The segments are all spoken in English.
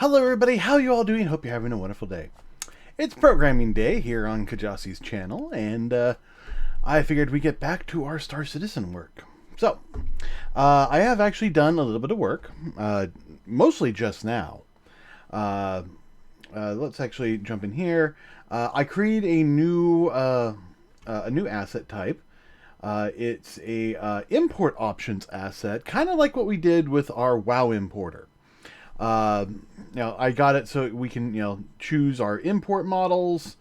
Hello everybody, how you all doing? Hope you're having a wonderful day. It's programming day here on Kjasi's channel, and I figured we'd get back to our Star Citizen work. So, I have actually done a little bit of work, mostly just now. Let's actually jump in here. I created a new asset type. It's a import options asset, kind of like what we did with our WoW importer. I got it so we can, choose our import models,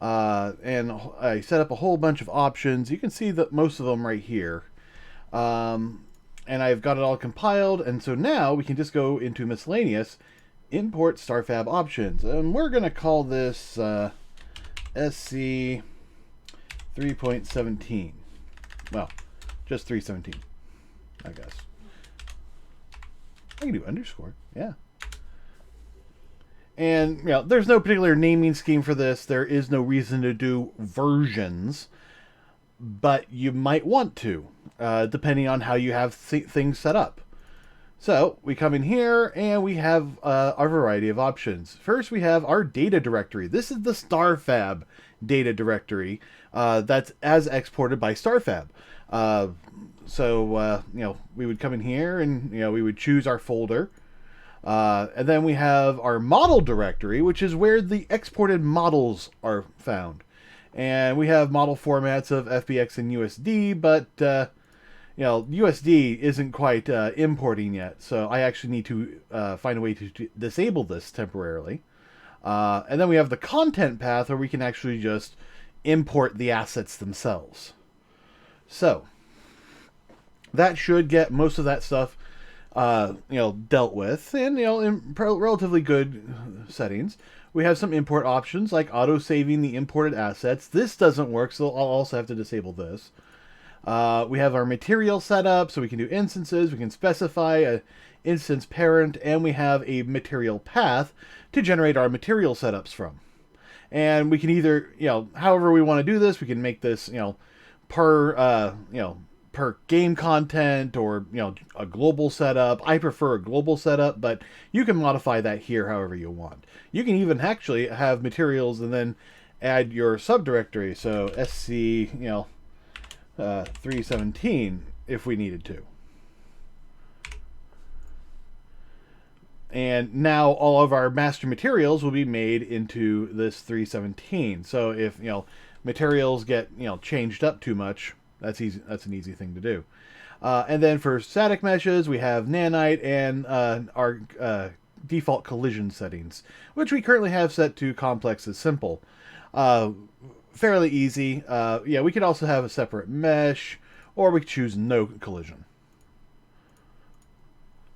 and I set up a whole bunch of options. You can see that most of them right here. And I've got it all compiled, and so now we can just go into miscellaneous, import StarFab options, and we're going to call this SC 3.17. Well, just 317, I guess. I can do underscore, yeah. And, there's no particular naming scheme for this. There is no reason to do versions, but you might want to, depending on how you have things set up. So, we come in here, and we have our variety of options. First, we have our data directory. This is the StarFab data directory that's as exported by StarFab. We would come in here, and, we would choose our folder. And then we have our model directory, which is where the exported models are found. And we have model formats of FBX and USD, but, USD isn't quite importing yet. So I actually need to find a way to disable this temporarily. And then we have the content path where we can actually just import the assets themselves. So that should get most of that stuff dealt with, and in relatively good settings. We have some import options like auto saving the imported assets. This doesn't work, so I'll also have to disable this. We have our material set up, so we can do instances. We can specify a instance parent, and we have a material path to generate our material setups from. And we can either, however we want to do this, we can make this, per game content, or a global setup. I prefer a global setup, but you can modify that here however you want. You can even actually have materials and then add your subdirectory, so SC 317 if we needed to. And now all of our master materials will be made into this 317. So if materials get changed up too much, that's easy. That's an easy thing to do. And then for static meshes, we have nanite and our default collision settings, which we currently have set to complex as simple. Fairly easy. We could also have a separate mesh, or we could choose no collision.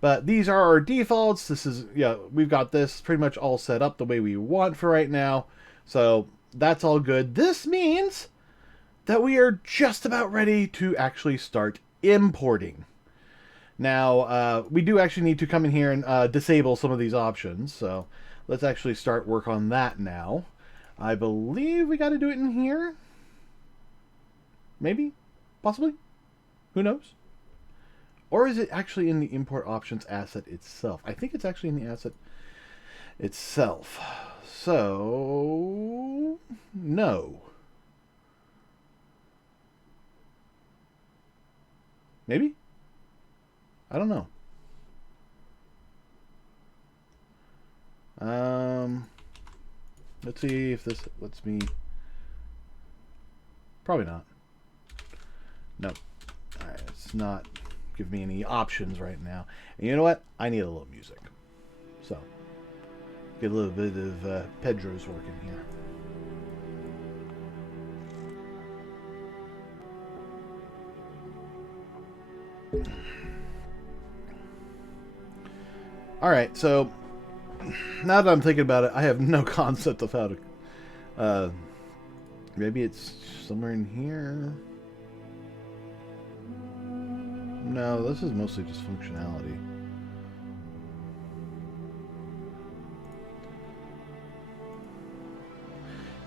But these are our defaults. This is, we've got this pretty much all set up the way we want for right now. So that's all good. This means that we are just about ready to actually start importing. Now, we do actually need to come in here and disable some of these options, so let's actually start work on that now. I believe we got to do it in here. Maybe? Possibly? Who knows? Or is it actually in the import options asset itself? I think it's actually in the asset itself. So, no. Maybe? I don't know. Let's see if this lets me. Probably not. No. Alright, it's not giving me any options right now. And you know what? I need a little music. So, get a little bit of Pedro's work in here. Alright, so now that I'm thinking about it, I have no concept of how to... maybe it's somewhere in here? No, this is mostly just functionality.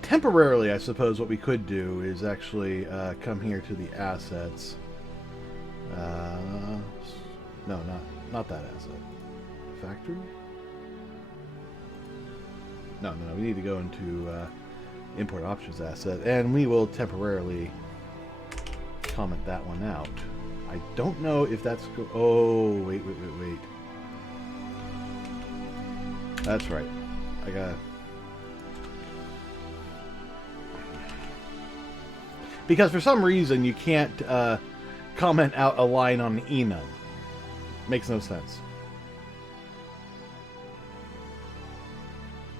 Temporarily, I suppose what we could do is actually come here to the assets. No, not that asset. Factory? We need to go into import options asset, and we will temporarily comment that one out. I don't know if that's oh, wait. That's right. I got because for some reason you can't comment out a line on enum. Makes no sense.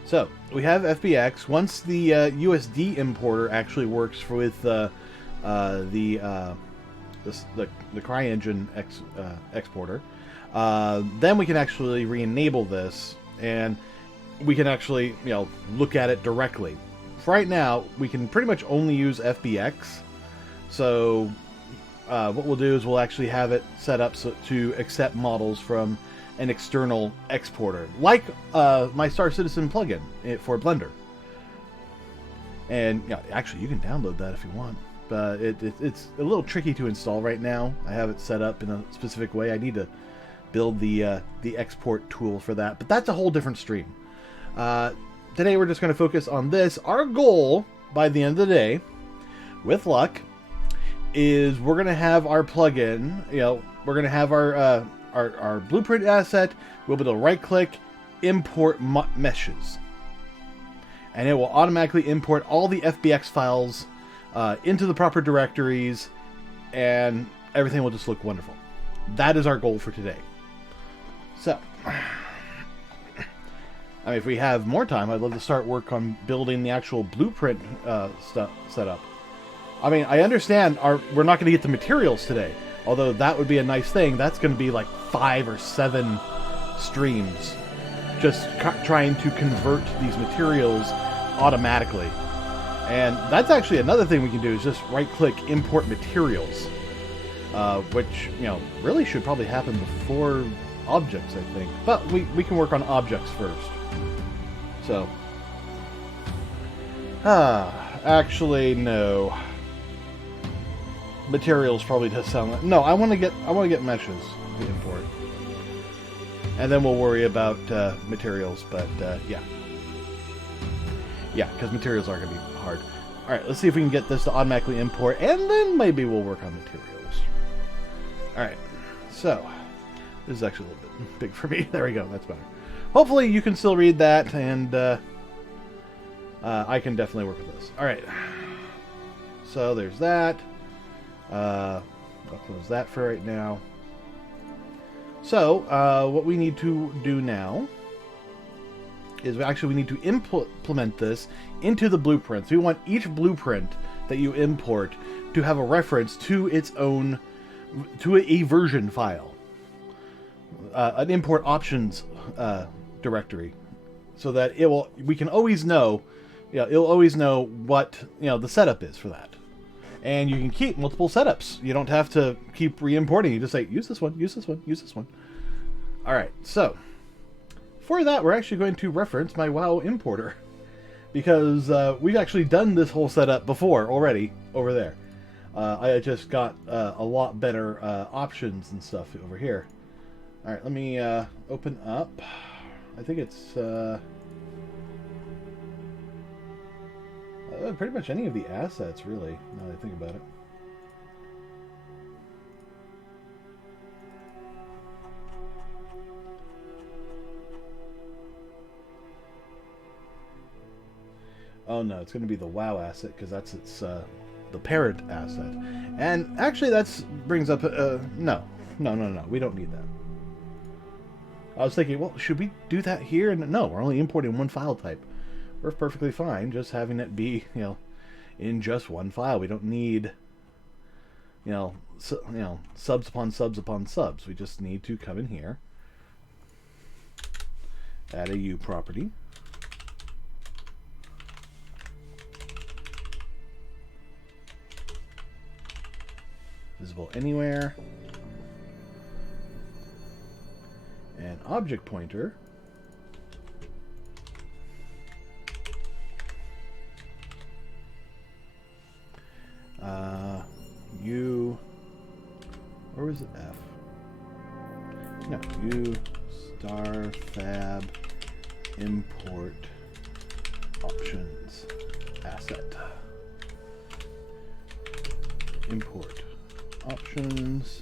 So we have FBX. Once the USD importer actually works with the CryEngine exporter, then we can actually re-enable this, and we can actually look at it directly. For right now, we can pretty much only use FBX. So what we'll do is we'll actually have it set up to accept models from an external exporter, like my Star Citizen plugin for Blender. And actually, you can download that if you want, but it's a little tricky to install right now. I have it set up in a specific way. I need to build the export tool for that, but that's a whole different stream. Today we're just going to focus on this. Our goal by the end of the day, with luck, is we're going to have our plugin. We're going to have our blueprint asset. We'll be able to right-click, import meshes, and it will automatically import all the FBX files into the proper directories, and everything will just look wonderful. That is our goal for today. So, I mean, if we have more time, I'd love to start work on building the actual blueprint setup. I mean, I understand we're not going to get the materials today, although that would be a nice thing. That's going to be like 5 or 7 streams, just trying to convert these materials automatically. And that's actually another thing we can do, is just right-click, import materials, which really should probably happen before objects, I think. But we can work on objects first. So, actually, no. Materials probably does sound like no. I want to get meshes to import, and then we'll worry about materials. But yeah, because materials are going to be hard. All right, let's see if we can get this to automatically import, and then maybe we'll work on materials. All right, so this is actually a little bit big for me. There we go. That's better. Hopefully you can still read that, and I can definitely work with this. All right, so there's that. I'll close that for right now. So what we need to do now is we need to implement this into the blueprints. We want each blueprint that you import to have a reference to its own, to a version file, an import options directory, so that we can always know, it'll always know what the setup is for that. And you can keep multiple setups. You don't have to keep re-importing. You just say, use this one, use this one, use this one. All right, so for that, we're actually going to reference my WoW importer, because we've actually done this whole setup before already over there. I just got a lot better options and stuff over here. All right, let me open up. I think it's pretty much any of the assets, really, now that I think about it. Oh no, it's going to be the WoW asset, because that's its the parent asset. And actually, that brings up no, we don't need that. I was thinking, well, should we do that here? And no, we're only importing one file type. We're perfectly fine just having it be, in just one file. We don't need, subs upon subs upon subs. We just need to come in here, add a U property, visible anywhere, and object pointer. U, or was it F? No, U StarFab import options asset. Import options.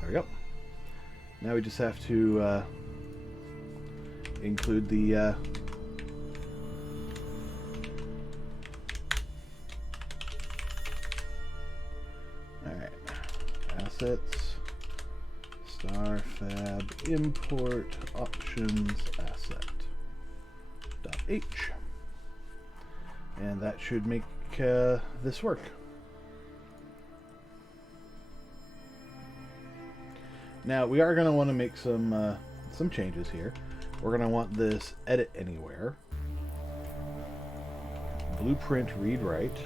There we go. Now we just have to include the alright, assets, StarFab import options asset .h, and that should make this work. Now we are going to want to make some changes here. We're going to want this edit anywhere, blueprint read write,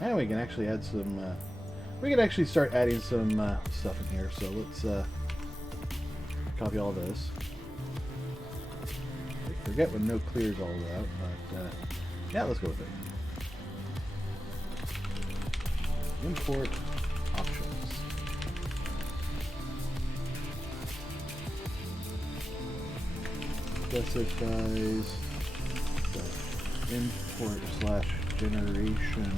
and we can actually add some. We can actually start adding some stuff in here. So let's copy all this. I forget when no clears all out, but yeah, let's go with it. Import options. Specifies the import / generation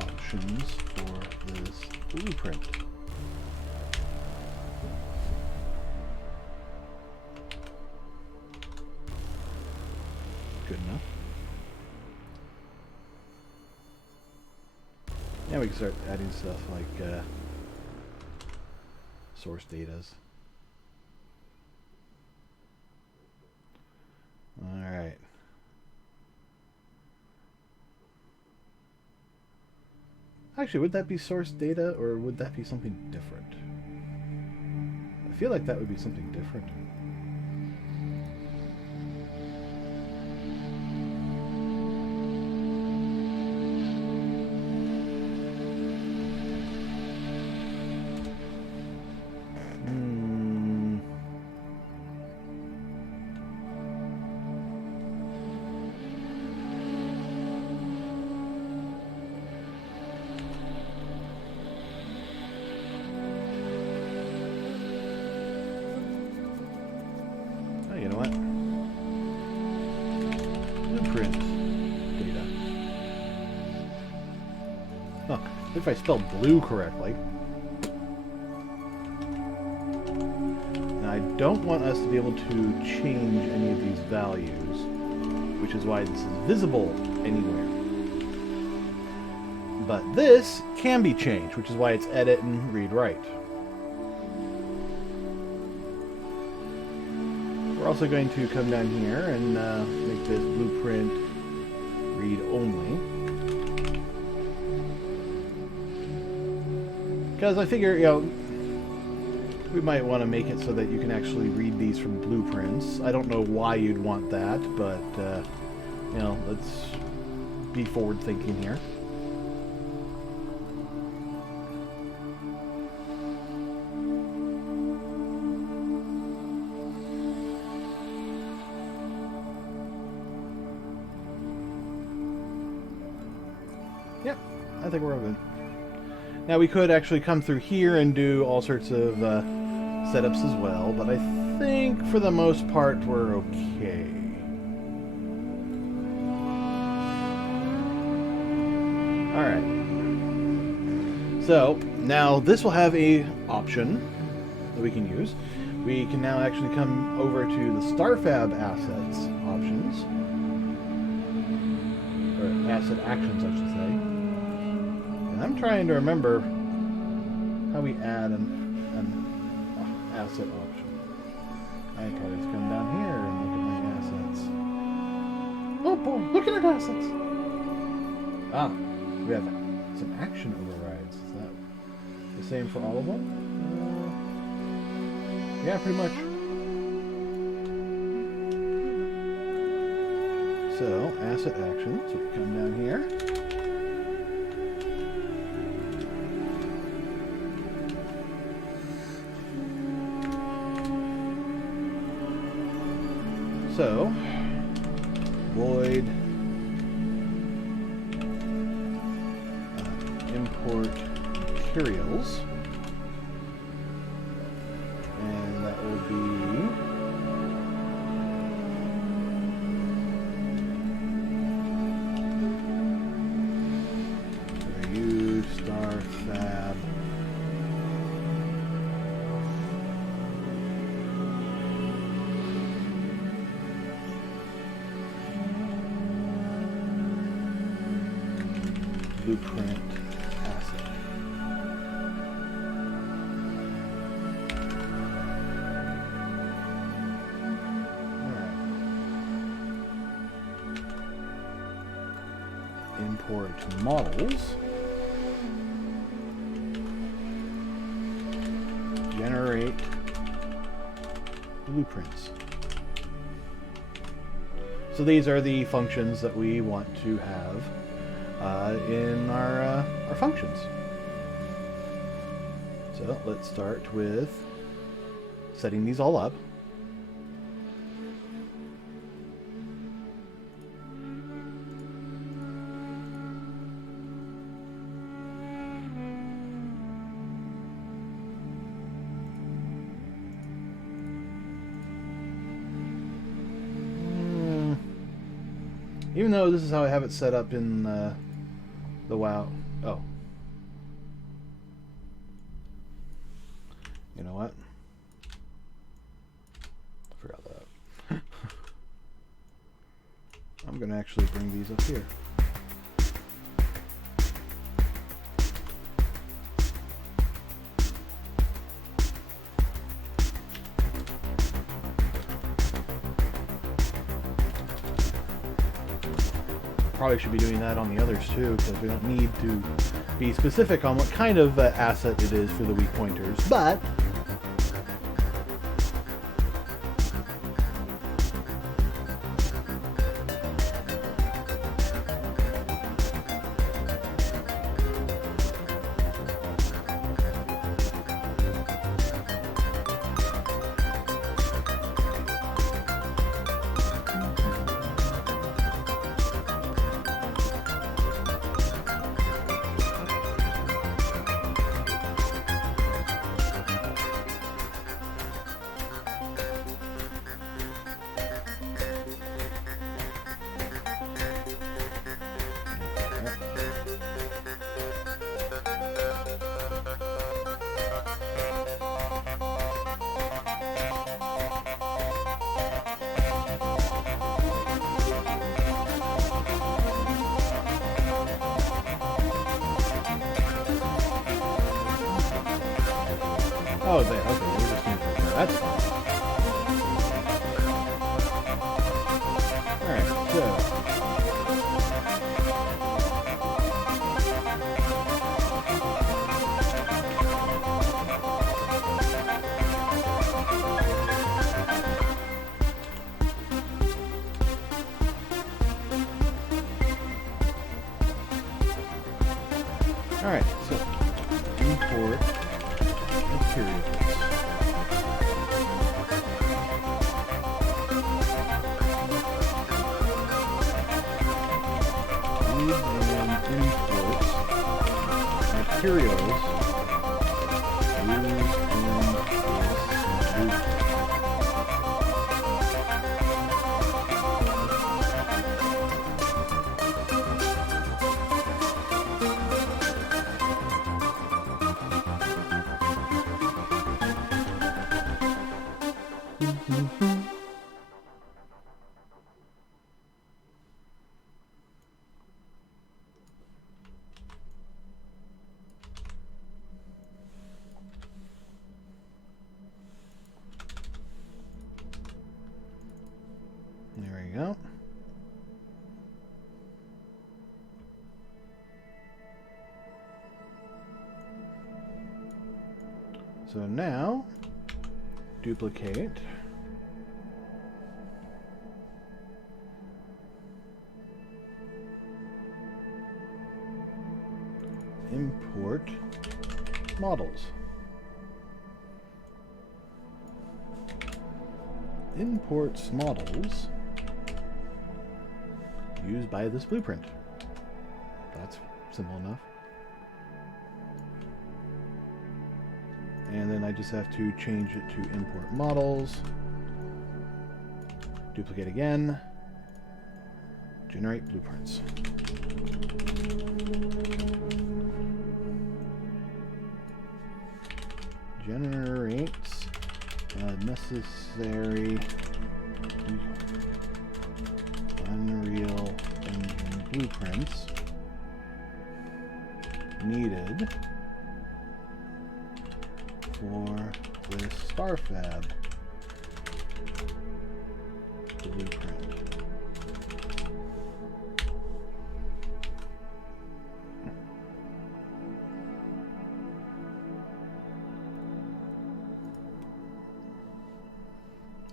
options for this blueprint. Good enough. Now we can start adding stuff like source datas. Alright. Actually, would that be source data or would that be something different? I feel like that would be something different. You know what? Blueprint data. Huh. If I spelled blue correctly. Now I don't want us to be able to change any of these values, which is why this is visible anywhere. But this can be changed, which is why it's edit and read write. We're also going to come down here and make this blueprint read only. Because I figure, you know, we might want to make it so that you can actually read these from blueprints. I don't know why you'd want that, but, you know, let's be forward thinking here. Yep, I think we're all good. Now we could actually come through here and do all sorts of setups as well, but I think for the most part we're okay. Alright. So, now this will have a option that we can use. We can now actually come over to the StarFab assets options. Or asset actions, I should say. I'm trying to remember how we add an asset option. I probably just come down here and look at my assets. Oh boy, look at our assets! Ah, we have some action overrides. Is that the same for all of them? Yeah, pretty much. So, asset actions, so we come down here. So, void import materials, and that will be blueprint asset. Import models. Generate blueprints. So these are the functions that we want to have in our functions. So let's start with setting these all up. Even though this is how I have it set up in the WoW. Oh. You know what? I forgot that. I'm going to actually bring these up here. Probably should be doing that on the others too, because we don't need to be specific on what kind of asset it is for the weak pointers, but oh, there. Okay, we're just going to put that. That's fine. Alright, so. Alright, so import materials. Materials used in this blueprint. There we go. So now, duplicate. Import models. Imports models used by this blueprint. That's simple enough. And then I just have to change it to import models. Duplicate again. Generate blueprints. Generates necessary Unreal Engine blueprints needed for this StarFab blueprint.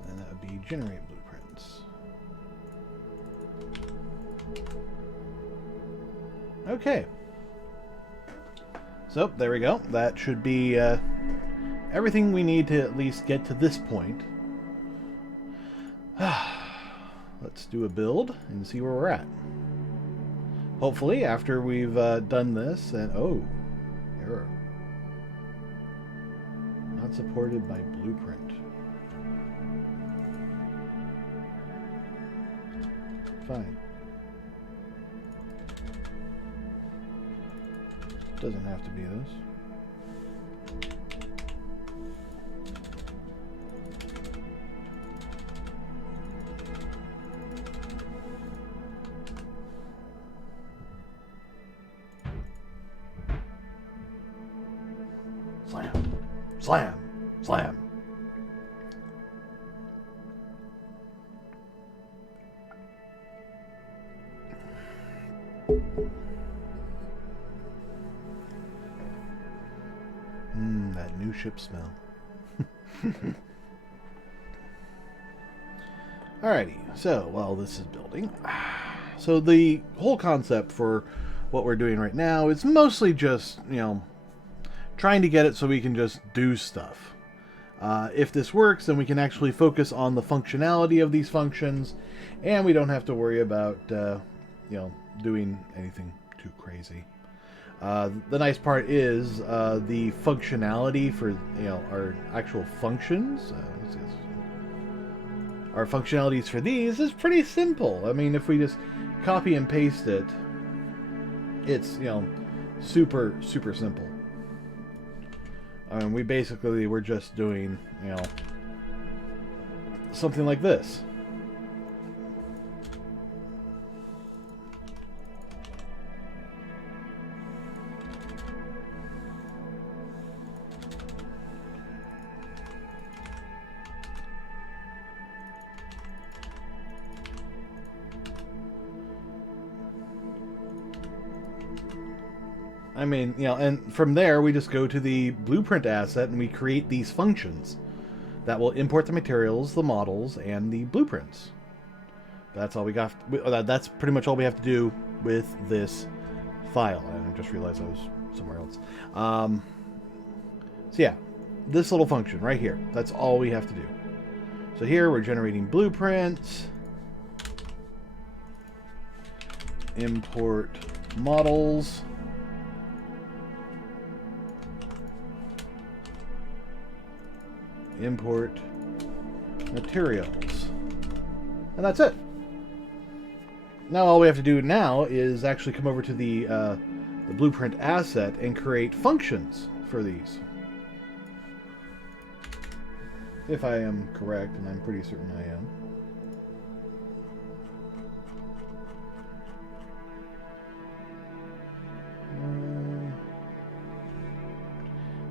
And that would be generate blueprints. Okay. So, there we go. That should be everything we need to at least get to this point. Let's do a build and see where we're at. Hopefully, after we've done this, and oh, error. Not supported by blueprint. Fine. Doesn't have to be this. Slam. Slam. Slam. That new ship smell. Alrighty, so while this is building, so the whole concept for what we're doing right now is mostly just, you know, trying to get it so we can just do stuff. If this works, then we can actually focus on the functionality of these functions, and we don't have to worry about, you know, doing anything too crazy. The nice part is the functionality for, you know, our actual functions. Our functionalities for these is pretty simple. I mean, if we just copy and paste it, it's, you know, super simple. I mean, we're just doing, you know, something like this. I mean, you know, and from there we just go to the blueprint asset and we create these functions that will import the materials, the models, and the blueprints. That's all we got. That's pretty much all we have to do with this file. And I just realized I was somewhere else. So yeah, this little function right here. That's all we have to do. So here we're generating blueprints. Import models. Import materials. And that's it. Now all we have to do now is actually come over to the blueprint asset and create functions for these. If I am correct, and I'm pretty certain I am.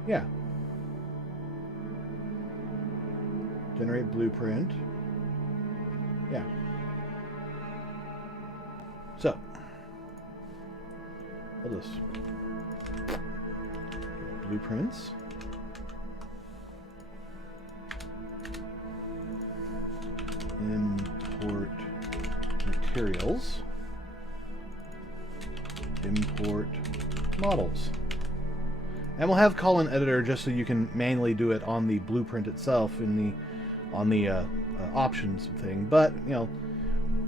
Yeah. Generate blueprint. Yeah. So, I'll just blueprints. Import materials. Import models. And we'll have call an editor just so you can manually do it on the blueprint itself in the options thing. But you know,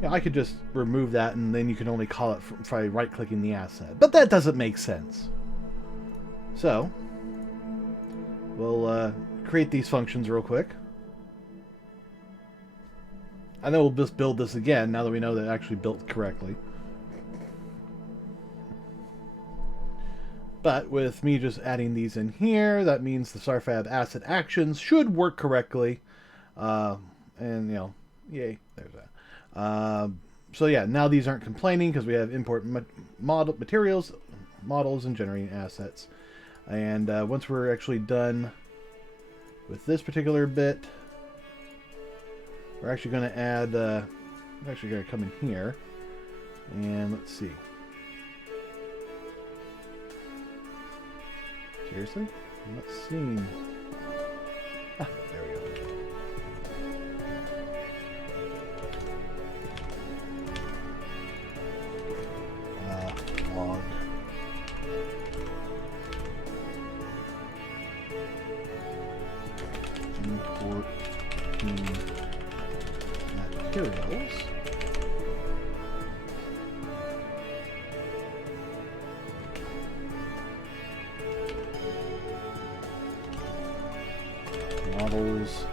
I could just remove that and then you can only call it by right-clicking the asset. But that doesn't make sense. So we'll create these functions real quick. And then we'll just build this again now that we know that it actually built correctly. But with me just adding these in here, that means the StarFab asset actions should work correctly. And, you know, yay, there's that. So yeah, now these aren't complaining because we have import model materials. models and generating assets. And once we're actually done with this particular bit, we're actually going to add, I'm actually going to come in here, and let's see. Seriously? I'm not seeing... Ah, there we go. Log. Import materials. Models.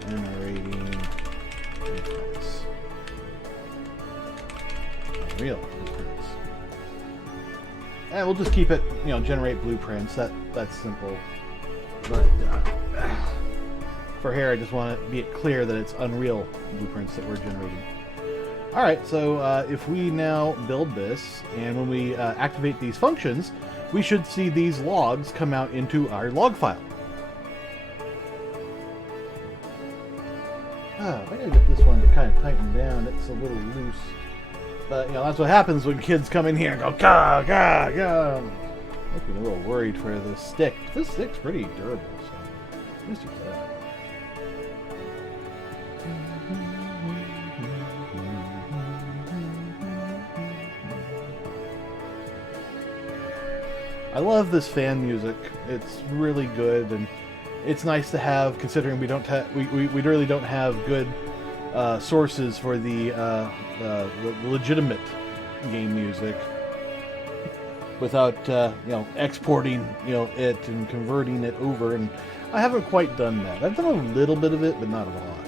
Generating blueprints. Real blueprints. And we'll just keep it, generate blueprints. That's simple. But for here, I just want to be clear that it's Unreal blueprints that we're generating. All right, so if we now build this, and when we activate these functions, we should see these logs come out into our log file. I gotta get this one to kind of tighten down. It's a little loose. But, that's what happens when kids come in here and go, gah, gah, gah. I'm a little worried for this stick. This stick's pretty durable, so let's use that. I love this fan music. It's really good, and it's nice to have, considering we really don't have good sources for the legitimate game music without exporting it and converting it over, and I haven't quite done that. I've done a little bit of it, but not a lot.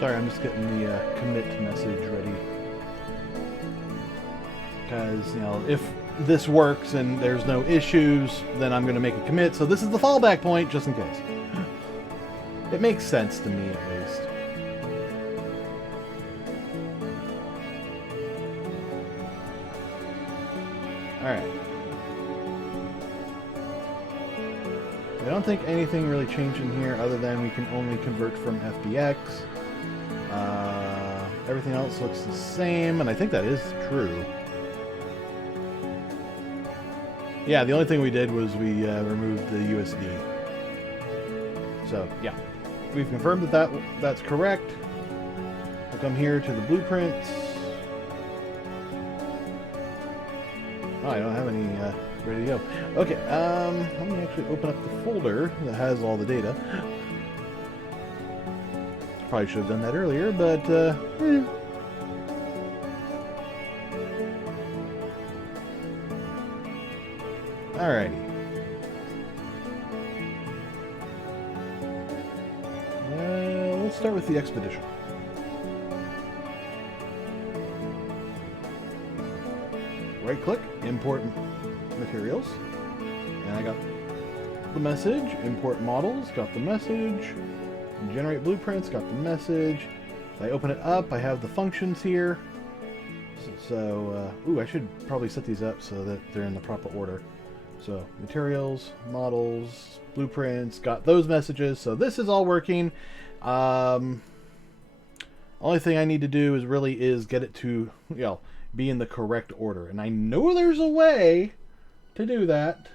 Sorry, I'm just getting the commit message ready. Because, if this works and there's no issues, then I'm going to make a commit. So this is the fallback point, just in case. It makes sense to me, at least. Alright. I don't think anything really changed in here other than we can only convert from FBX. Everything else looks the same, and I think that is true. Yeah, the only thing we did was we removed the USD. So, yeah. We've confirmed that that's correct. We'll come here to the blueprints. Oh, I don't have any ready to go. Okay, let me actually open up the folder that has all the data. Probably should have done that earlier, but Alrighty. Let's start with the expedition. right click, import materials. And I got the message, import models, got the message, generate blueprints, got the message. If I open it up, I have the functions here. Ooh, I should probably set these up so that they're in the proper order. So, materials, models, blueprints, got those messages. So this is all working. Only thing I need to do is get it to, be in the correct order. And I know there's a way to do that.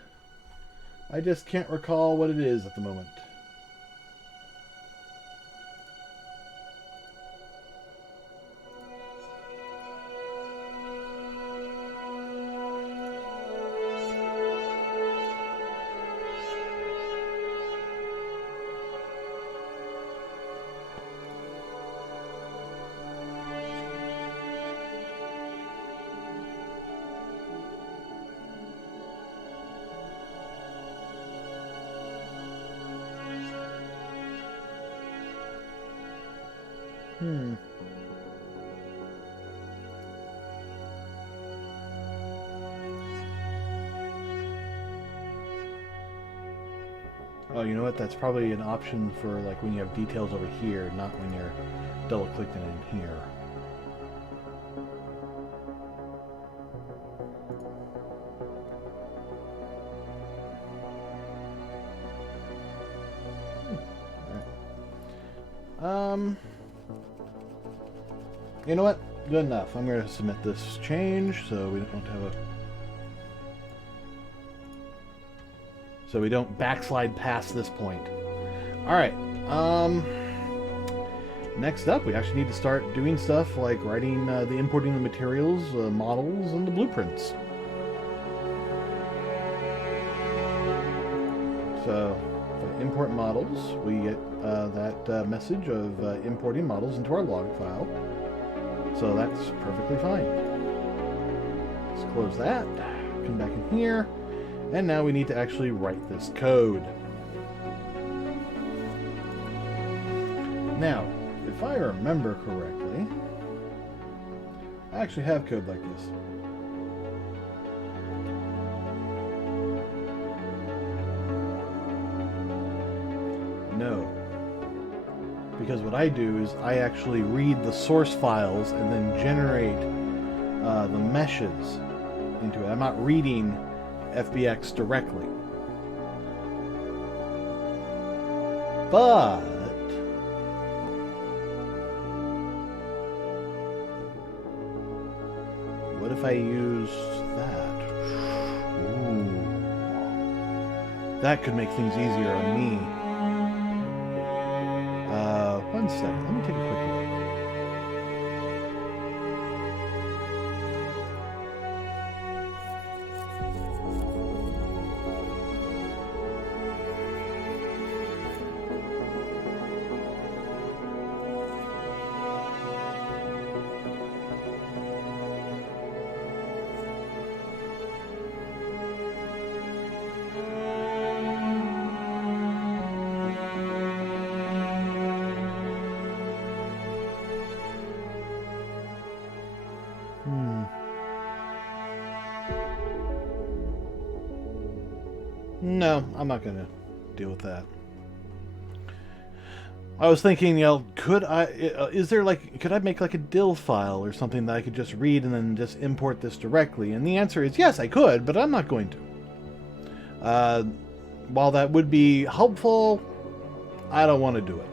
I just can't recall what it is at the moment. Oh, you know what? That's probably an option for like when you have details over here, not when you're double clicking in here. You know what? Good enough. I'm going to submit this change so we don't have a... So we don't backslide past this point. Alright. Next up, we actually need to start doing stuff like writing the importing the materials, models, and the blueprints. So, import models, we get that message of importing models into our log file. So that's perfectly fine. Let's close that, come back in here, and now we need to actually write this code. Now, if I remember correctly, I actually have code like this. No. Because what I do is I actually read the source files and then generate the meshes into it. I'm not reading FBX directly. But what if I use that? Ooh. That could make things easier on me. One second, let me take a quick look. No, I'm not going to deal with that. I was thinking, could I make like a dill file or something that I could just read and then just import this directly? And the answer is yes, I could, but I'm not going to. While that would be helpful, I don't want to do it.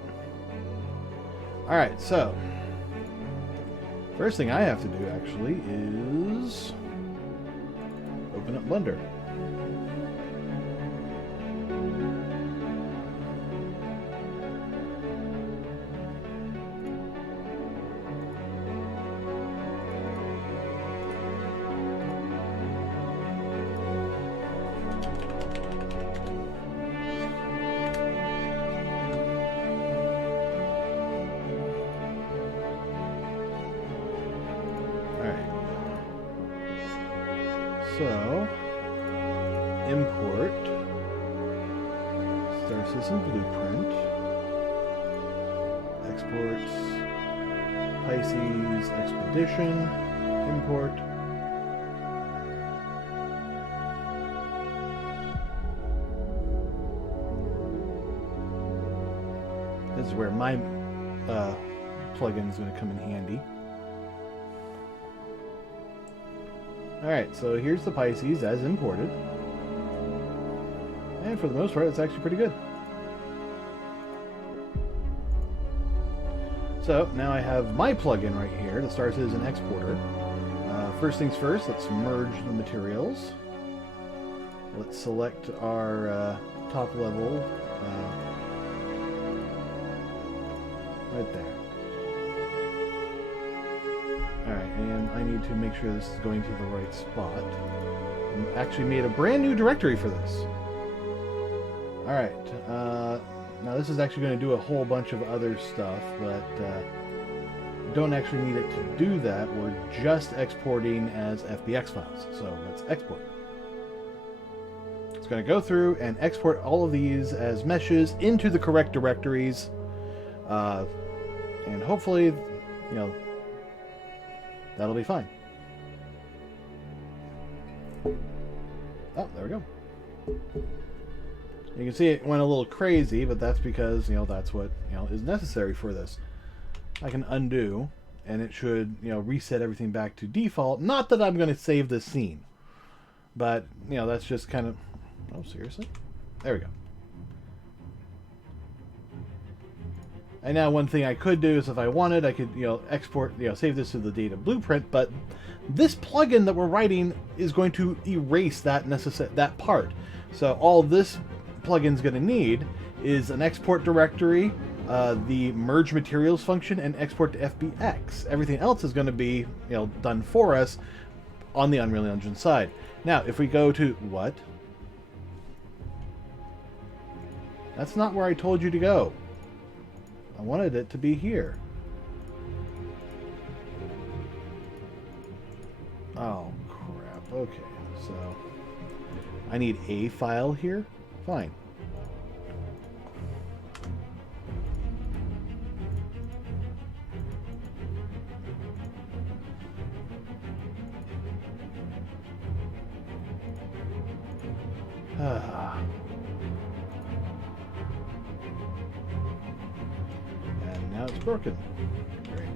Alright, so first thing I have to do actually is open up Blender. So, import Star System Blueprint, exports Pisces Expedition, import, is where my plugin is going to come in handy. Alright, so here's the Pisces as imported. And for the most part, it's actually pretty good. So now I have my plugin right here that starts as an exporter. First things first, let's merge the materials. Let's select our top level right there. Alright, and I need to make sure this is going to the right spot. I actually made a brand new directory for this. Alright, now this is actually going to do a whole bunch of other stuff, but don't actually need it to do that. We're just exporting as FBX files, so let's export. It's going to go through and export all of these as meshes into the correct directories, and hopefully, that'll be fine. Oh, there we go. You can see it went a little crazy, but that's because, that's what, is necessary for this. I can undo, and it should, reset everything back to default. Not that I'm going to save this scene, but, that's just kind of... Oh, seriously? There we go. And now one thing I could do is if I wanted, I could, export, save this to the data blueprint, but this plugin that we're writing is going to erase that part. So all this plugin's going to need is an export directory, the merge materials function, and export to FBX. Everything else is going to be, done for us on the Unreal Engine side. Now, if we go to what? That's not where I told you to go. I wanted it to be here. Oh, crap. Okay, so I need a file here? Fine. And now it's broken. Great.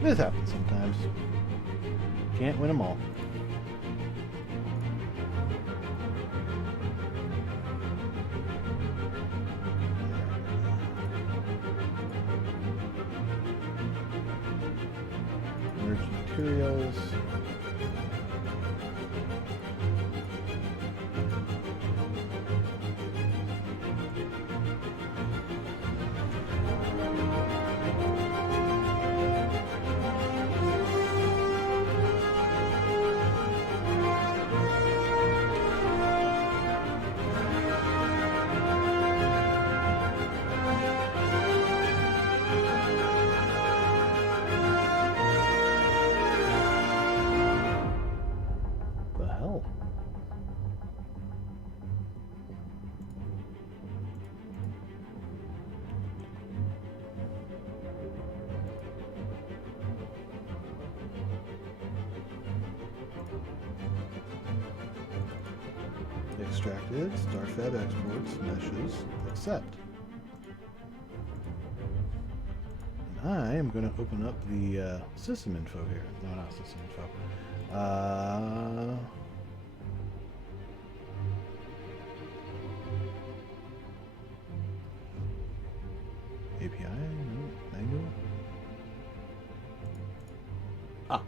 This happens sometimes. Can't win them all. Merge materials. Extracted, StarFab exports, meshes, accept. And I am going to open up the system info here. No, not system info. API, manual. Ah.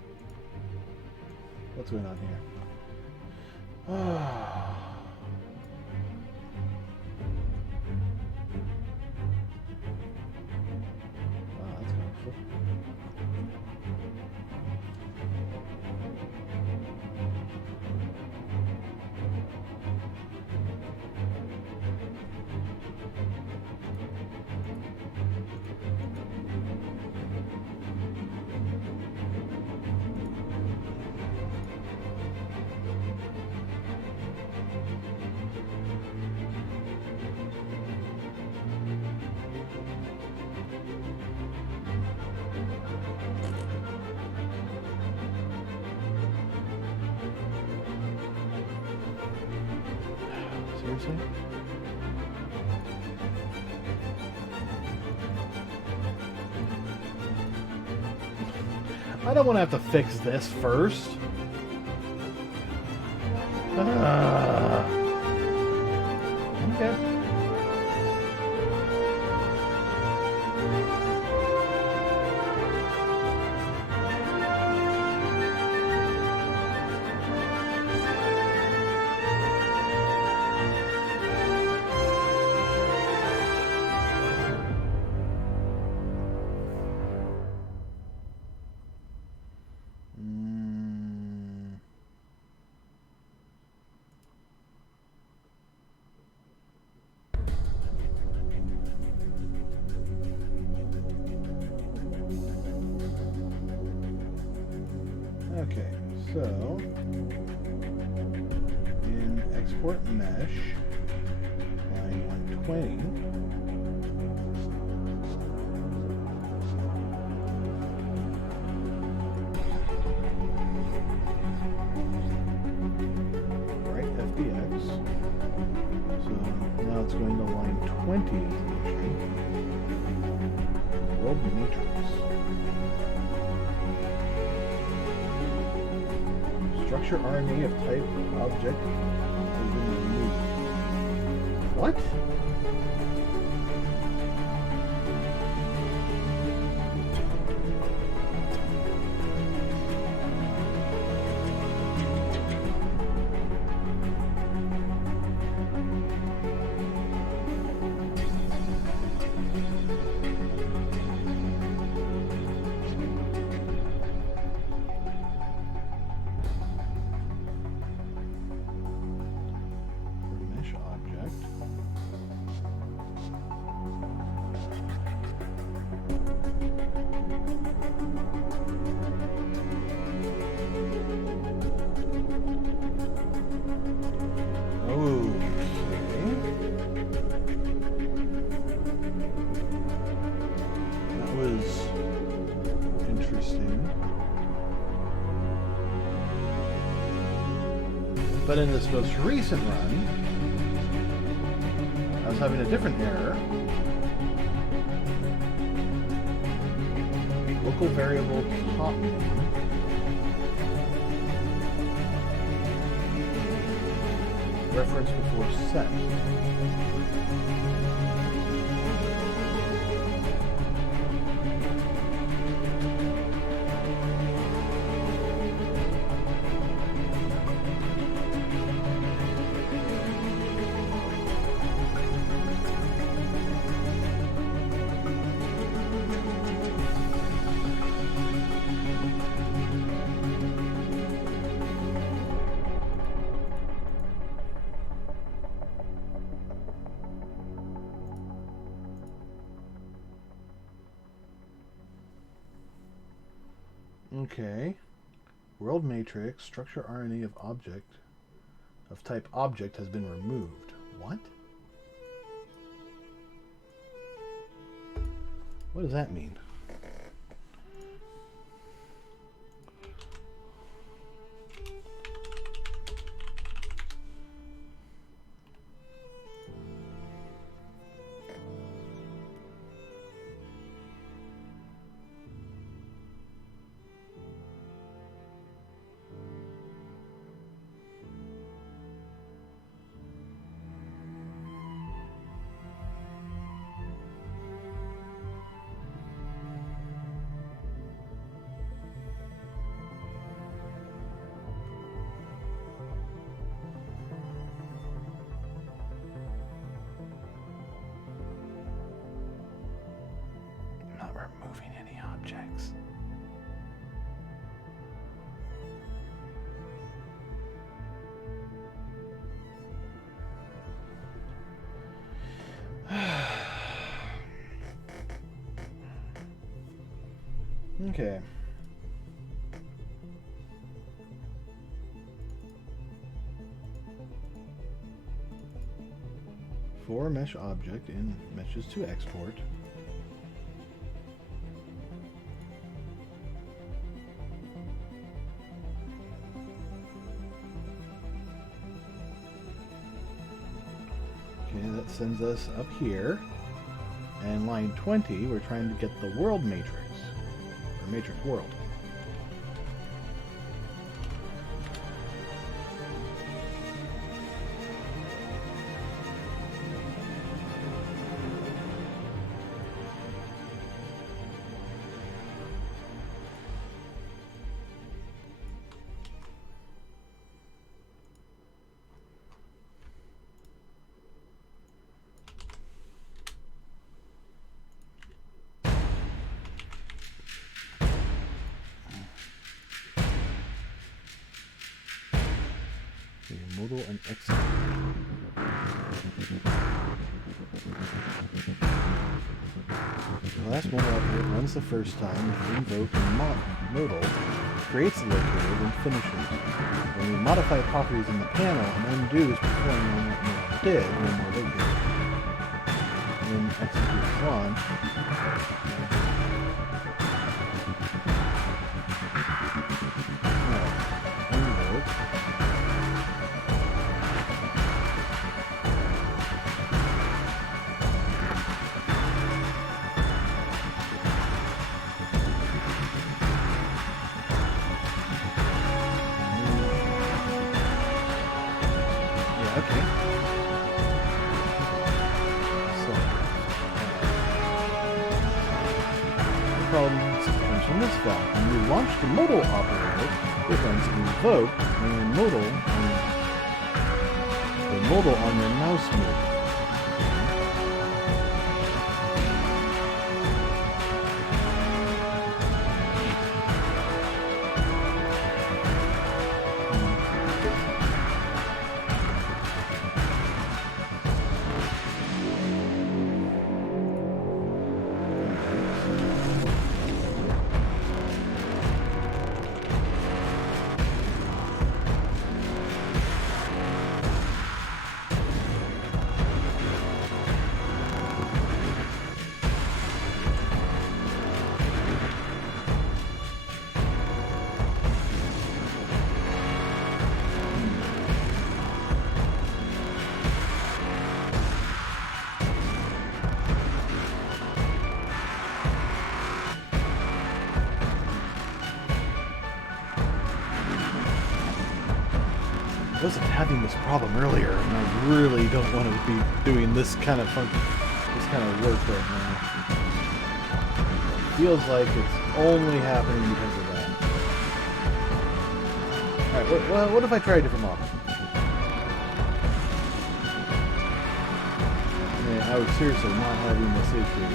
What's going on here? Ah. seriously? I don't want to have to fix this first. Okay. Okay, so in export mesh, line 120, right FDX, so now it's going to line 20, world matrix. Structure RNA of type object has been removed. What? But in this most recent run, I was having a different error. Local variable top name. Reference before set. Okay. World matrix, structure RNA of object, of type object has been removed. What? What does that mean? Removing any objects. Okay. For mesh object in meshes to export. sends us up here. And line 20, we're trying to get the world matrix. Or matrix world. Modal and execute. The last modal operator runs the first time, invoke and modal, creates the locator, then finishes. When we modify properties in the panel, an undo is performed on what modal did when more locator. Then execute one. When you launch the modal operator, it runs invoke and the modal on your mouse move. I wasn't having this problem earlier, and I really don't want to be doing this kind of work right now. It feels like it's only happening because of that. Alright, what if I try a different model? Yeah, I would seriously not having this issue.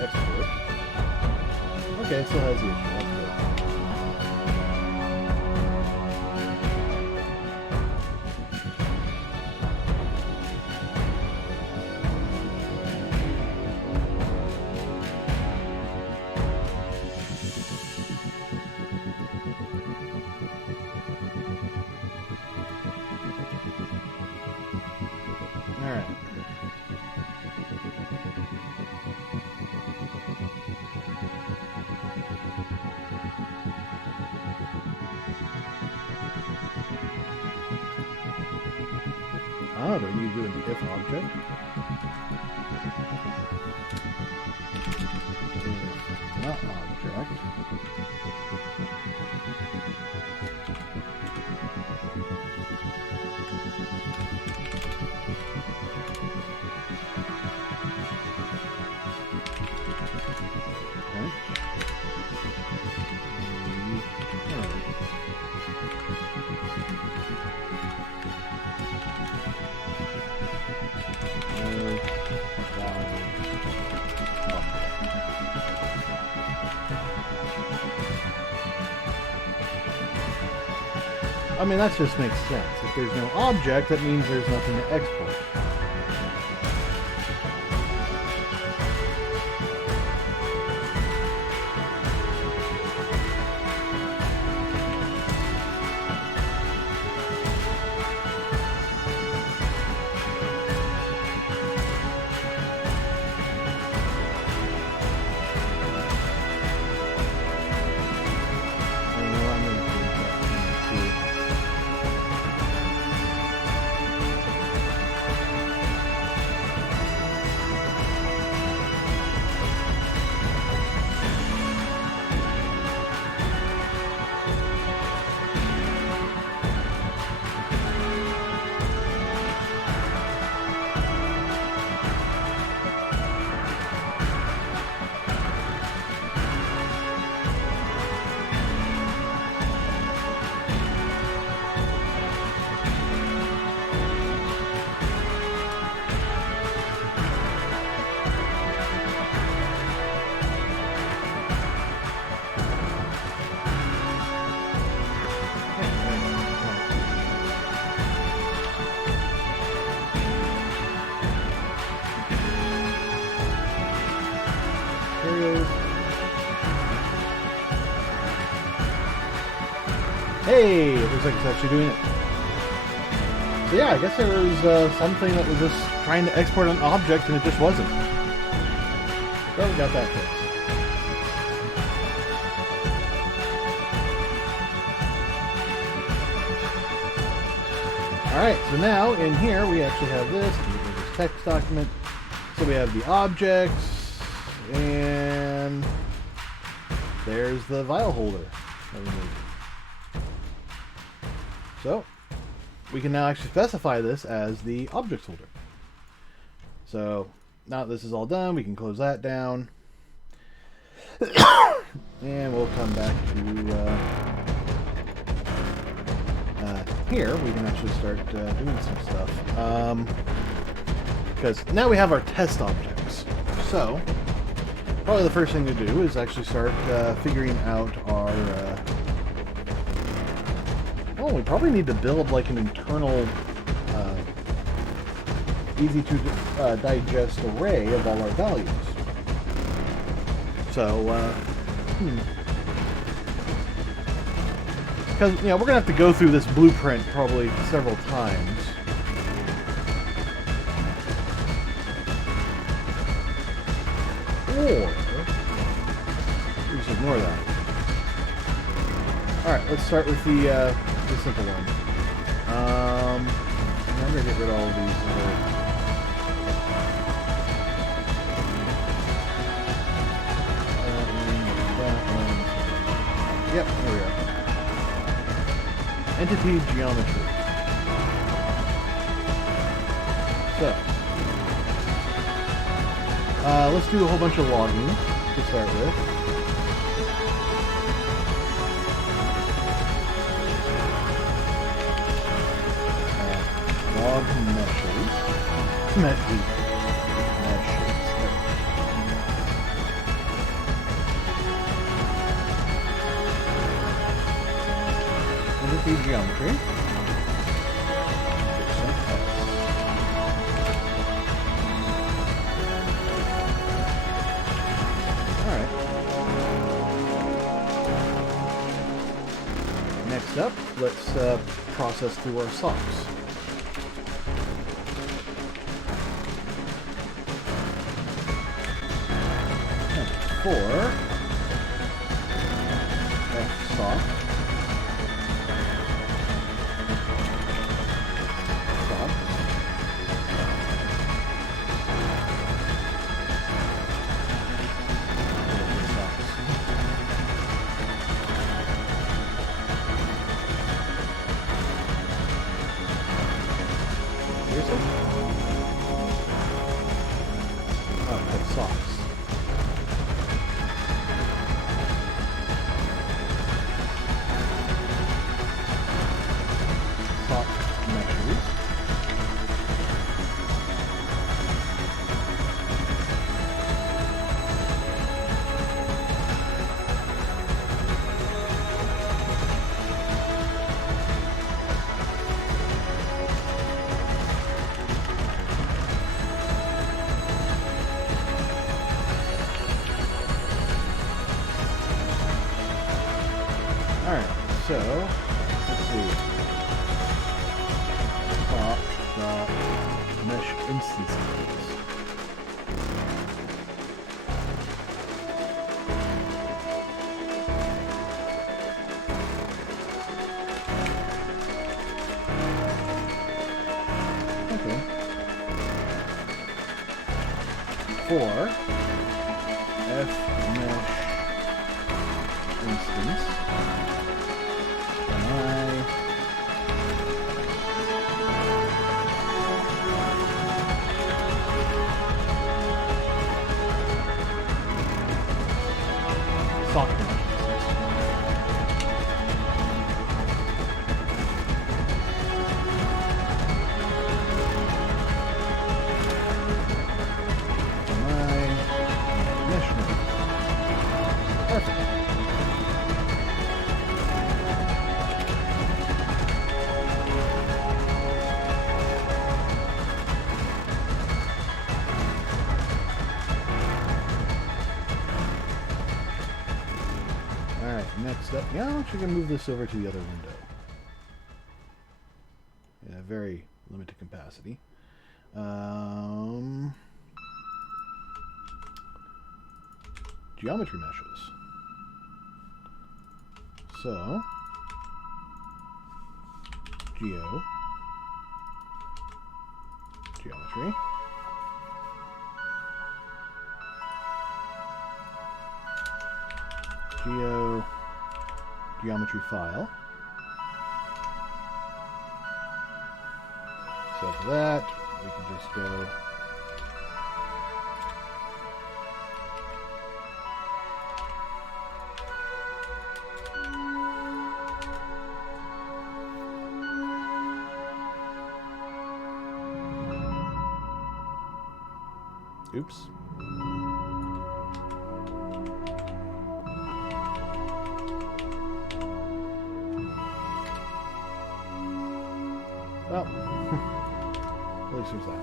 Export. Okay, it still has the issue. That's good. All right. Oh, do we need to do an if object? If not object. I mean, that just makes sense. If there's no object, that means there's nothing to export. materials. Hey, it looks like it's actually doing it. So yeah, I guess there was something that was just trying to export an object and it just wasn't. So we got that fixed. Alright, so now in here we actually have this text document. So we have the objects, and there's the vial holder that we made. So we can now actually specify this as the objects holder. So now that this is all done, we can close that down. And we'll come back to here. We can actually start doing some stuff. Because now we have our test objects. So probably the first thing to do is actually start figuring out our... well, we probably need to build like an internal easy to digest array of all our values. So, because, you know, we're going to have to go through this blueprint probably several times. Or, we just ignore that. Alright, let's start with the simple one. I'm going to get rid of all of these. Yep, there we are. Entity geometry. So, let's do a whole bunch of logging to start with. Log meshes. Meshes. Entity geometry. Next up, let's process through our socks. For F sock. So, let's see. Mesh instances. Okay. For F mesh instance. next up, yeah, I'm actually going to move this over to the other window. In a very limited capacity. Geometry meshes. So, geometry. Geometry file. So for that, we can just go oops. Well, at least there's that.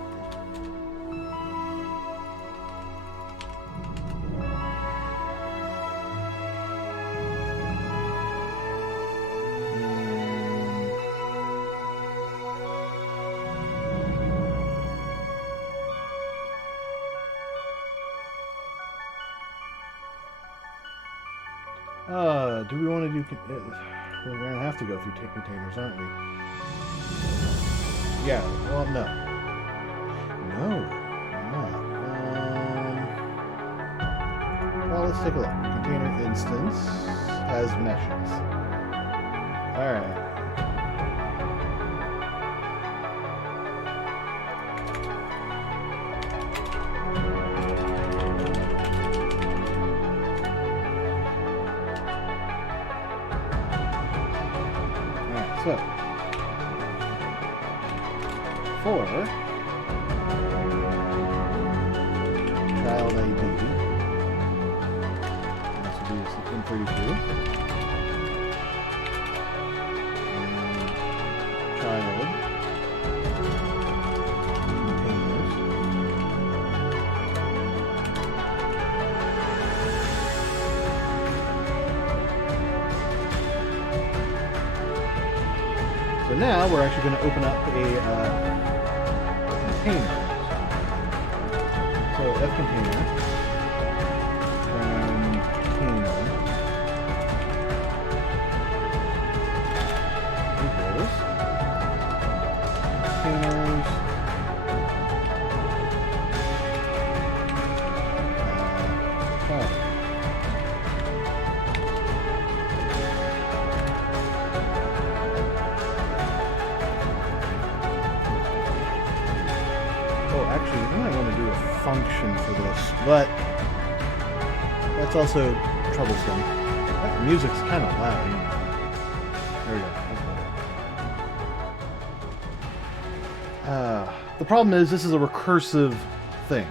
Do we want to do... we're going to have to go through containers, aren't we? Yeah, well, no. No, not. Well, let's take a look. Container instance has meshes. Alright. So, for child ID, this will be in32, and child containers. So now we're actually going to open up a container. So F container, equals containers, actually, I might want to do a function for this, but that's also troublesome. That music's kind of loud. There we go. The problem is this is a recursive thing,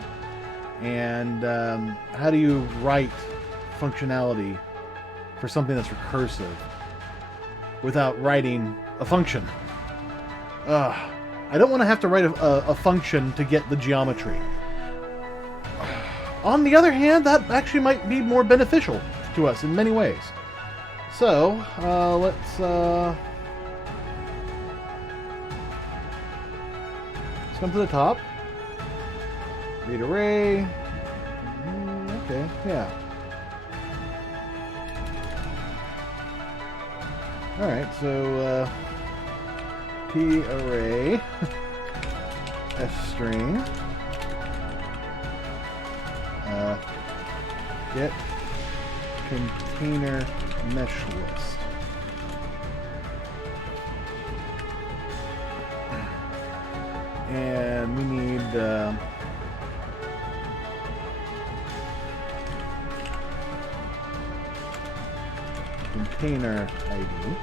and how do you write functionality for something that's recursive without writing a function? I don't want to have to write a function to get the geometry. On the other hand, that actually might be more beneficial to us in many ways. So, let's come to the top. Read array. Okay, yeah. Alright, so, P array, F string, get container mesh list. And we need container ID.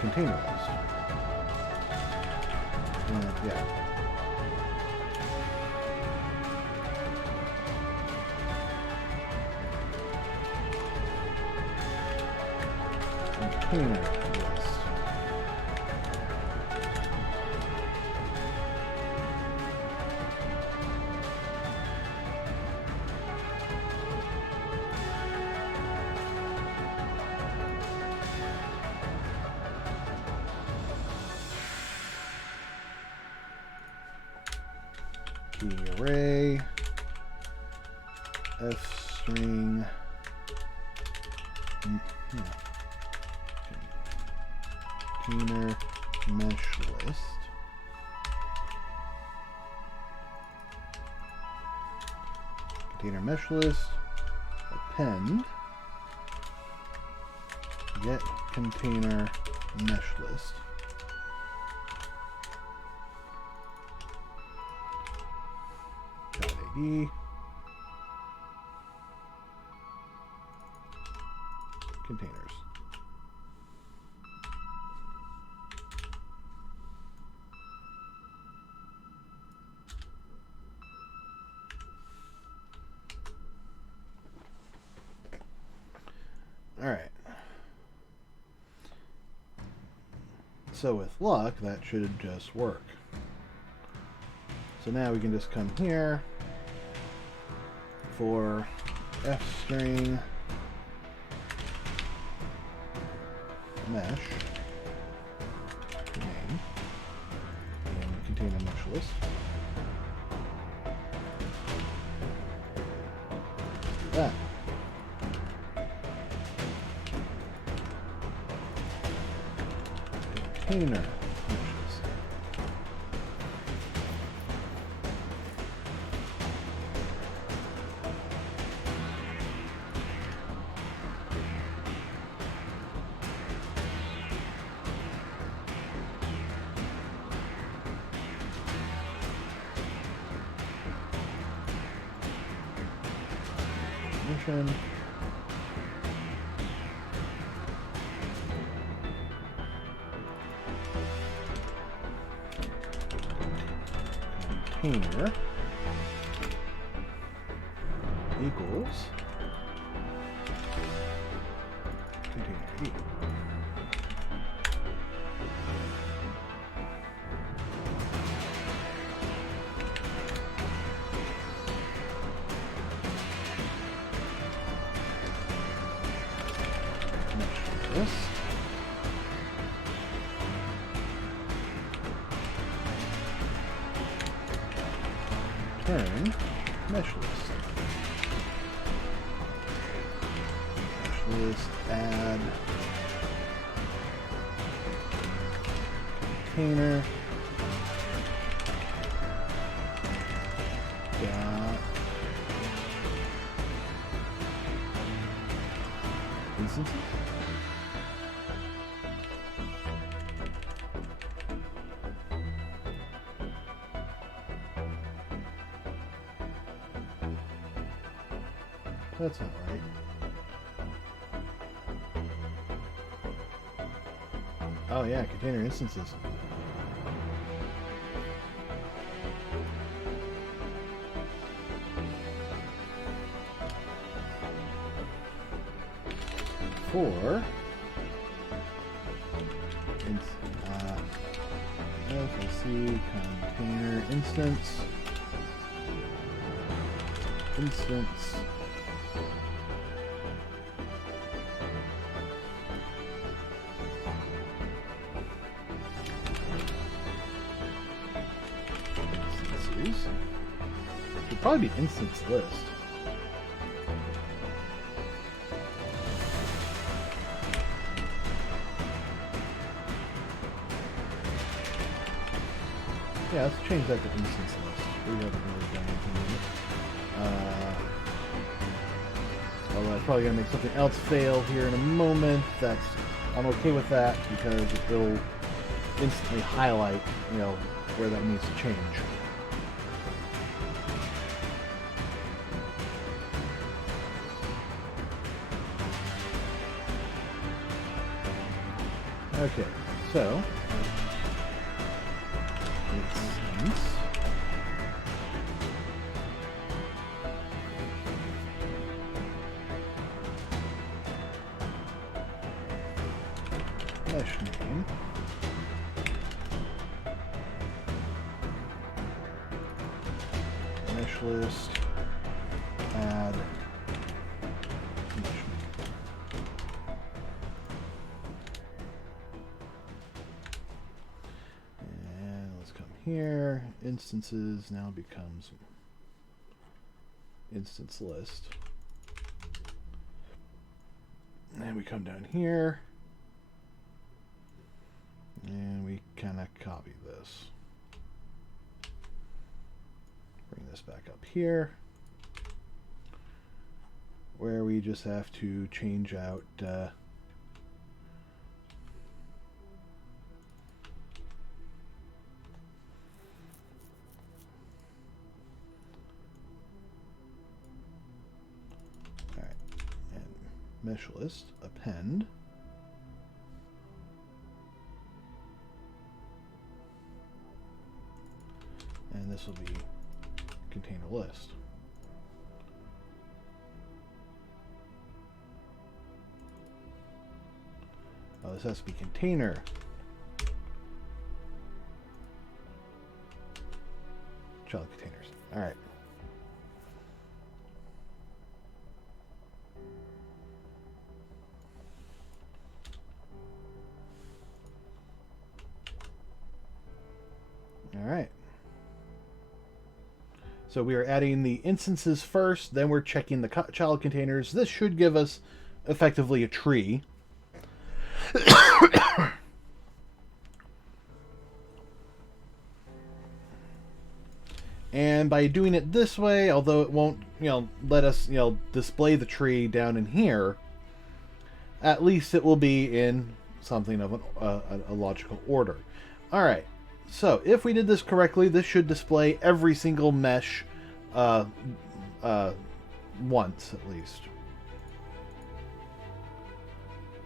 Container list. Yeah. Container list. array f string container mesh list. Container mesh list, append get container mesh list. .id containers. All right. So with luck, that should just work. So now we can just come here for f string mesh name and container mesh list. Do that. Container meshes. Definition. Container equals container E. Mesh list. Turn mesh list. Mesh list add container dot instances. That's not right. Oh yeah, container instances. For FLC container instance should probably be instance list. Yeah, let's change that to instance list. We haven't really done anything with it. Although I'm probably gonna make something else fail here in a moment. I'm okay with that because it'll instantly highlight, where that needs to change. Okay, so instance mesh name mesh list add mesh name. And let's come here. Instances now becomes instance list. And we come down here. And we kind of copy this. Bring this back up here. Where we just have to change out mesh list, append. And this will be container list. Oh, this has to be container. Child containers. All right. All right. So we are adding the instances first, then we're checking the child containers. This should give us effectively a tree. And by doing it this way, although it won't, let us, display the tree down in here, at least it will be in something of a logical order. All right. So if we did this correctly, this should display every single mesh once at least.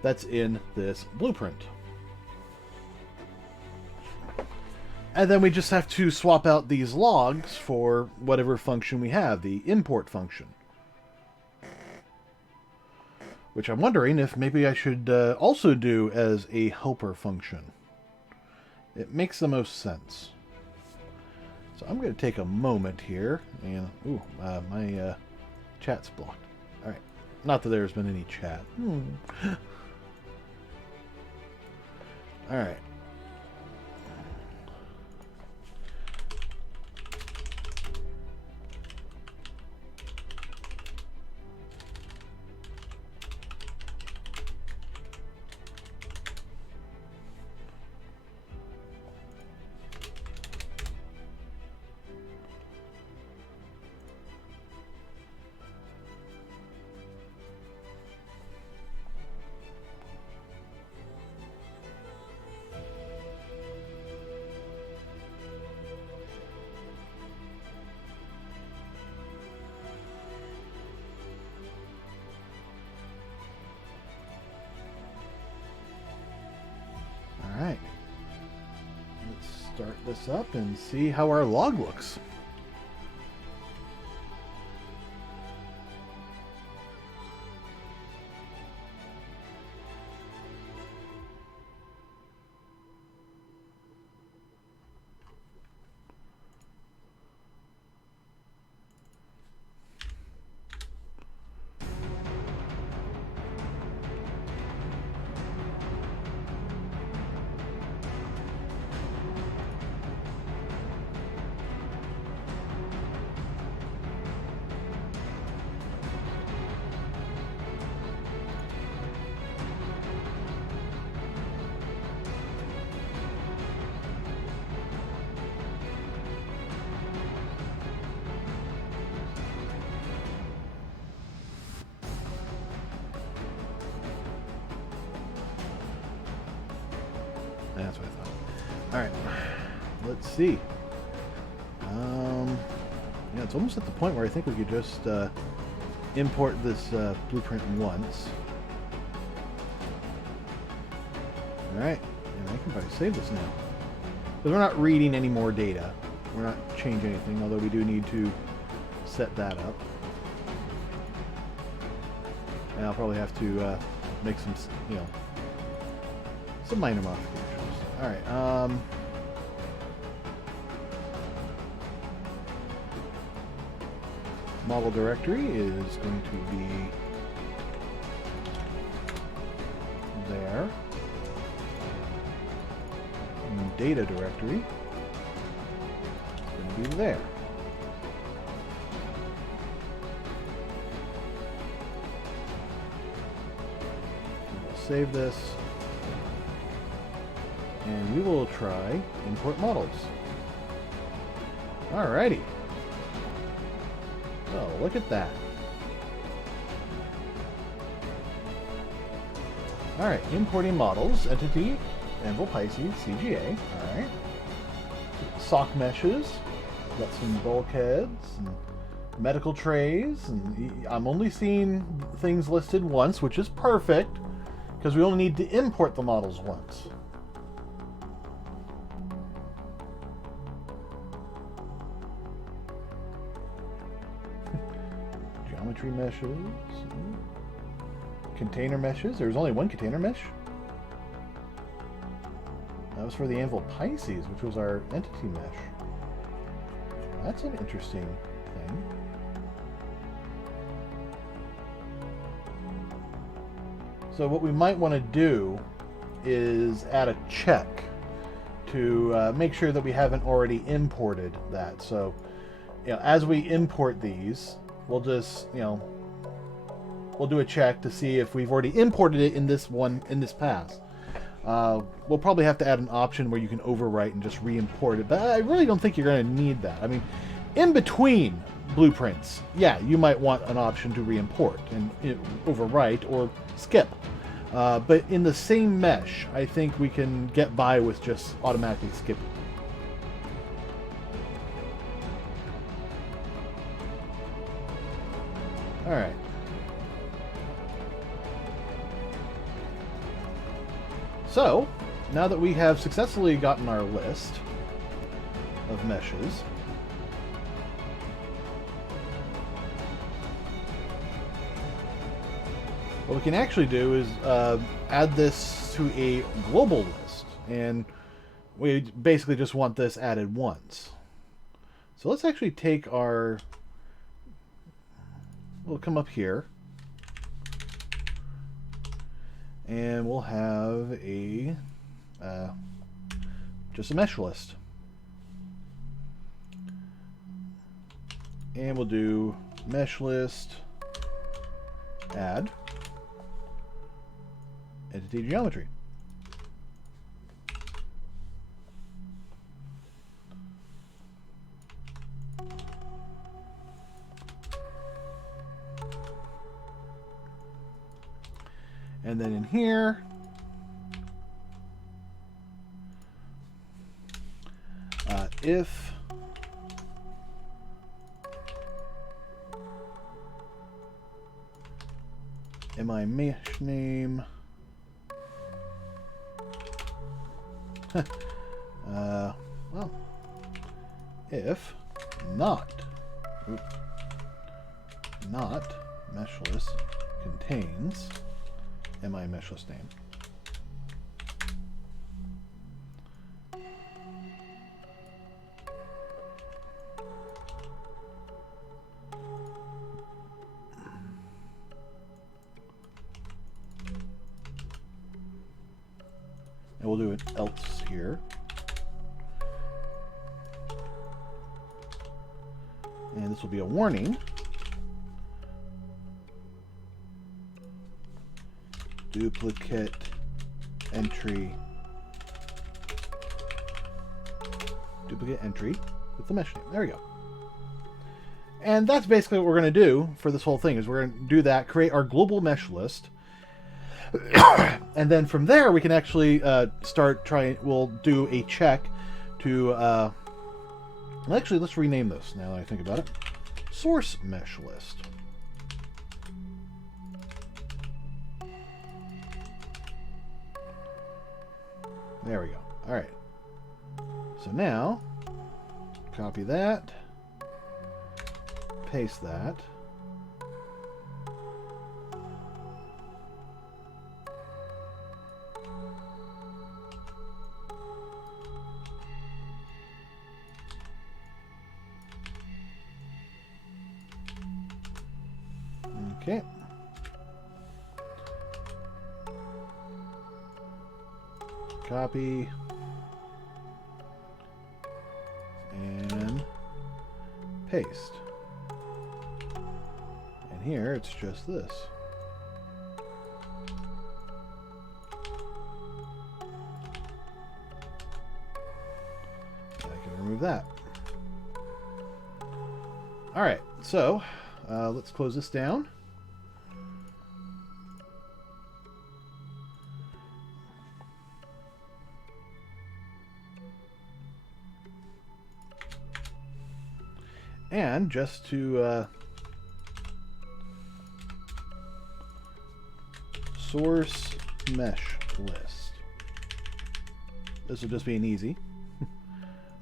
That's in this blueprint. And then we just have to swap out these logs for whatever function we have, the import function. Which I'm wondering if maybe I should also do as a helper function. It makes the most sense. So I'm going to take a moment here, and my chat's blocked. All right, not that there's been any chat. All right. Alright, let's start this up and see how our log looks. That's what I thought. All right, let's see. Yeah, it's almost at the point where I think we could just import this blueprint once. All right, and I can probably save this now. Because we're not reading any more data. We're not changing anything, although we do need to set that up. And I'll probably have to make some, some minor modifications. All right. Model directory is going to be there. And data directory be there. We'll save this. And we will try import models. Alrighty. So look at that. Alright, importing models, entity, Anvil Pisces, CGA, alright. Sock meshes, got some bulkheads, and medical trays, and I'm only seeing things listed once, which is perfect, because we only need to import the models once. Geometry meshes. Container meshes. There's only one container mesh. That was for the Anvil Pisces, which was our entity mesh. That's an interesting thing. So what we might want to do is add a check to make sure that we haven't already imported that. So, as we import these, we'll just, we'll do a check to see if we've already imported it in this pass. We'll probably have to add an option where you can overwrite and just re-import it, but I really don't think you're going to need that. I mean, in between blueprints, yeah, you might want an option to re-import and overwrite or skip. But in the same mesh, I think we can get by with just automatically skipping. All right. So, now that we have successfully gotten our list of meshes, what we can actually do is add this to a global list, and we basically just want this added once. So let's actually take our, we'll come up here, and we'll have a just a mesh list, and we'll do mesh list add entity geometry. And then in here, if mi mesh name well, if not mesh list contains mi mesh list name. And we'll do an else here. And this will be a warning. Duplicate entry with the mesh name. There we go. And that's basically what we're going to do for this whole thing, is we're going to do that, create our global mesh list. And then from there we can actually start trying, we'll do a check to actually, let's rename this now that I think about it. Source mesh list. There we go. All right. So now, copy that, paste that. Okay. Copy. And paste. And here it's just this. I can remove that. Alright, so let's close this down. And just to source mesh list. This will just be an easy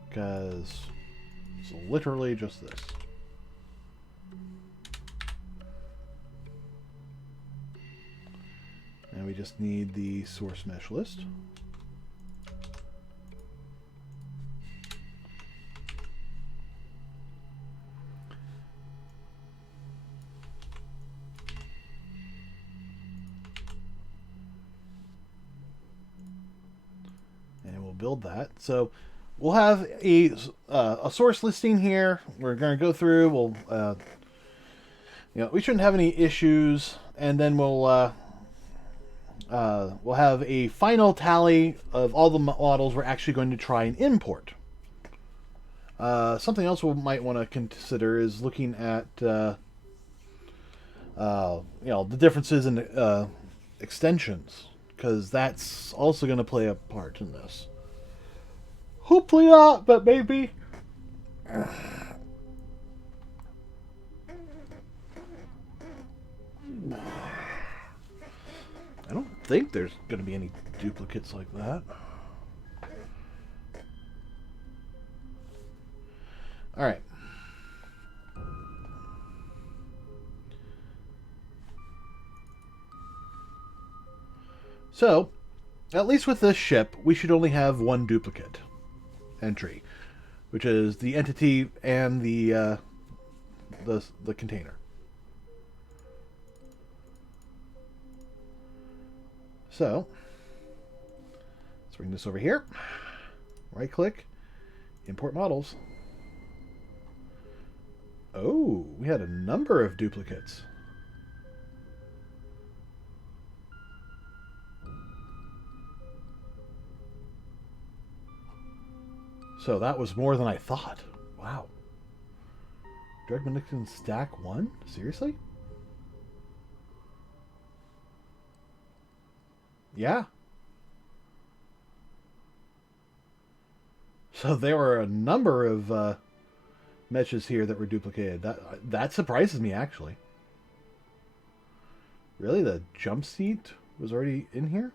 because it's literally just this. And we just need the source mesh list. Build that. So we'll have a source listing here. We're going to go through. We'll we shouldn't have any issues, and then we'll have a final tally of all the models we're actually going to try and import. Something else we might want to consider is looking at the differences in extensions, because that's also going to play a part in this. Hopefully not, but maybe. I don't think there's going to be any duplicates like that. Alright. So, at least with this ship, we should only have one duplicate entry, which is the entity and the container. So let's bring this over here. Right click, import models. Oh, we had a number of duplicates. So that was more than I thought. Wow. Dragmanican stack 1? Seriously? Yeah. So there were a number of meshes here that were duplicated. That surprises me, actually. Really? The jump seat was already in here?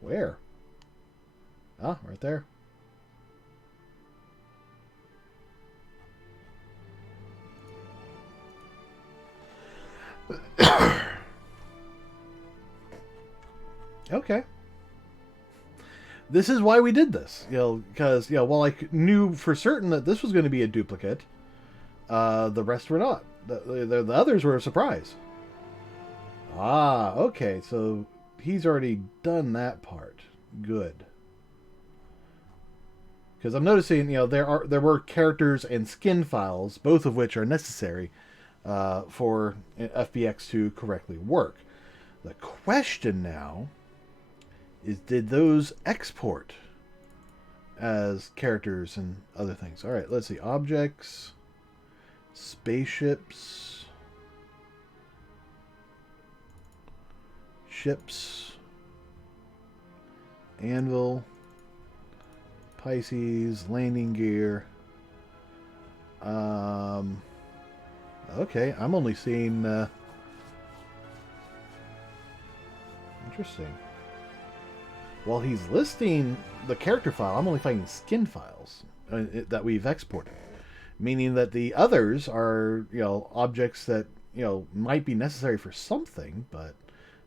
Where? Ah, right there. Okay. This is why we did this, because while I knew for certain that this was going to be a duplicate, the rest were not. The others were a surprise. Ah, okay, so he's already done that part. Good. Because I'm noticing, there were characters and skin files, both of which are necessary for FBX to correctly work. The question now is, did those export as characters and other things? All right, let's see. Objects, spaceships, ships, anvil, Pisces, landing gear. Okay, I'm only seeing... Interesting. While he's listing the character file, I'm only finding skin files that we've exported. Meaning that the others are, objects that, might be necessary for something, but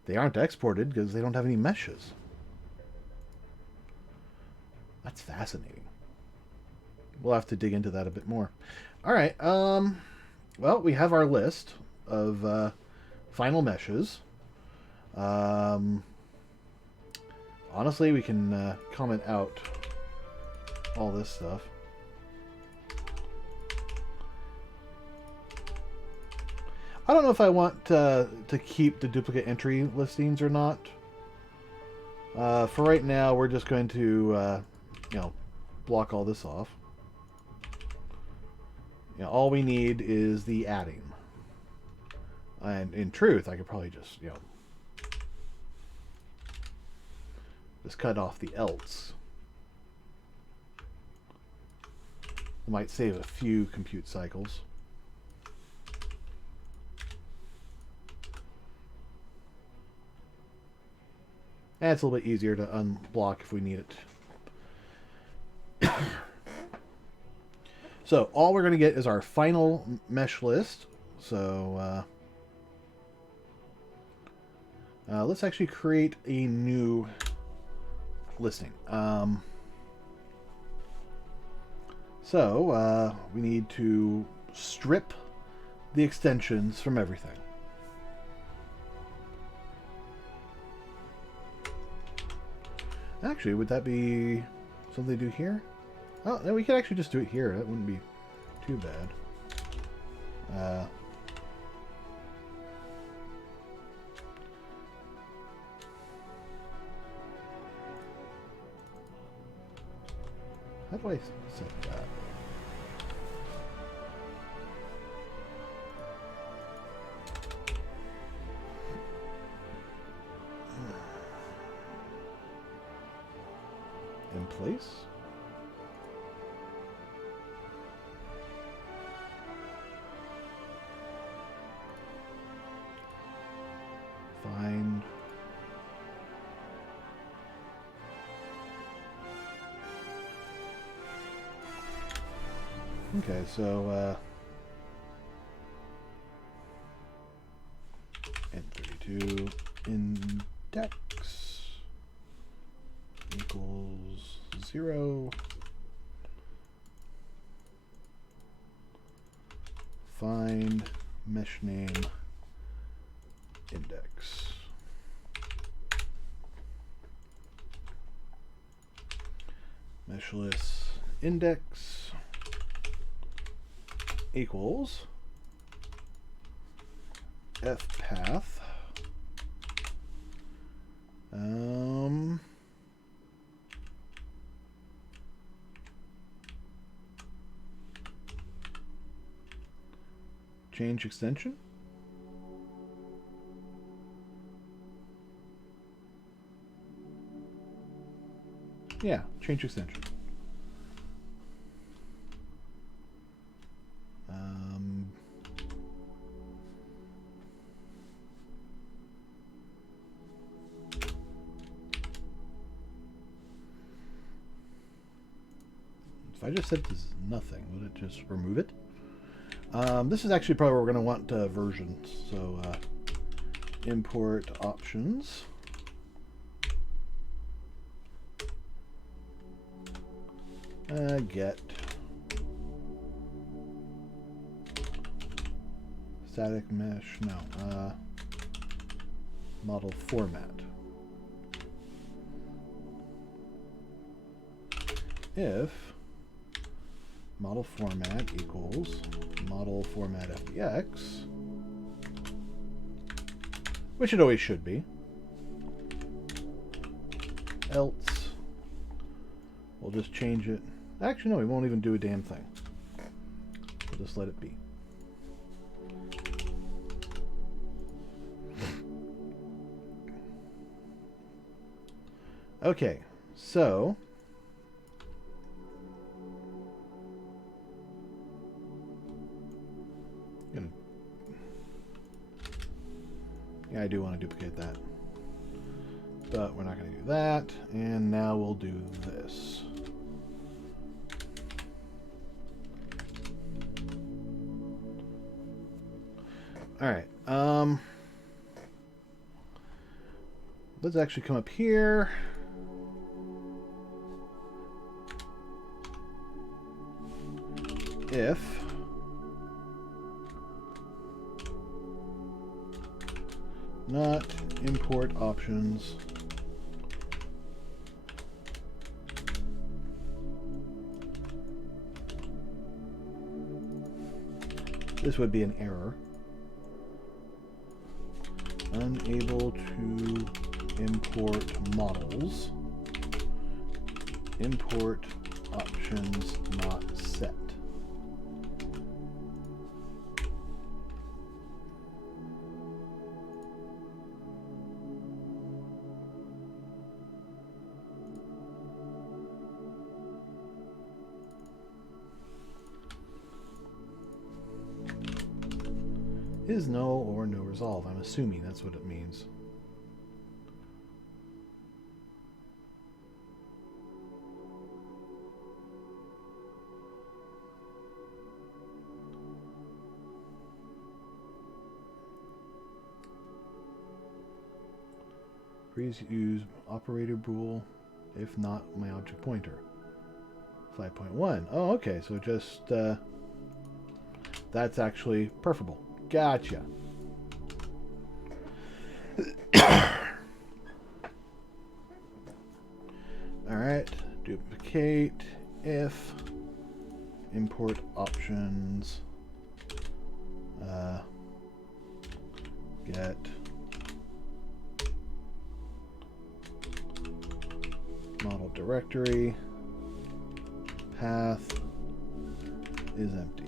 they aren't exported because they don't have any meshes. That's fascinating. We'll have to dig into that a bit more. All right. Well, we have our list of final meshes. Honestly, we can comment out all this stuff. I don't know if I want to keep the duplicate entry listings or not. For right now, we're just going to, you know, block all this off. You know, all we need is the adding. And in truth, I could probably just, you know, just cut off the else. I might save a few compute cycles. And it's a little bit easier to unblock if we need it. So all we're going to get is our final mesh list. So let's actually create a new listing. So we need to strip the extensions from everything. Actually, would that be something to do here? Oh, no, we could actually just do it here. That wouldn't be too bad. How do I set that? In place? Find. Okay, so N32 index equals 0. Find mesh name index. Mesh list index equals fpath change extension. Yeah, change extension. If I just set this nothing, would it just remove it? This is actually probably where we're going to want versions. So import options. Get static mesh. No. Model format. If model format equals model format FBX, which it always should be, else we'll just change it. Actually, no, we won't even do a damn thing. We'll just let it be. Okay, so yeah, I do want to duplicate that, but we're not going to do that. And now we'll do this. All right. Let's actually come up here. If not import options this would be an error. unable to import models. Import options not set. Is no or no resolve. I'm assuming that's what it means. Please use operator bool, if not my object pointer. 5.1. Oh, okay. So just that's actually preferable. Gotcha. Alright, duplicate if import options get model directory path is empty.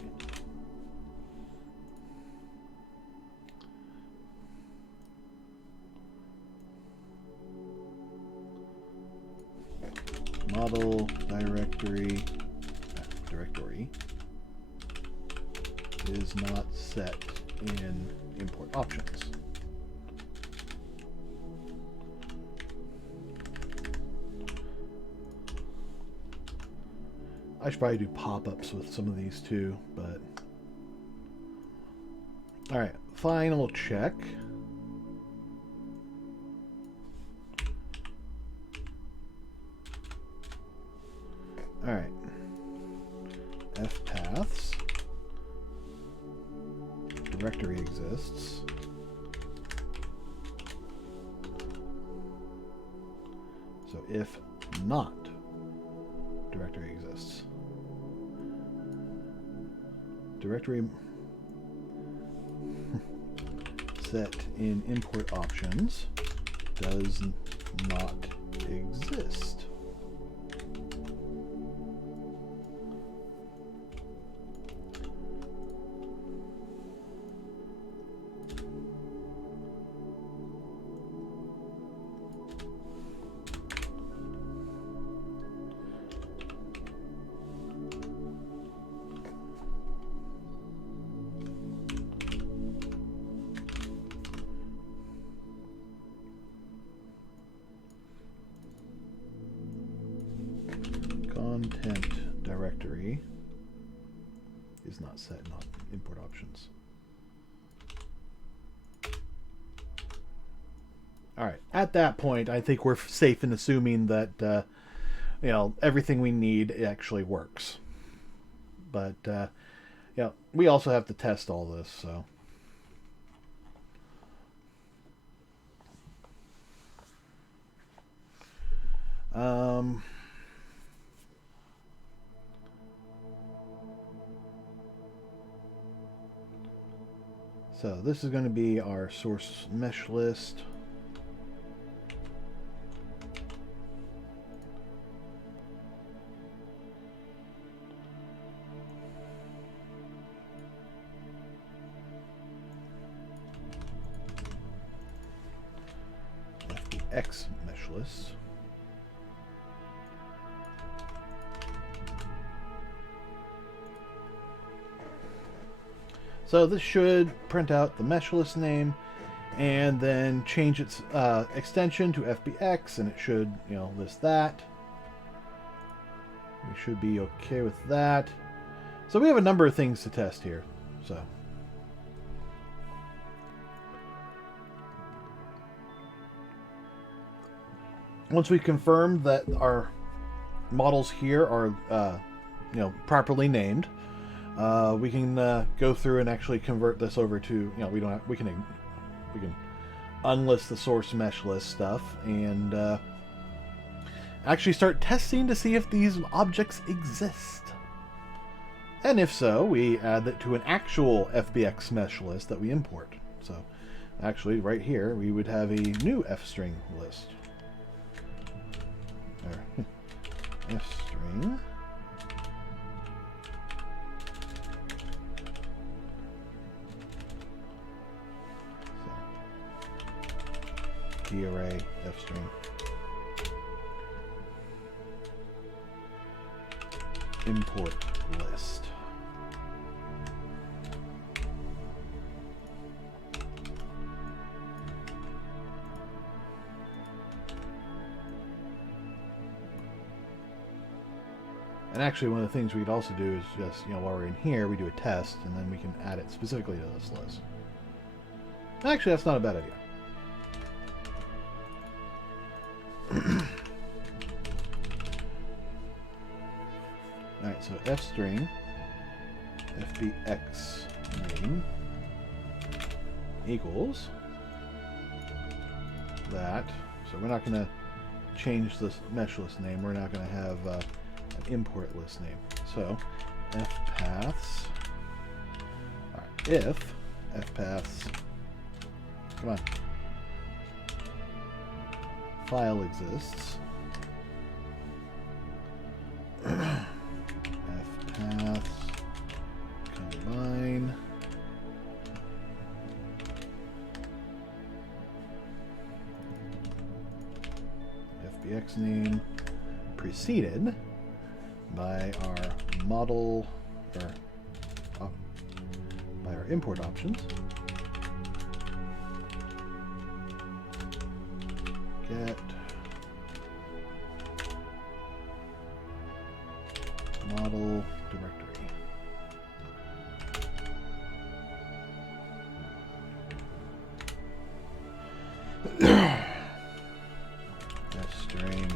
Model directory is not set in import options. I should probably do pop-ups with some of these too, but all right, final check. All right, f paths directory exists. So if not directory exists, directory set in import options does not exist. Content directory is not set, not import options. All right, at that point, I think we're safe in assuming that everything we need actually works. But we also have to test all this, so. So this is going to be our source mesh list. FBX mesh list. So this should print out the mesh list name and then change its extension to FBX, and it should, list that. We should be okay with that. So we have a number of things to test here. So once we confirm that our models here are, properly named, we can go through and actually convert this over to, we can unlist the source mesh list stuff and actually start testing to see if these objects exist. And if so, we add that to an actual FBX mesh list that we import. So Actually, right here, we would have a new f-string list. There. F-string. Key array, f-string. Import list. And actually, one of the things we'd also do is just, while we're in here, we do a test, and then we can add it specifically to this list. Actually, that's not a bad idea. Alright, so f-string, fbx name equals that. So we're not going to change this mesh list name. We're not going to have an import list name. So fpaths, if fpaths, come on, file exists, fpaths combine fbx name preceded by our model, or by our import options. Get model directory. String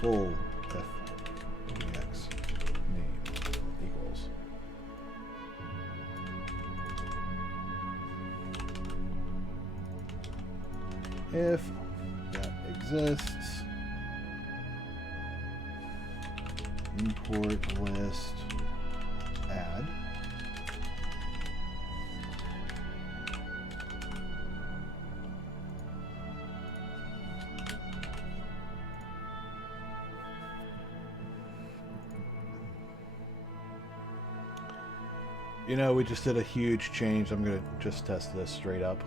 full fbx name equals if that exists, import list add we just did a huge change. I'm going to just test this straight up.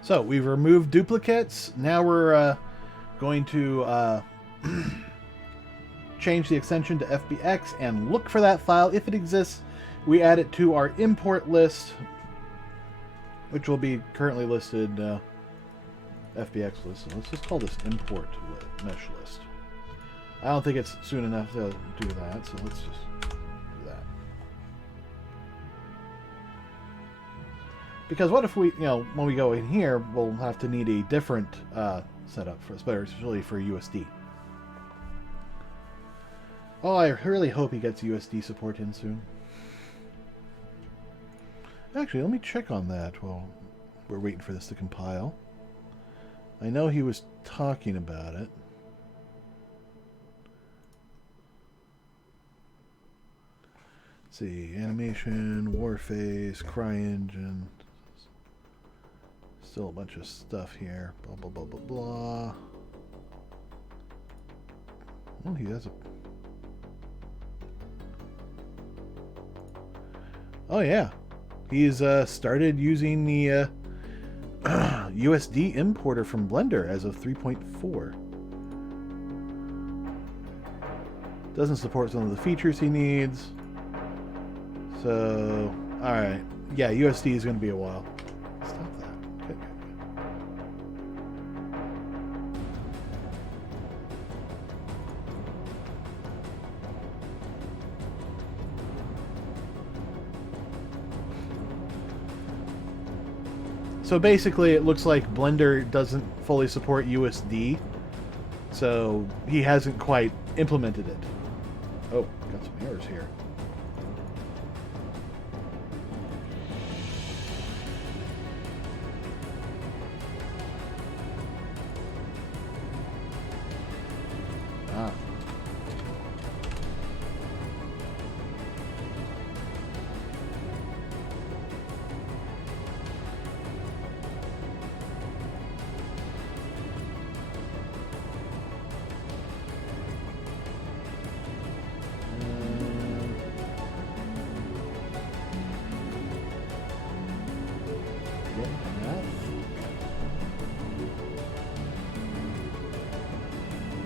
So we've removed duplicates. Now we're going to change the extension to FBX and look for that file. If it exists, we add it to our import list, which will be currently listed FBX list. So let's just call this import mesh list. I don't think it's soon enough to do that, so let's just do that. Because what if we, when we go in here, we'll have to need a different setup for, especially for USD. Oh, I really hope he gets USD support in soon. Actually, let me check on that while we're waiting for this to compile. I know he was talking about it. Let's see, animation, warface, CryEngine. Still a bunch of stuff here. Blah, blah, blah, blah, blah. Well, he has a... Oh, yeah. He's started using the USD importer from Blender as of 3.4. Doesn't support some of the features he needs. So, alright. Yeah, USD is going to be a while. Stop that. Good. So basically, it looks like Blender doesn't fully support USD, so he hasn't quite implemented it. Oh, got some errors here.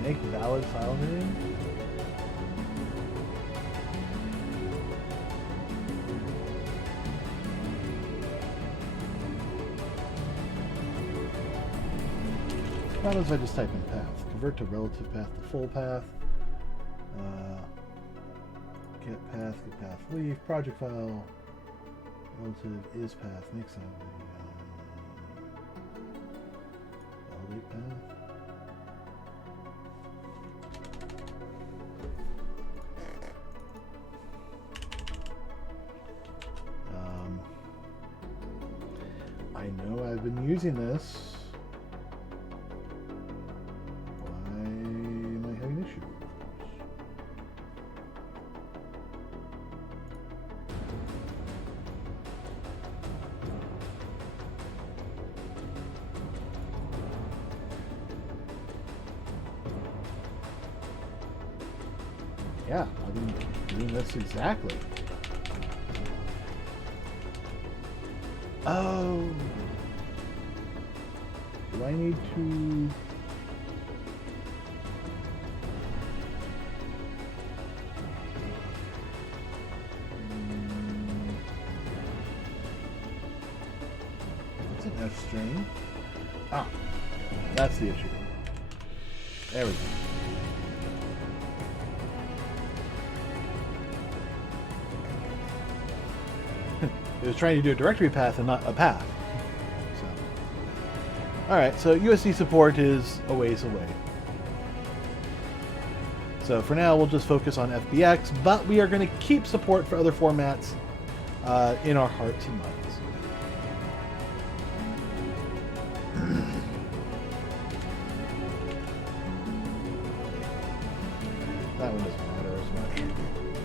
Make valid file name. How does I just type in path? Convert to relative path to full path. Get path, leave, project file. Relative is path, makes sense. Validate path. I know I've been using this. Why am I having issues? Yeah, I've been doing this exactly. Oh. Do I need to... What's an F string? Ah, that's the issue. There we go. It was trying to do a directory path and not a path. So, alright, so USD support is a ways away. So for now, we'll just focus on FBX, but we are going to keep support for other formats in our hearts and minds. That one doesn't matter as much. It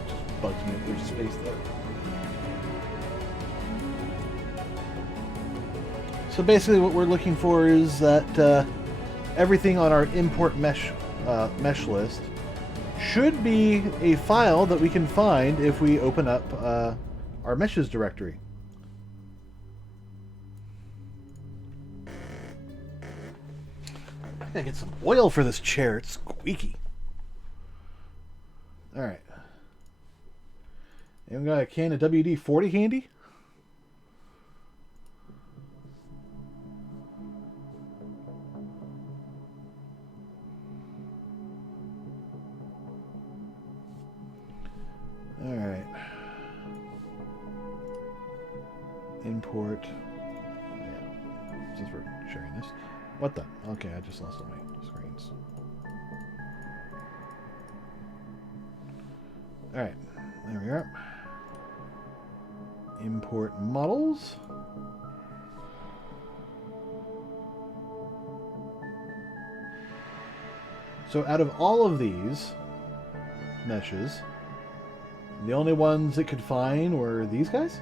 just bugs me if there's space there. So basically what we're looking for is that everything on our import mesh list should be a file that we can find if we open up our meshes directory. I gotta get some oil for this chair, it's squeaky. Alright. Anyone got a can of WD-40 handy? Alright. Import. Yeah. Since we're sharing this. What the? Okay, I just lost all my screens. Alright. There we are. Import models. So out of all of these meshes, the only ones it could find were these guys?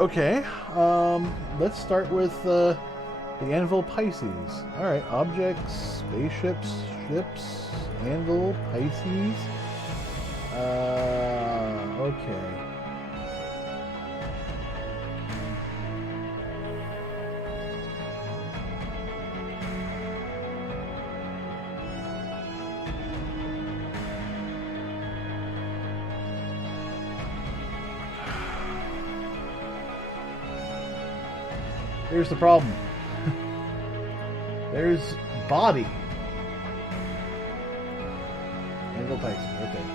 Okay, let's start with the Anvil Pisces. Alright, objects, spaceships, ships, Anvil, Pisces. Okay. Here's the problem. There's body. Anvil Pisces, right there.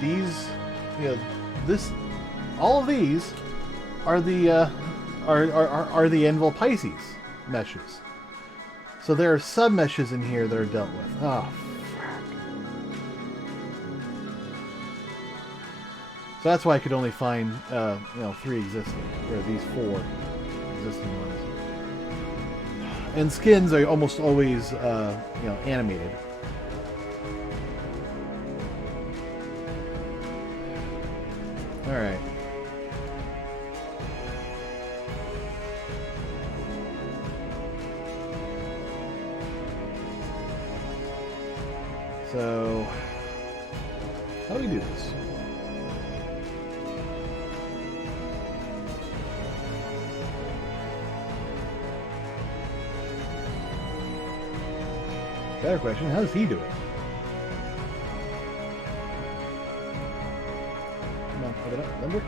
These, all of these are the are the Anvil Pisces meshes. So there are sub meshes in here that are dealt with. Oh, fuck. So that's why I could only find 3 existing, or these 4 existing ones. And skins are almost always animated. All right. So, how do we do this? Better question, how does he do it? Come on, open up, remember?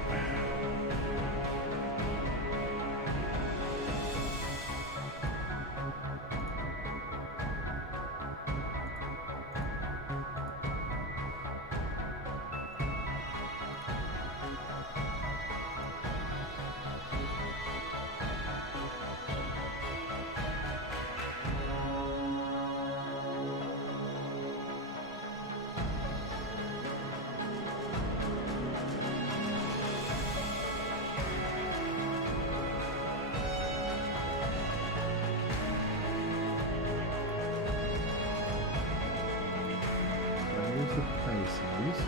There's the Pisces.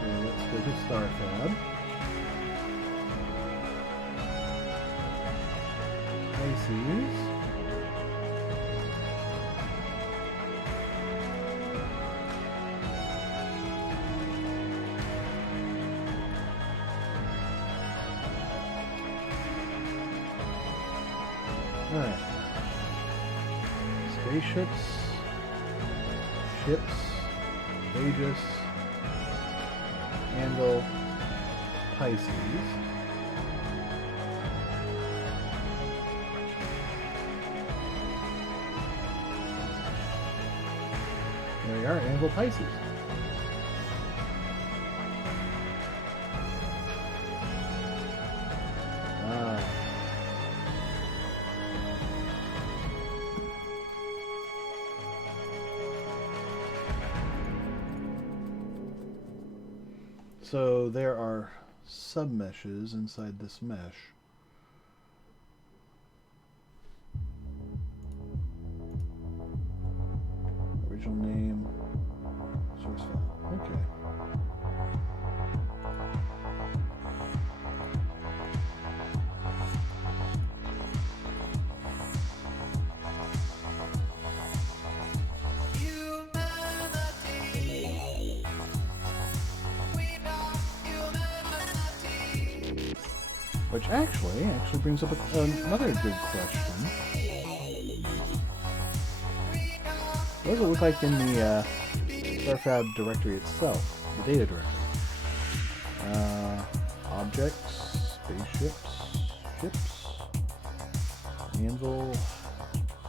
So let's go to StarFab. Pisces. Alright. Spaceships, ships, Aegis, Anvil, Pisces. There we are, Anvil, Pisces. So there are submeshes inside this mesh. Original name, source file. Okay. Which actually brings up another good question. What does it look like in the StarFab directory itself, the data directory? Objects, spaceships, ships, Anvil,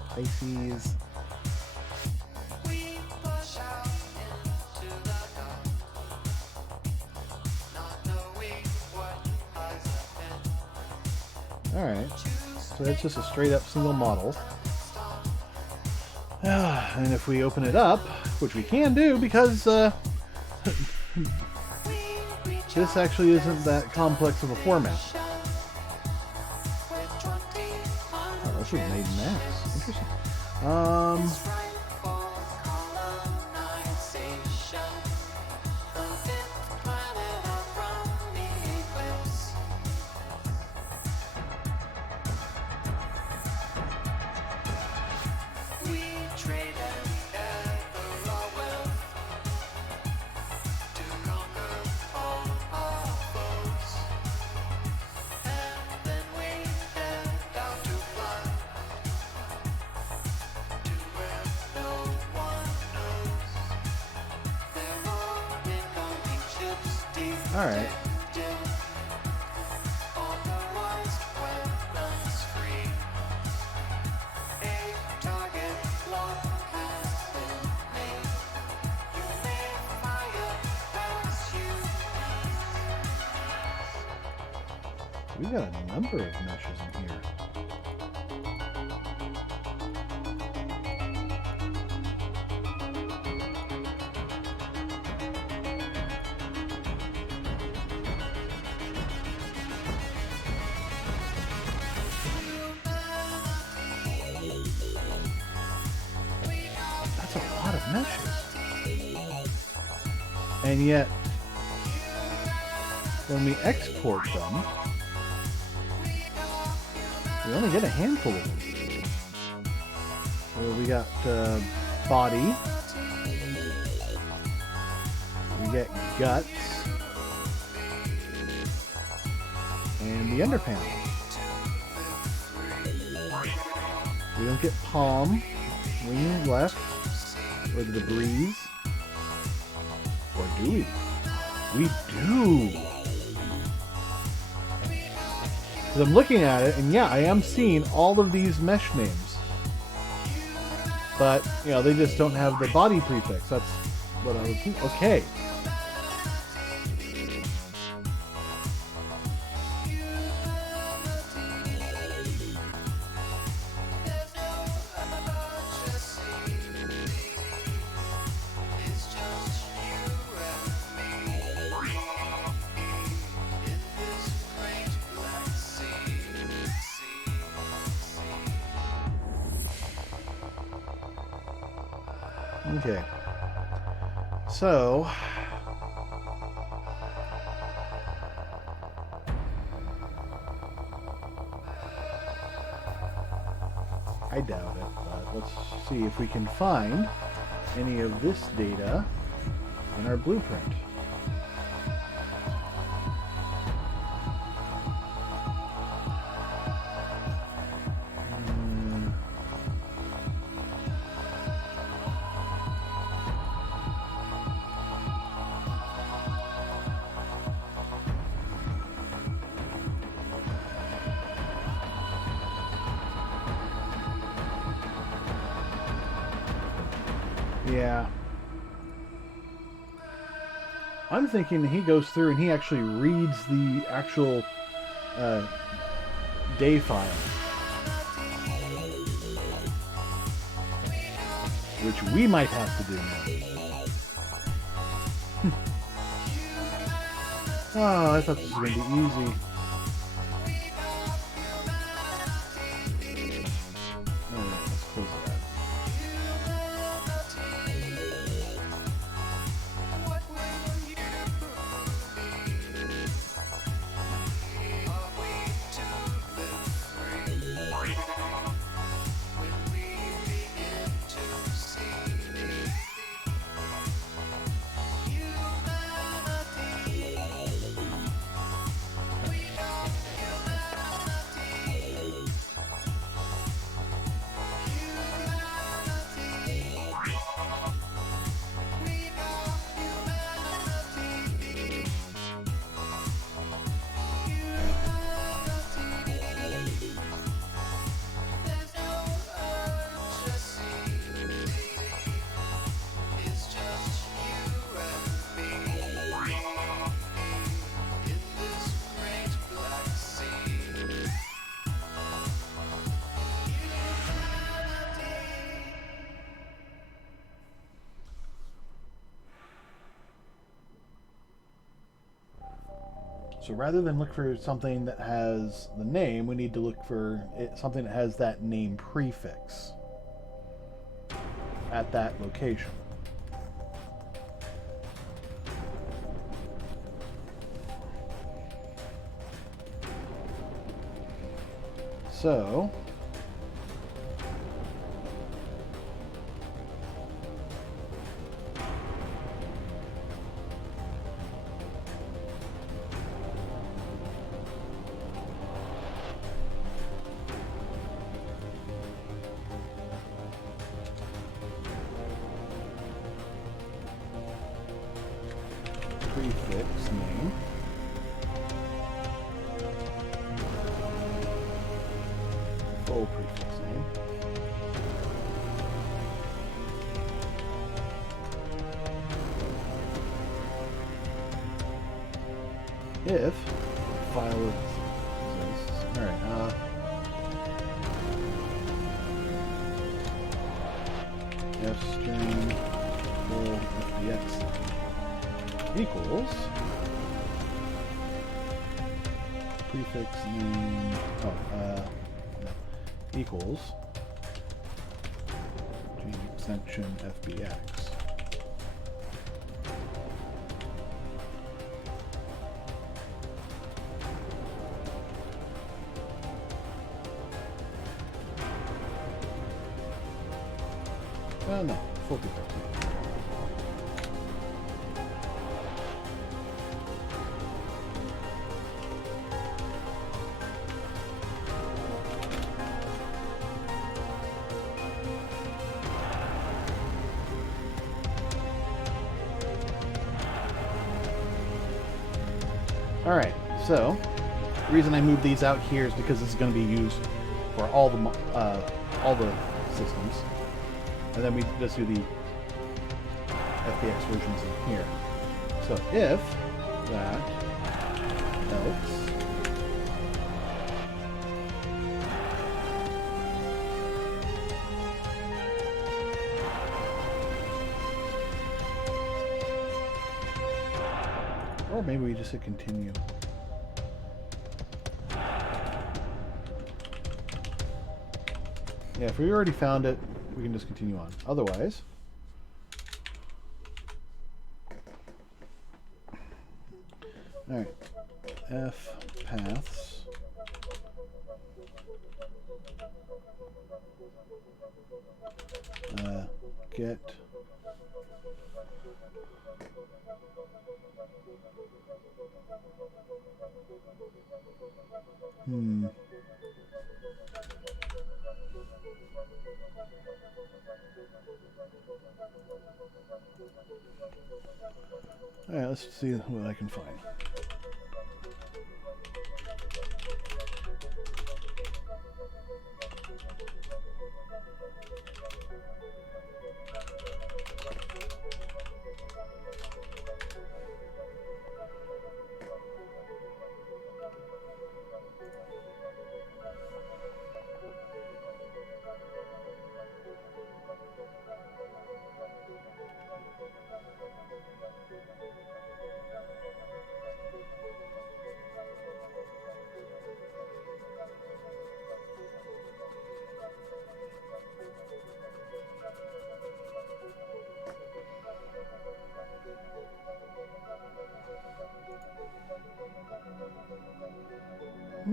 Pisces. Alright, so that's just a straight up single model. And if we open it up, which we can do because this actually isn't that complex of a format. Oh, this was made in Max. Interesting. Alright. We've got a number of meshes in here. That's a lot of meshes. And yet, when we export them, we only get a handful of them. So we got body. We get guts. And the underpanel. We don't get palm, wings left, or the breeze. Or do we? We do! Because I'm looking at it, and yeah, I am seeing all of these mesh names. But, you know, they just don't have the body prefix. That's what I was thinking. Okay. Okay. So I doubt it, but let's see if we can find any of this data in our blueprint. Yeah. I'm thinking he goes through and he actually reads the actual day file. Which we might have to do now. Oh, I thought this was going to be easy. Alright, let's close that. So rather than look for something that has the name, we need to look for something that has that name prefix at that location. So prefix name. Full prefix name. If file exists. Alright, fstring full fdx equals prefix name equals change extension fbx. No, 40%. Alright, so the reason I moved these out here is because this is going to be used for all the systems. And then we just do the FBX versions in here. So if that else or maybe we just hit continue. Yeah, if we already found it, we can just continue on. Otherwise, all right, F paths. Get all right, let's see what I can find.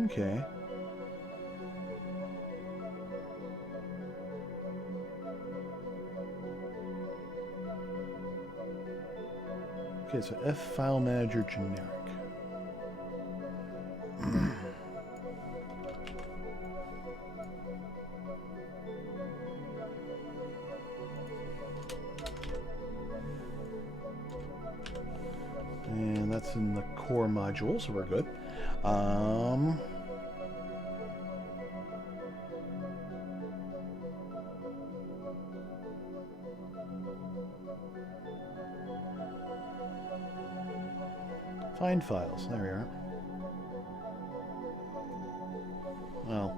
Okay. Okay, so F file manager generic. And that's in the core module, so we're good. Find files. There we are. Well.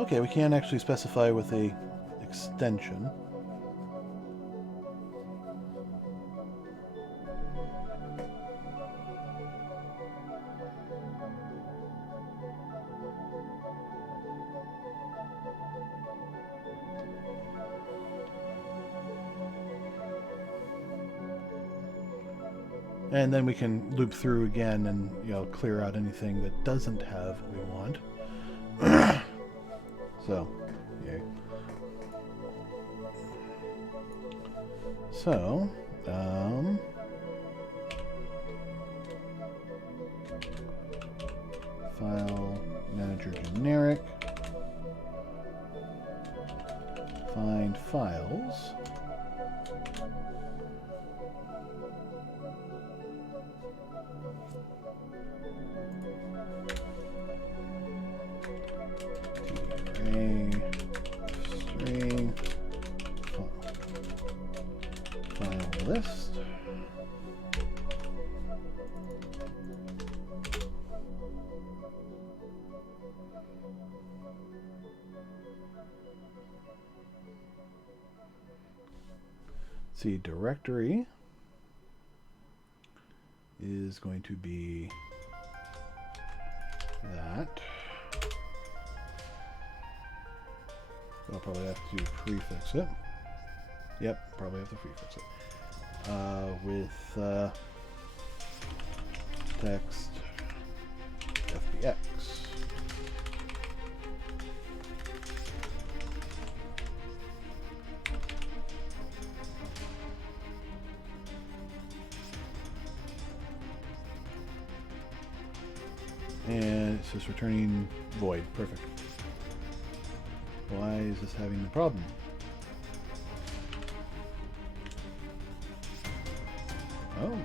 Okay, we can actually specify with a extension. And then we can loop through again and, you know, clear out anything that doesn't have what we want. So, yay. So, file manager generic, find files. String file list. See, directory is going to be that. I'll probably have to prefix it. Yep, probably have to prefix it. With text FBX. And it says returning void. Perfect. Why is this having a problem? Oh.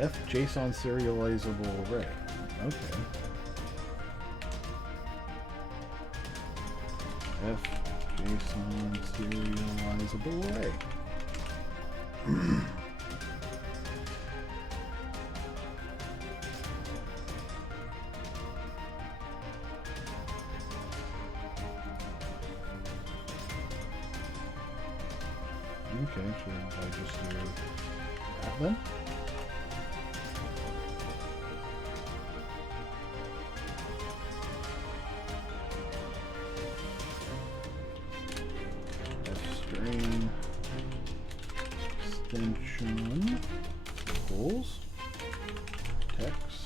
F JSON serializable array. Okay. F JSON serializable array. Okay, should I just do that then? String extension equals text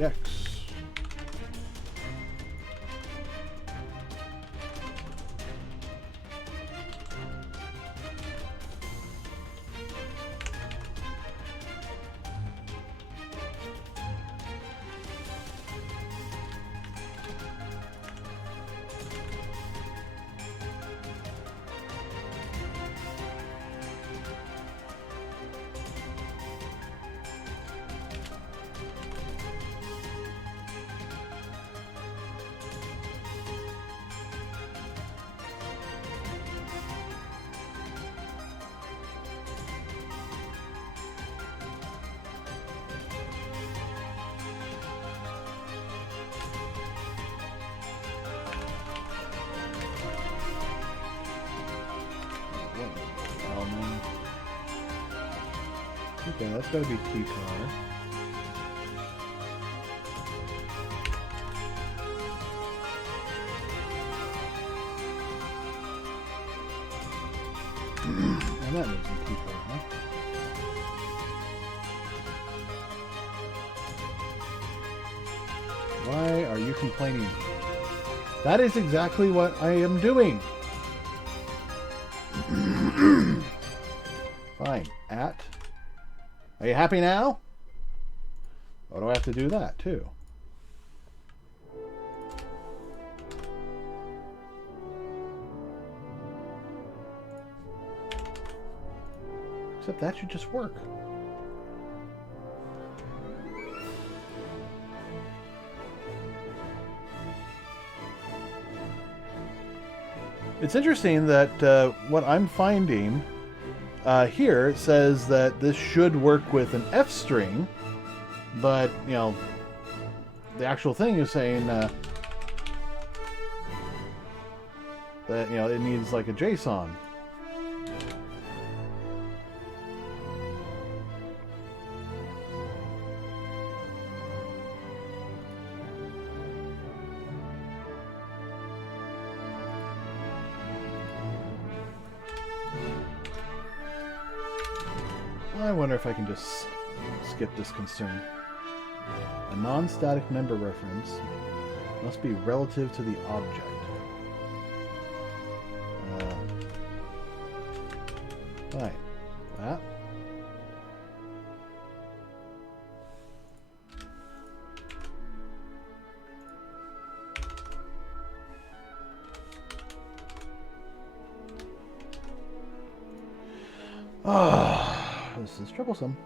x. Okay, that's gotta be T-car. And that needs a T-car, huh? Why are you complaining? That is exactly what I am doing. Fine. At. Are you happy now? Or do I have to do that too? Except that should just work. It's interesting that what I'm finding here says that this should work with an F string, but, you know, the actual thing is saying that, you know, it needs like a JSON. I wonder if I can just skip this concern. A non-static member reference must be relative to the object. Right. That. This is troublesome.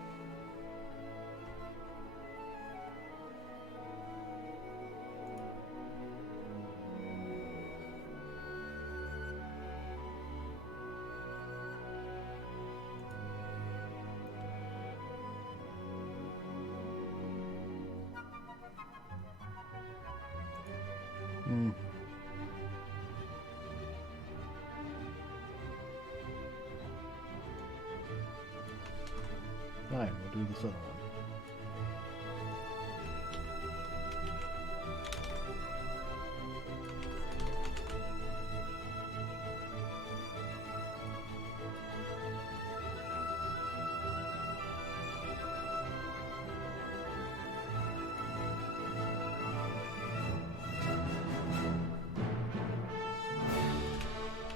Fine, we'll do this other one.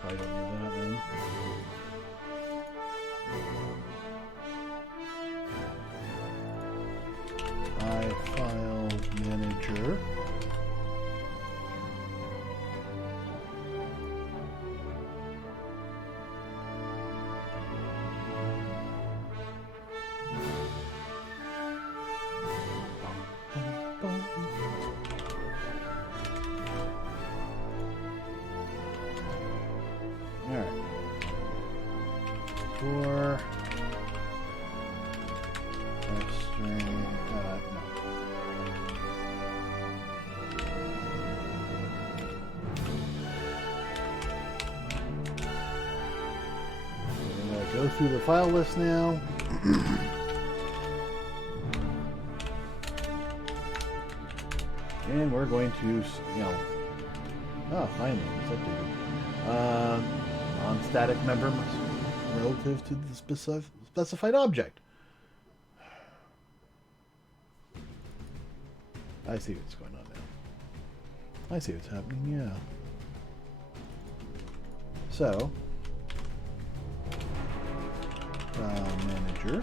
Probably don't need that then. file manager. For string, no. I'm going to go through the file list now. And we're going to, you know, oh, finally, it's updated. Non-static member relative to the specified object. I see what's going on now. I see what's happening, yeah. So, file manager.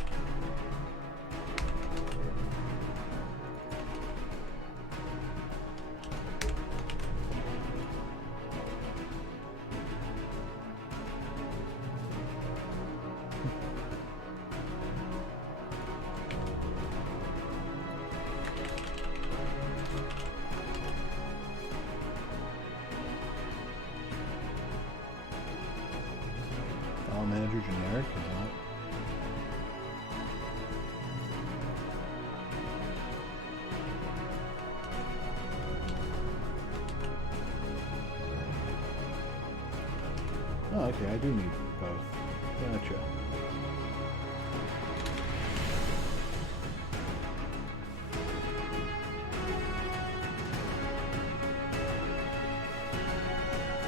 Manager generic is not. Oh, okay, I do need both. Gotcha.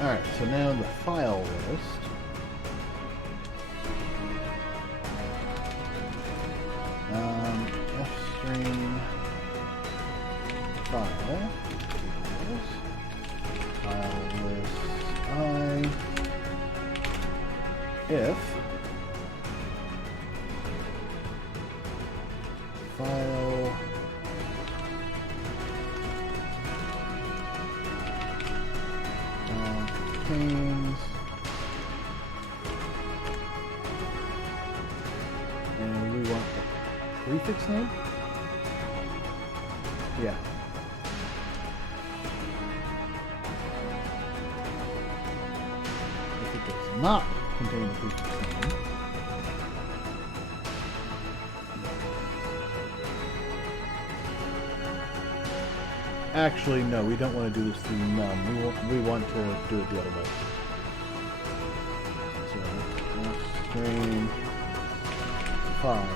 Alright, so now the file list. Fstring file equals file list I if file contains, and we want the prefix name. Yeah. If it does not contain the prefix name, actually, no, we don't want to do this through num. We want to do it the other way. So, string file.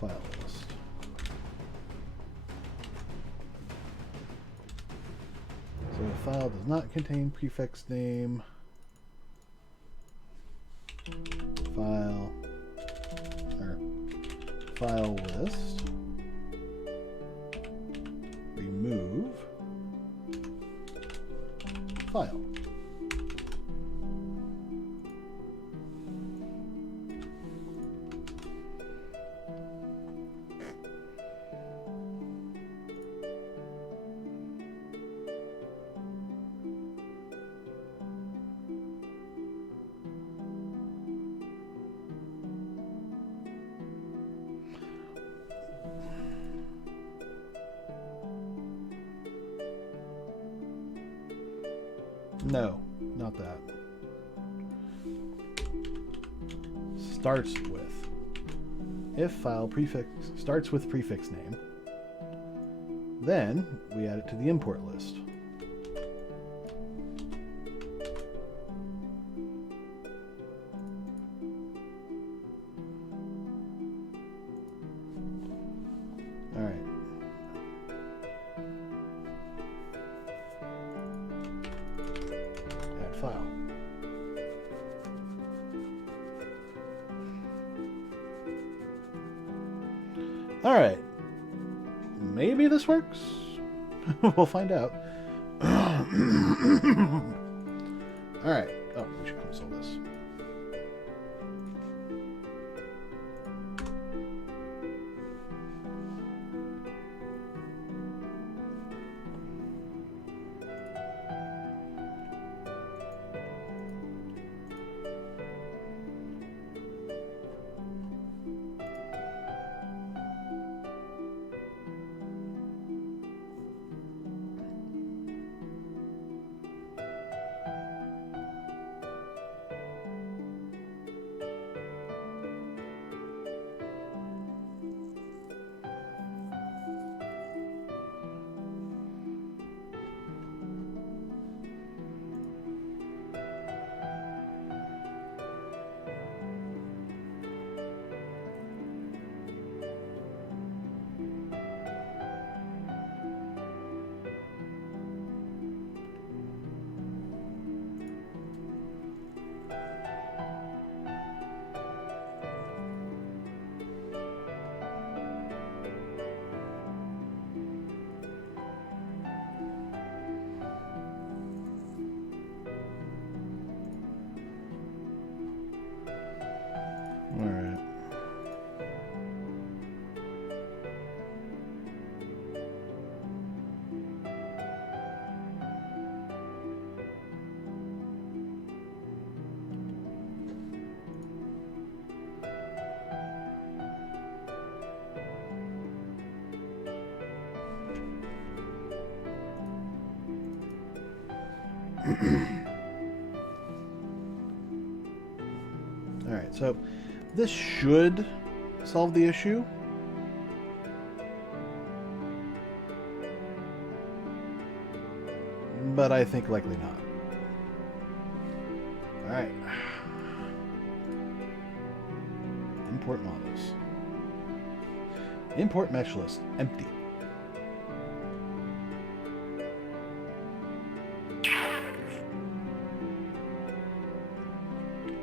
File list. So the file does not contain prefix name. File list. Remove file. No, not that. Starts with. If file prefix starts with prefix name, then we add it to the import list. All right. File. All right. Maybe this works. We'll find out. All right. Oh, we should console this. Alright, so this should solve the issue. But I think likely not. Alright. Import models. Import mesh list. Empty.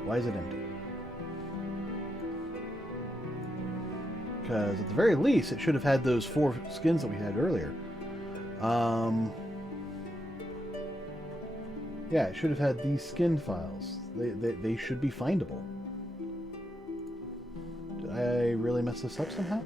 Why is it empty? Because at the very least, it should have had those 4 skins that we had earlier. Yeah, it should have had these skin files. They should be findable. Did I really mess this up somehow?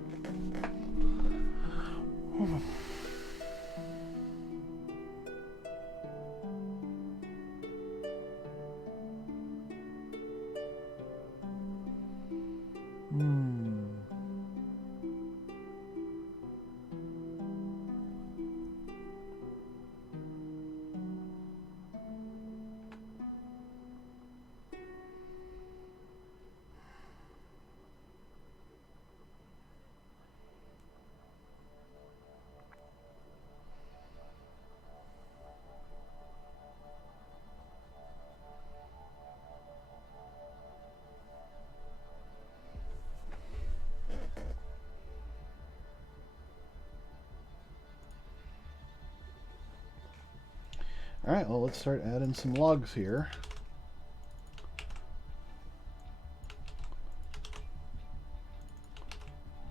Alright, well, let's start adding some logs here.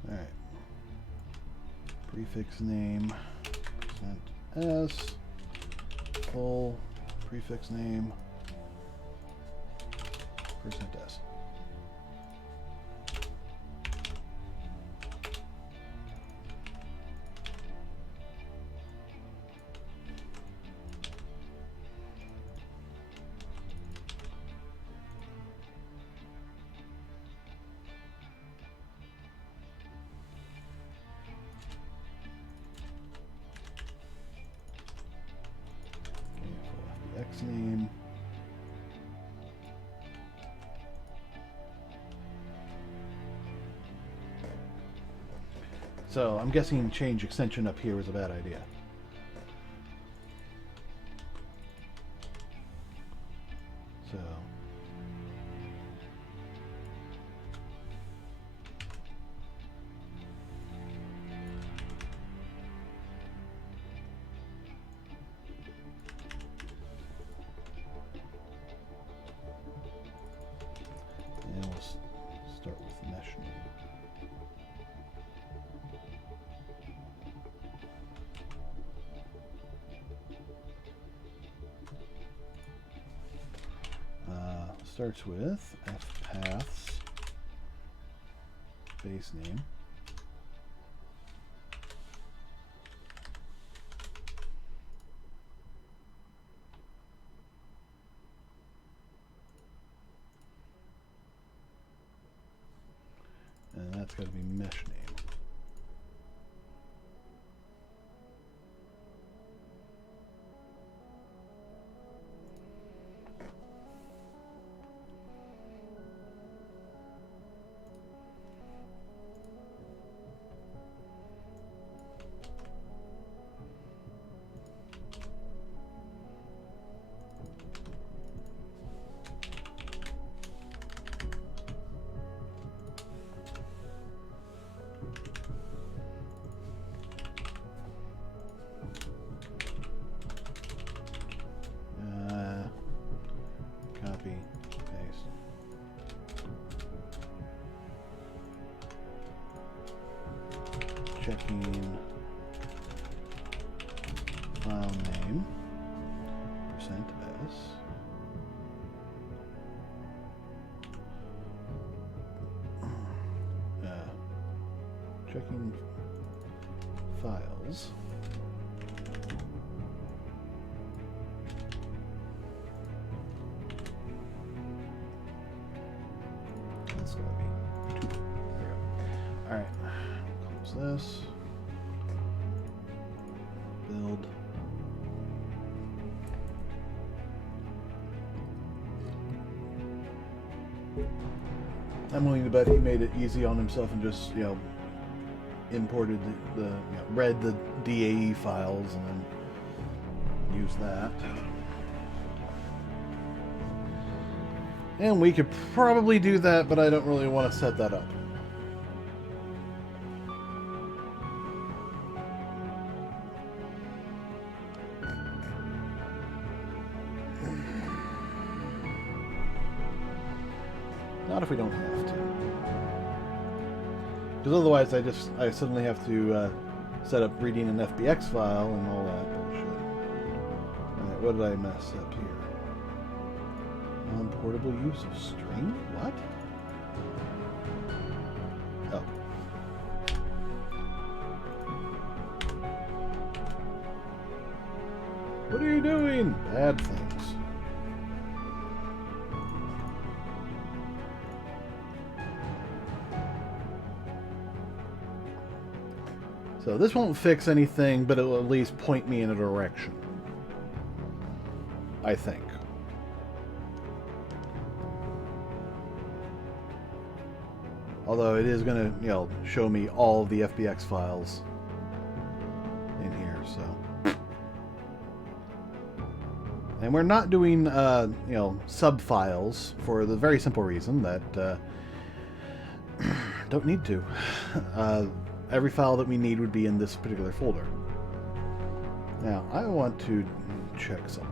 Alright. Prefix name, %s, full prefix name, %s. Name. So I'm guessing change extension up here was a bad idea. So start with mesh name. Starts with fpaths base name. And that's got to be mesh name. Copy, paste. Checking file name, %s. Checking files. That's going to be 2. There we go. Alright. Close this. Build. I'm willing to bet he made it easy on himself and just, imported read the DAE files and then used that. And we could probably do that, but I don't really want to set that up. Not if we don't have to. Because otherwise I suddenly have to set up reading an FBX file and all that bullshit. Alright, what did I mess up here? Non-portable use of string? What? Oh. What are you doing? Bad things. So this won't fix anything, but it will at least point me in a direction. I think. Although it is going to, show me all of the FBX files in here, so. And we're not doing, sub-files for the very simple reason that don't need to. Every file that we need would be in this particular folder. Now, I want to check something.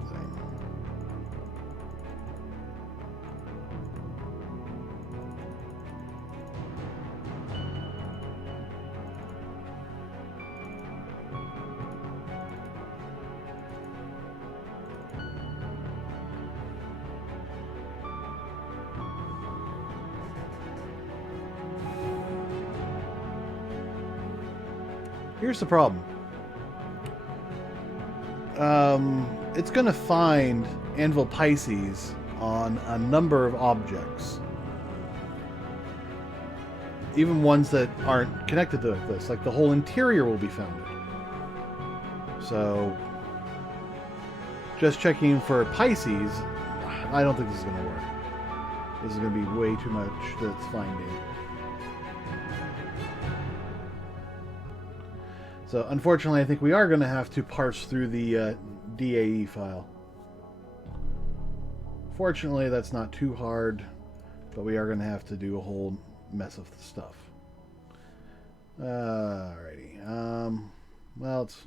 Here's the problem. It's going to find Anvil Pisces on a number of objects. Even ones that aren't connected to this. Like the whole interior will be founded. So, just checking for Pisces, I don't think this is going to work. This is going to be way too much that's finding. So, unfortunately, I think we are going to have to parse through the DAE file. Fortunately, that's not too hard, but we are going to have to do a whole mess of the stuff. Alrighty. Well, it's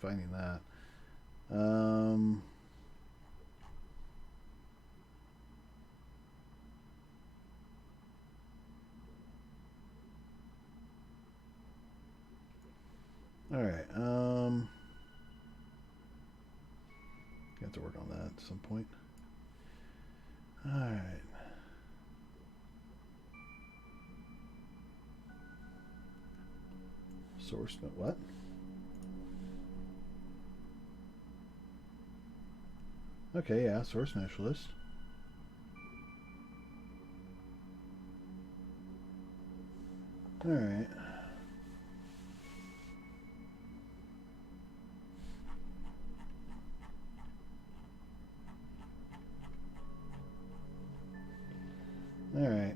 finding that. Alright, have to work on that at some point. Alright. Source, what? Okay, yeah, source mesh list. Alright. Alright.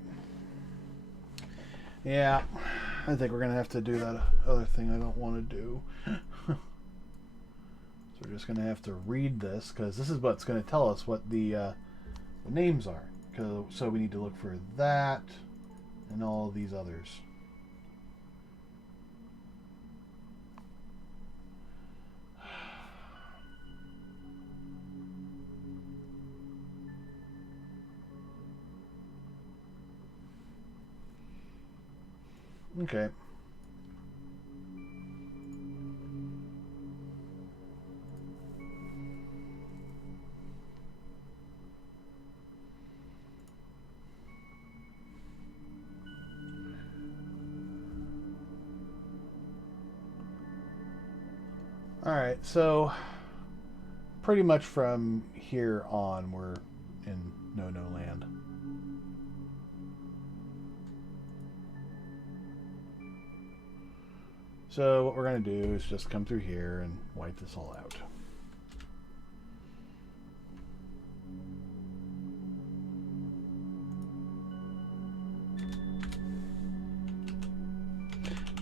Yeah, I think we're going to have to do that other thing I don't want to do. So we're just going to have to read this, because this is what's going to tell us what the names are. So we need to look for that and all of these others. Okay. All right, so pretty much from here on, we're in no-no land. So what we're going to do is just come through here and wipe this all out.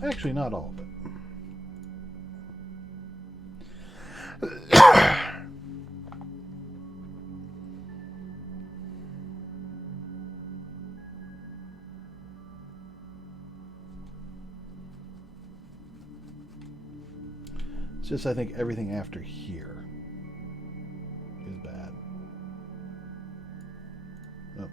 Actually, not all of it. It's just I think everything after here is bad. Oh.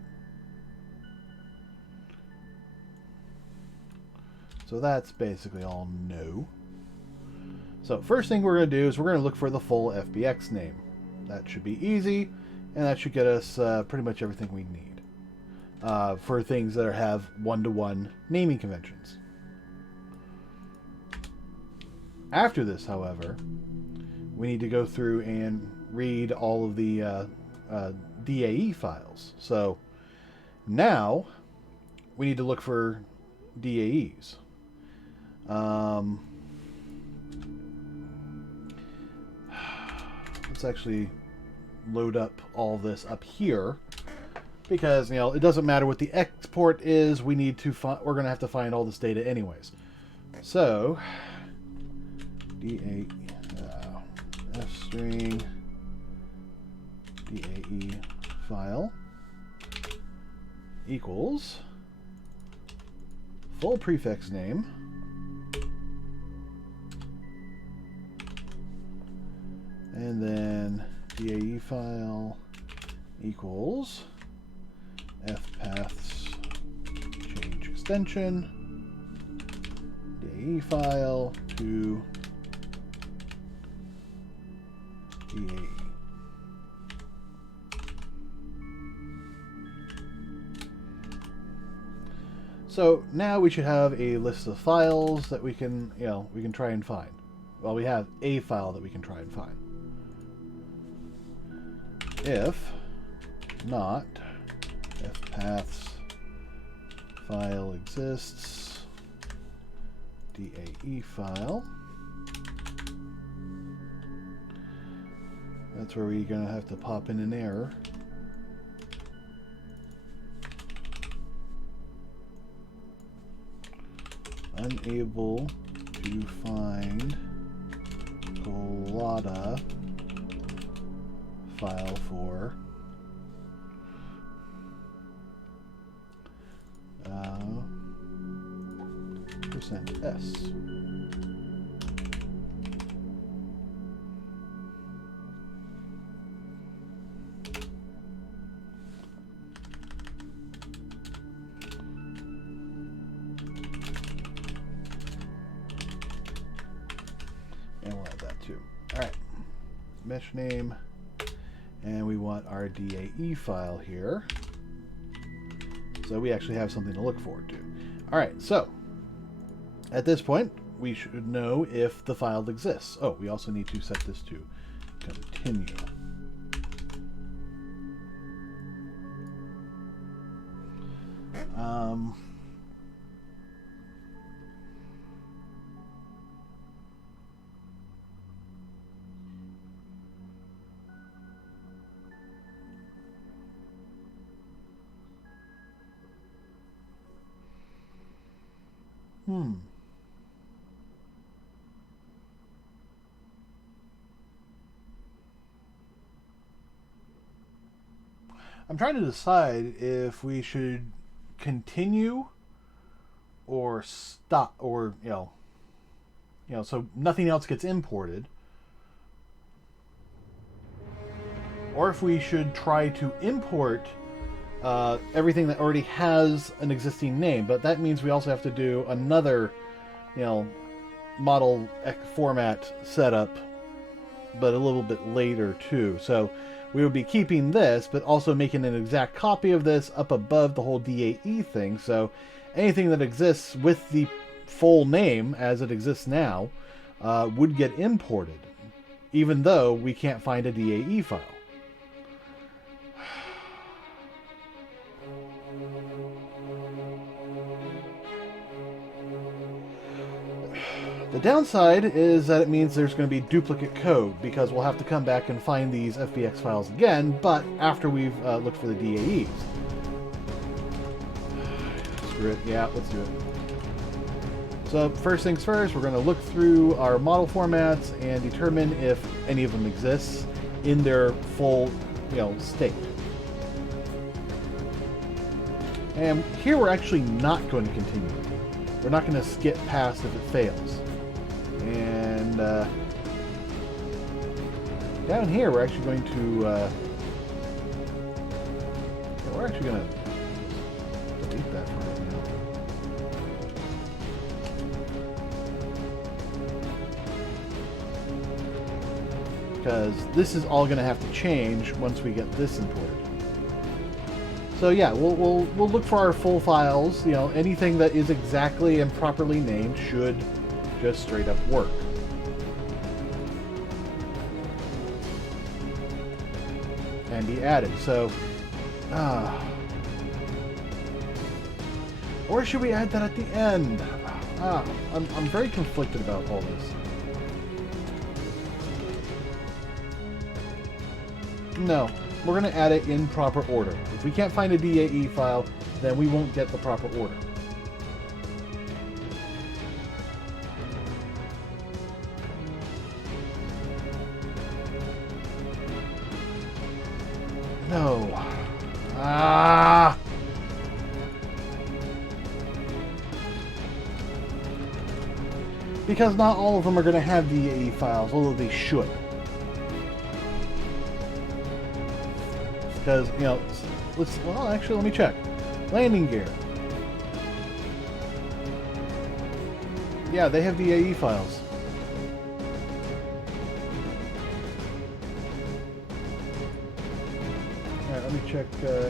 So that's basically all no. So first thing we're going to do is we're going to look for the full FBX name. That should be easy, and that should get us pretty much everything we need for things that have one-to-one naming conventions. After this, however, we need to go through and read all of the DAE files. So now we need to look for DAEs. Let's actually load up all this up here, because it doesn't matter what the export is. We need to we're going to have to find all this data anyways. So DAE fstring DAE file equals full prefix name and then DAE file equals fpaths change extension DAE file to DAE. So now we should have a list of files that we can try and find. Well, we have a file that we can try and find. If not, fpaths file exists, DAE file. That's where we're going to have to pop in an error. Unable to find Collada file for %s. And we'll add that too. All right, mesh name, and we want our DAE file here. So we actually have something to look forward to. All right, so at this point, we should know if the file exists. Oh, we also need to set this to continue. I'm trying to decide if we should continue or stop, or so nothing else gets imported, or if we should try to import everything that already has an existing name. But that means we also have to do another model format setup, but a little bit later too. So we would be keeping this, but also making an exact copy of this up above the whole DAE thing. So anything that exists with the full name as it exists now would get imported, even though we can't find a DAE file. The downside is that it means there's going to be duplicate code, because we'll have to come back and find these FBX files again, but after we've looked for the DAEs. Screw it. Yeah, let's do it. So first things first, we're going to look through our model formats and determine if any of them exists in their full, state. And here we're actually not going to continue. We're not going to skip past if it fails. And down here, we're actually going to delete that for right now. Because this is all going to have to change once we get this imported. So yeah, we'll look for our full files. Anything that is exactly and properly named should just straight up work. And be added. So, or should we add that at the end? I'm very conflicted about all this. No, we're going to add it in proper order. If we can't find a DAE file, then we won't get the proper order. No. Because not all of them are going to have DAE files, although they should. Because, actually, let me check. Landing gear. Yeah, they have DAE files. Alright, let me check this.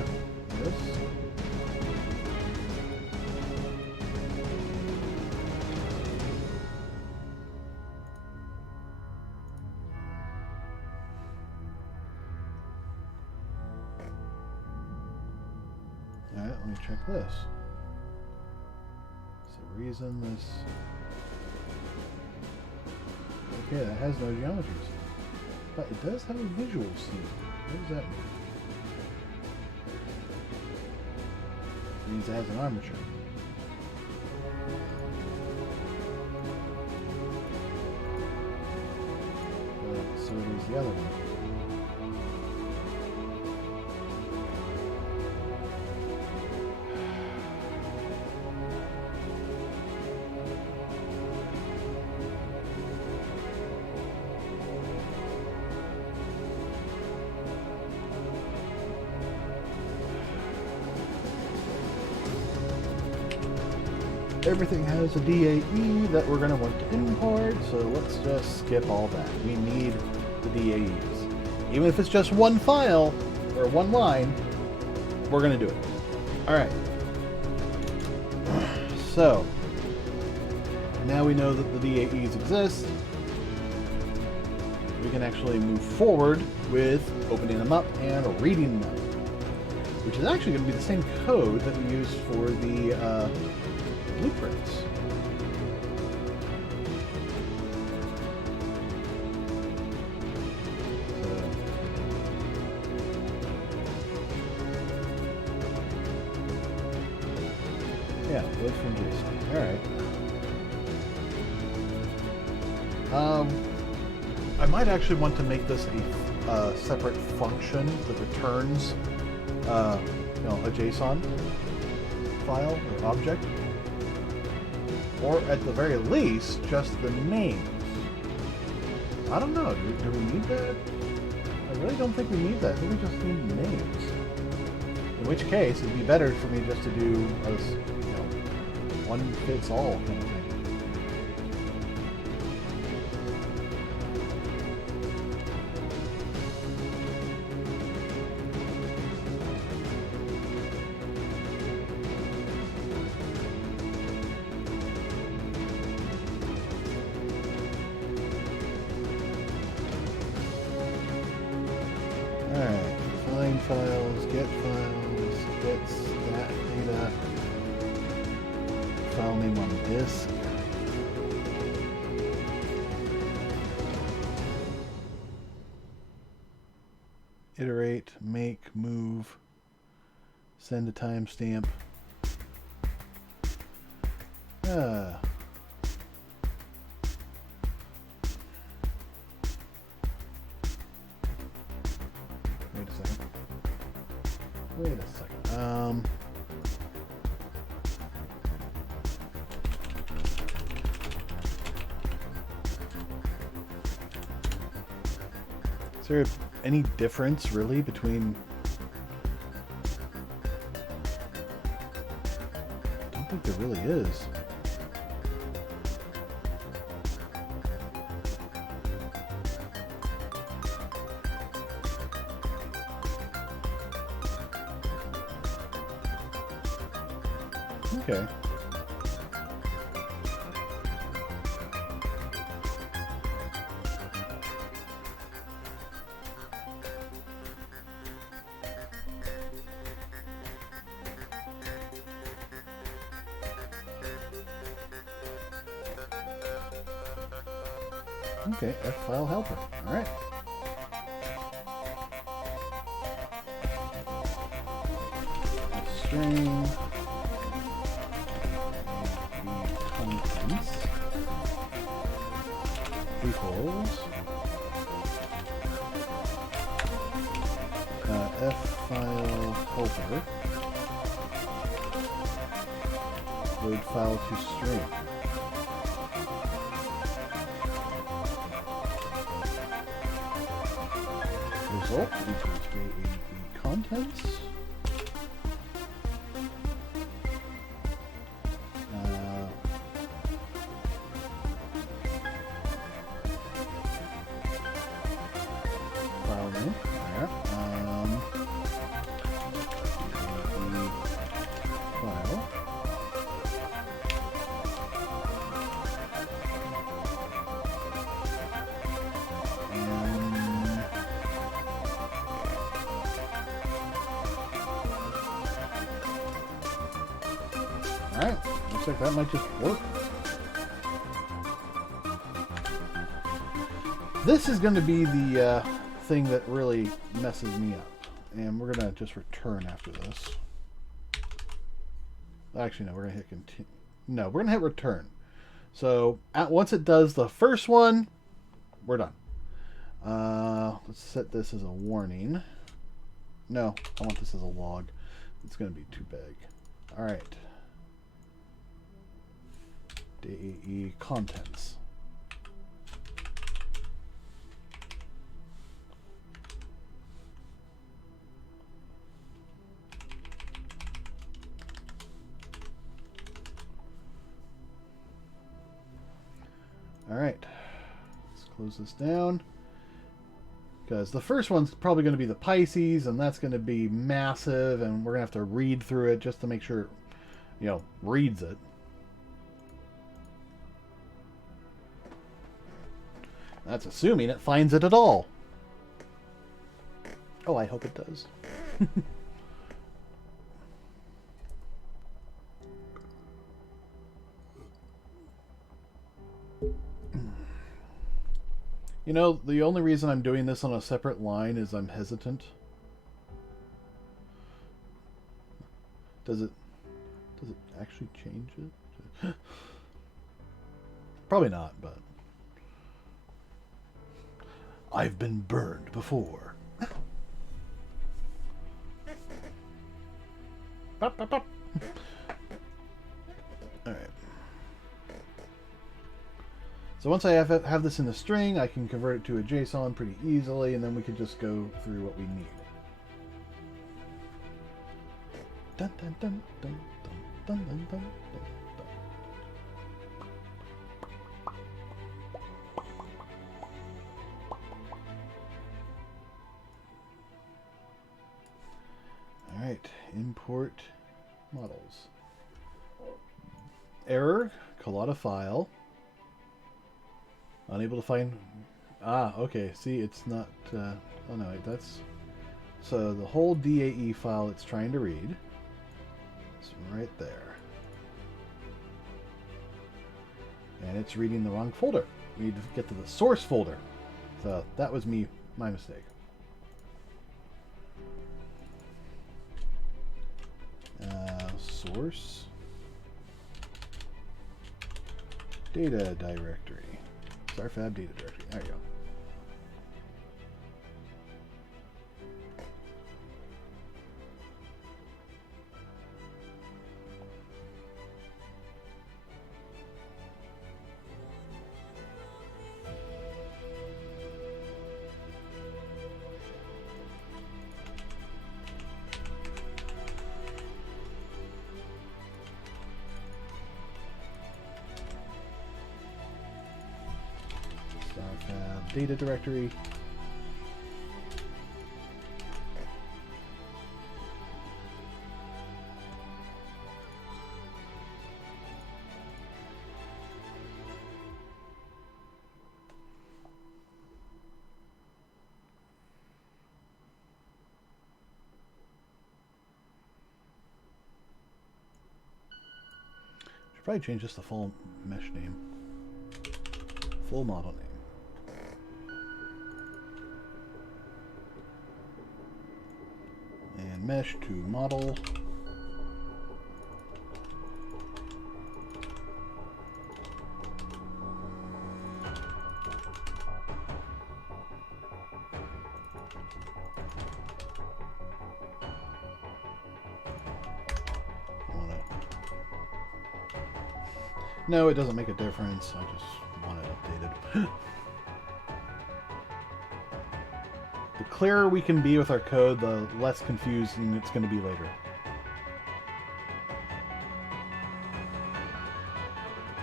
Alright, let me check this. So reason this... Okay, that has no geometries. But it does have a visual scene. What does that mean? It means it has an armature. So does the other one. Everything has a DAE that we're going to want to import, so let's just skip all that. We need the DAEs. Even if it's just one file, or one line, we're going to do it. Alright. So, now we know that the DAEs exist. We can actually move forward with opening them up and reading them. Which is actually going to be the same code that we used for the blueprints. Yeah, load from JSON. Alright. I might actually want to make this a separate function that returns a JSON file or object. Or at the very least, just the names. I don't know. Do we need that? I really don't think we need that. I think we just need names. In which case, it'd be better for me just to do a one fits all kind of thing. Alright, find files, get stat data, file name on disk. Iterate, make, move, send a timestamp. Wait a second. Is there any difference really between? I don't think there really is. Okay. Okay, F file helper. All right. String. Contents equals F file helper load file to string. Result equals AAE contents. File name. There. File. Alright, looks like that might just work. This is going to be the thing that really messes me up. And we're going to just return after this. Actually, no, we're going to hit continue. No, we're going to hit return. So, once it does the first one, we're done. Let's set this as a warning. No, I want this as a log. It's going to be too big. Alright. DAE contents. All right, let's close this down because the first one's probably going to be the Pisces, and that's going to be massive, and we're going to have to read through it just to make sure, you know, reads it. That's assuming it finds it at all. Oh, I hope it does. You know, the only reason I'm doing this on a separate line is I'm hesitant. Does it actually change it? Probably not, but I've been burned before. Alright. So once I have this in the string, I can convert it to a JSON pretty easily, and then we can just go through what we need. Dun, dun, dun, dun, dun, dun, dun, dun, dun. All right, import models. Error, collada file. Unable to find. Okay. See, it's not. Oh no, wait, that's. So the whole DAE file it's trying to read. It's right there. And it's reading the wrong folder. We need to get to the source folder. So that was my mistake. Source. Data directory. StarFab data directory. There you go. data directory. Should probably change this to full mesh name. Full model name. And mesh to model. No, it doesn't make a difference. I just want it updated. The clearer we can be with our code, the less confusing it's going to be later.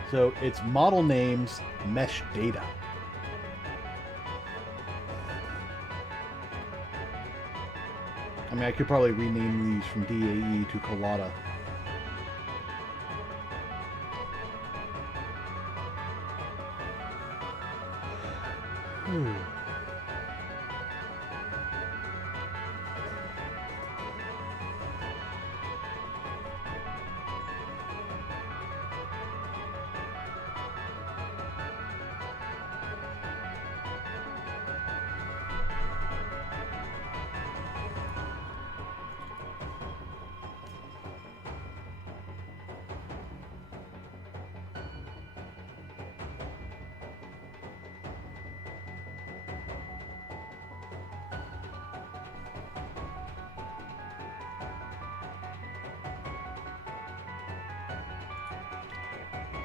So it's model names, mesh data. I mean, I could probably rename these from DAE to Collada.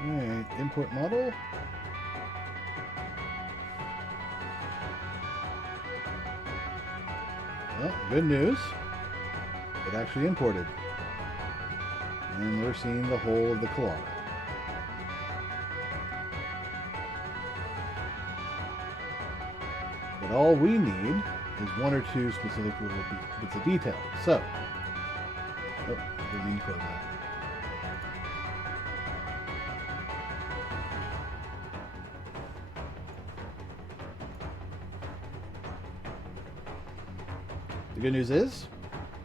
Alright, import model. Well, good news. It actually imported. And we're seeing the whole of the Collada. But all we need is one or two specific little bits of detail. So, oh, didn't mean to close that. The good news is,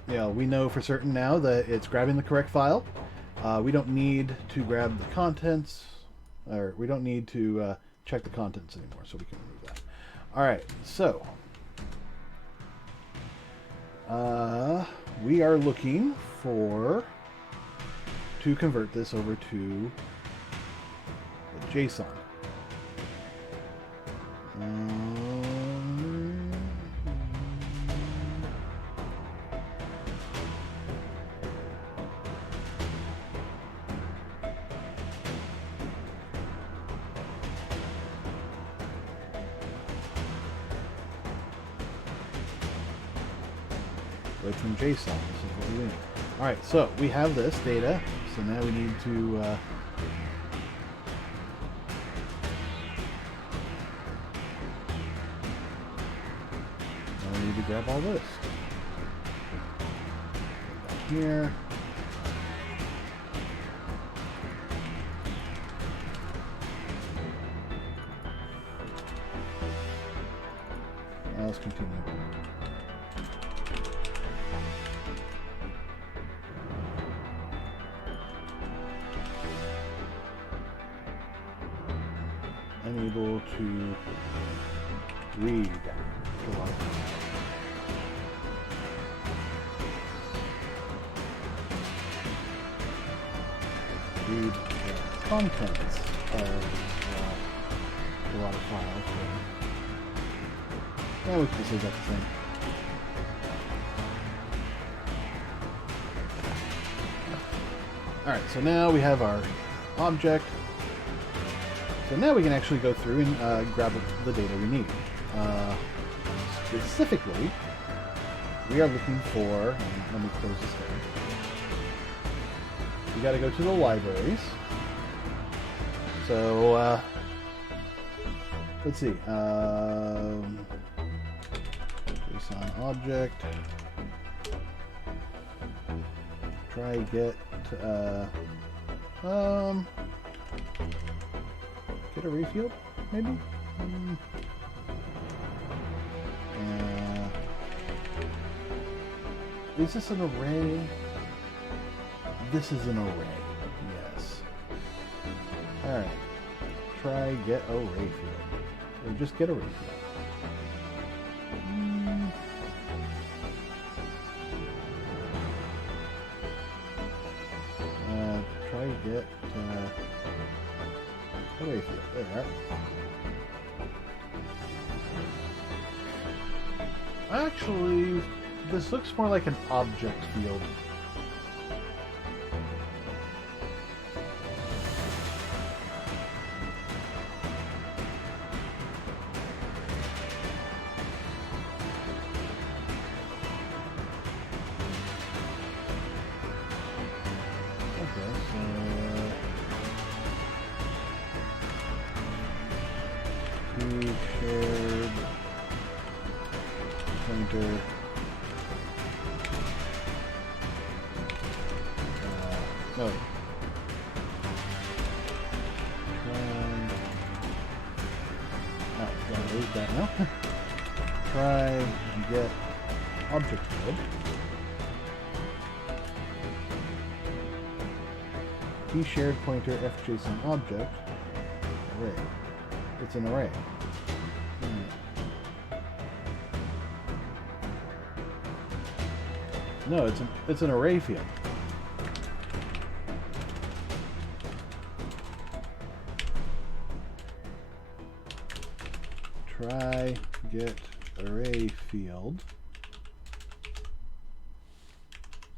we know for certain now that it's grabbing the correct file. We don't need to grab the contents, or we don't need to check the contents anymore, so we can remove that. All right, so we are looking to convert this over to JSON. Right from JSON, this is what we need. Alright, so we have this data, so now we need to now we need to grab all this. Back here. Now let's continue. Unable to read the log. Read the contents of a lot of files. Yeah, we can say that's the same. Alright, so now we have our object. So now we can actually go through and grab the data we need. Specifically, we are looking for, let me close this down. We got to go to the libraries. So let's see. JSON object. Try get get array field, maybe. Is this an array? This is an array. Yes. All right. Try get array field, or just get array field. Try get array field. There we are. Actually, this looks more like an object field. Shared pointer no. Gotta lose that now. Try and get object field. T shared pointer FJSON object array. It's an array. No, it's an array field. Try get array field.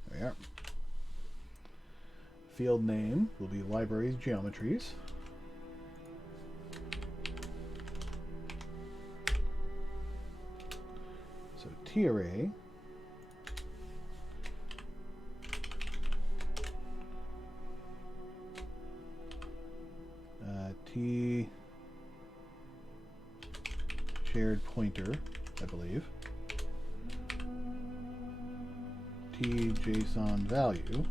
There we are. Field name will be libraries geometries. So T array T shared pointer, I believe. T JSON value.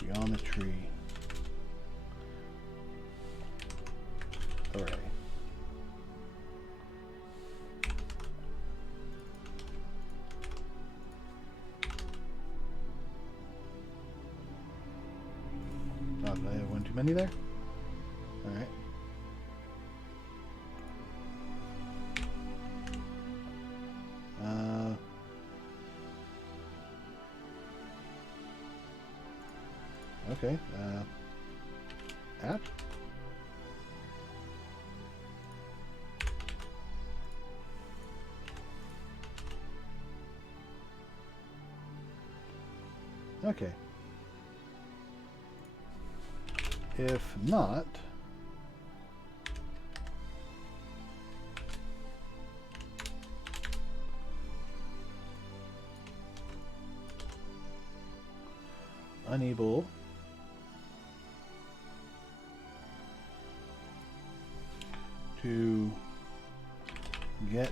Geometry array. Oh, did I have one too many there? All right. Okay. At. Okay. If not, unable to get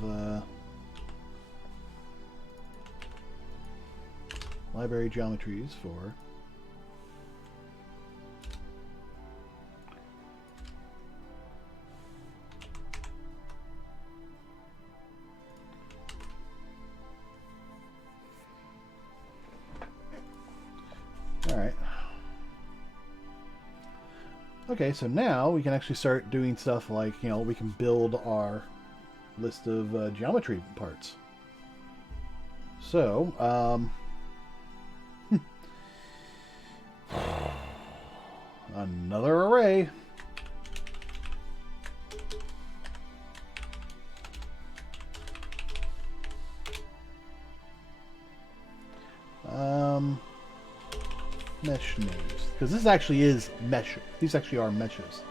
the library geometries for Alright. Okay, so now we can actually start doing stuff like, you know, we can build our list of geometry parts. So, another array. Mesh names, because this actually is mesh. These actually are meshes.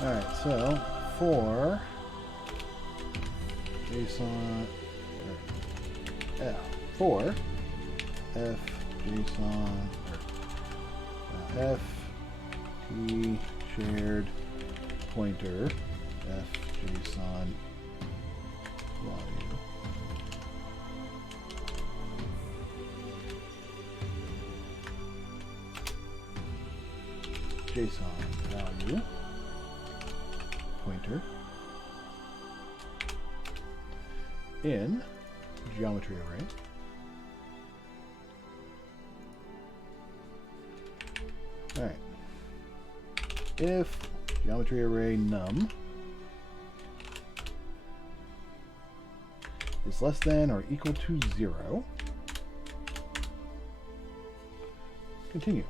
All right, so for JSON for f JSON f t shared pointer f JSON value JSON value pointer in geometry array Alright. If geometry array num is less than or equal to 0, continue.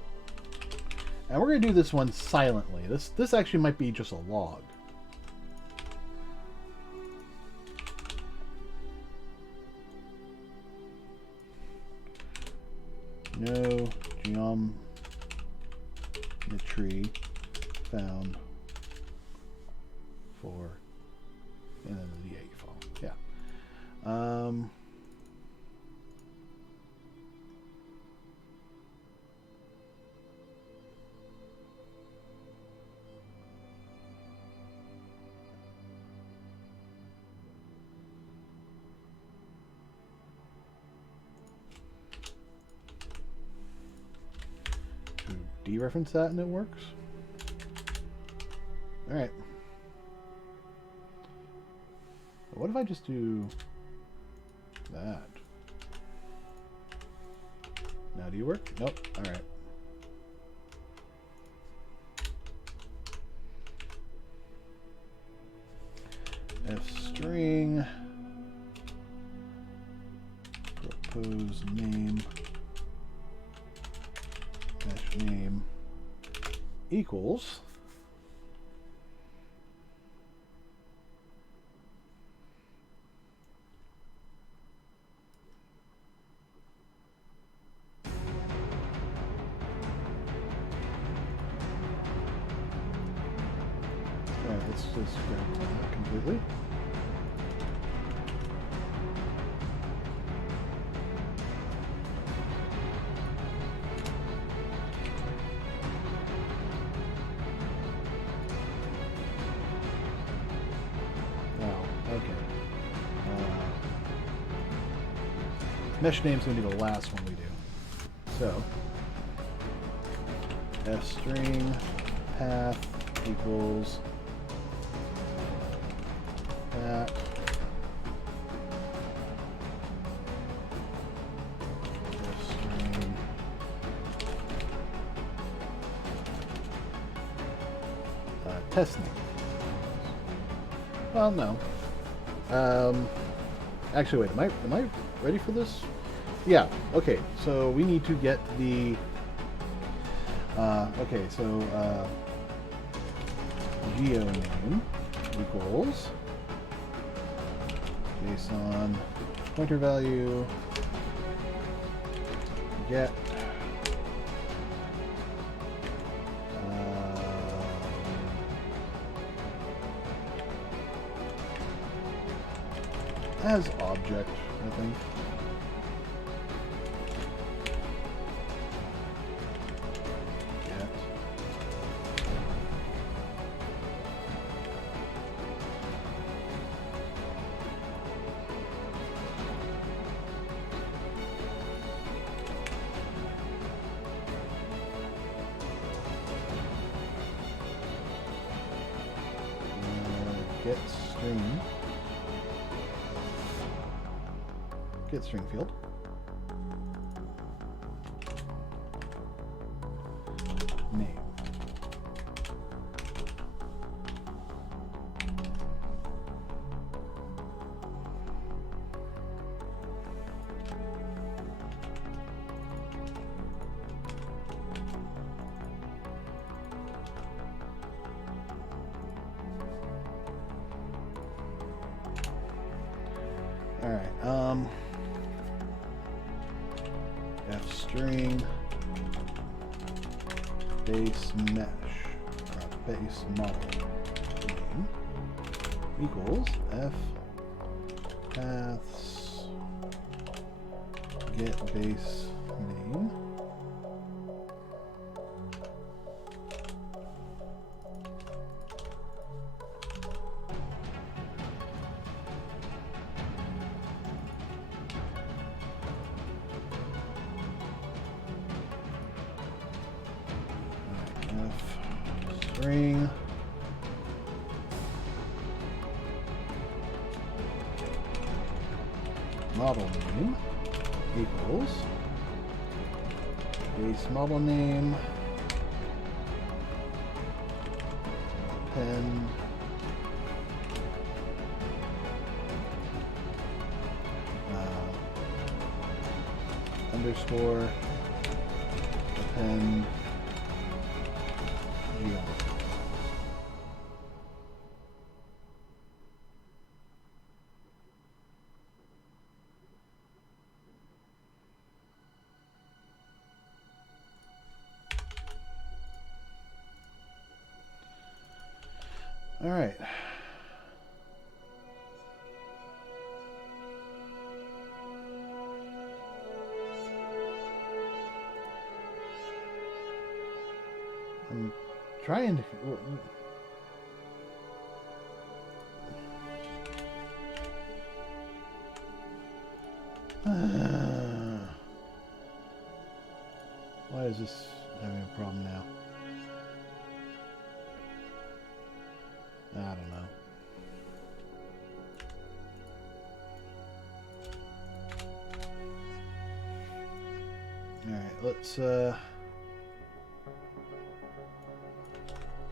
And we're going to do this one silently. This actually might be just a log. No geometry found for, and then the DA file. Yeah. Dereference that and it works. Alright. What if I just do that? Now do you work? Nope. Alright. F string propose name name equals alright, let's just grab that completely. Mesh name's going to be the last one we do. So, f string path equals that f string test name. Well, no. Actually, wait. Am I ready for this? Yeah. Okay. So we need to get the. Okay. So geo name equals JSON pointer value get as object, I think. Get. Get string. Get string field. Name. All right. F string base mesh base model name equals f paths get base name string model name equals base model name pen underscore pen geometry. All right. I'm trying to... Why is this having a problem now? I don't know. Alright, let's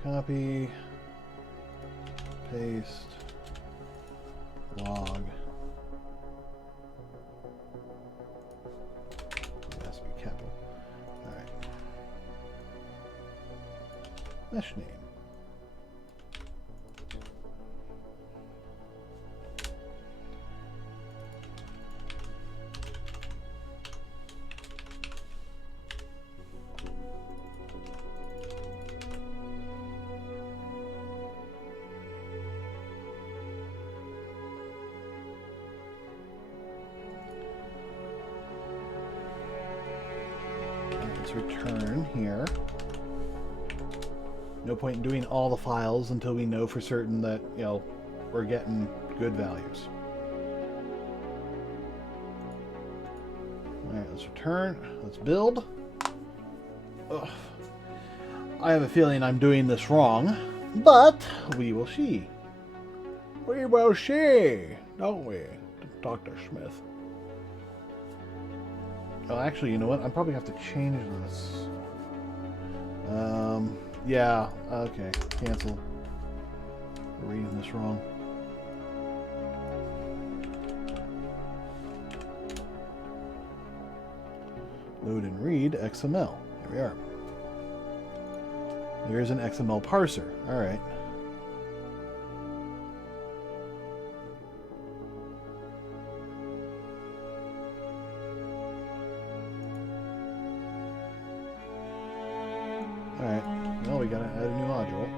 copy, paste, log. It has to be capital. Alright. Mesh name. Return here. No point in doing all the files until we know for certain that, you know, we're getting good values. Alright, let's return. Let's build. Ugh. I have a feeling I'm doing this wrong, but we will see. We will see, don't we, Dr. Smith? Oh, actually, you know what? I probably have to change this. Yeah, okay. Cancel. We're reading this wrong. Load and read XML. Here we are. There's an XML parser. All right. Alright, well, we gotta add a new module.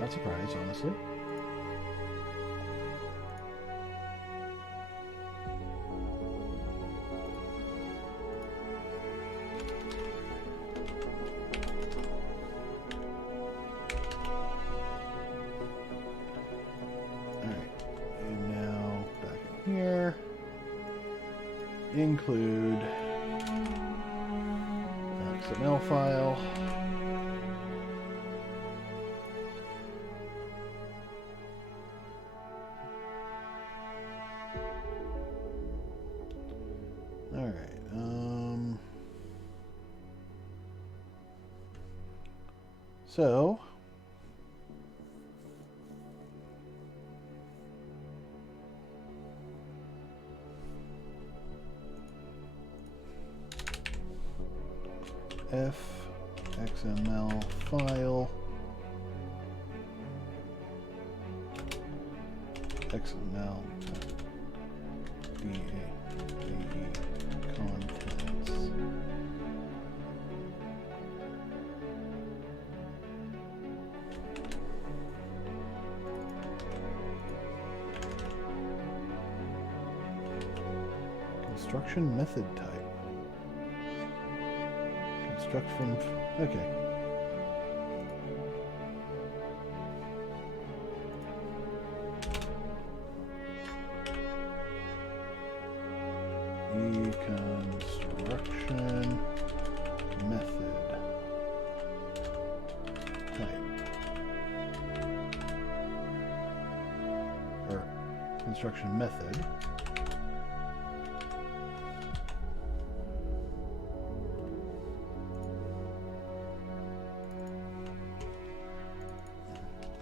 Not surprised, honestly. Alright, and now back in here, include XML file. All right. So XML file XML DAE contents. Construction method type. Construct from... Okay. Construction method type. Or construction method.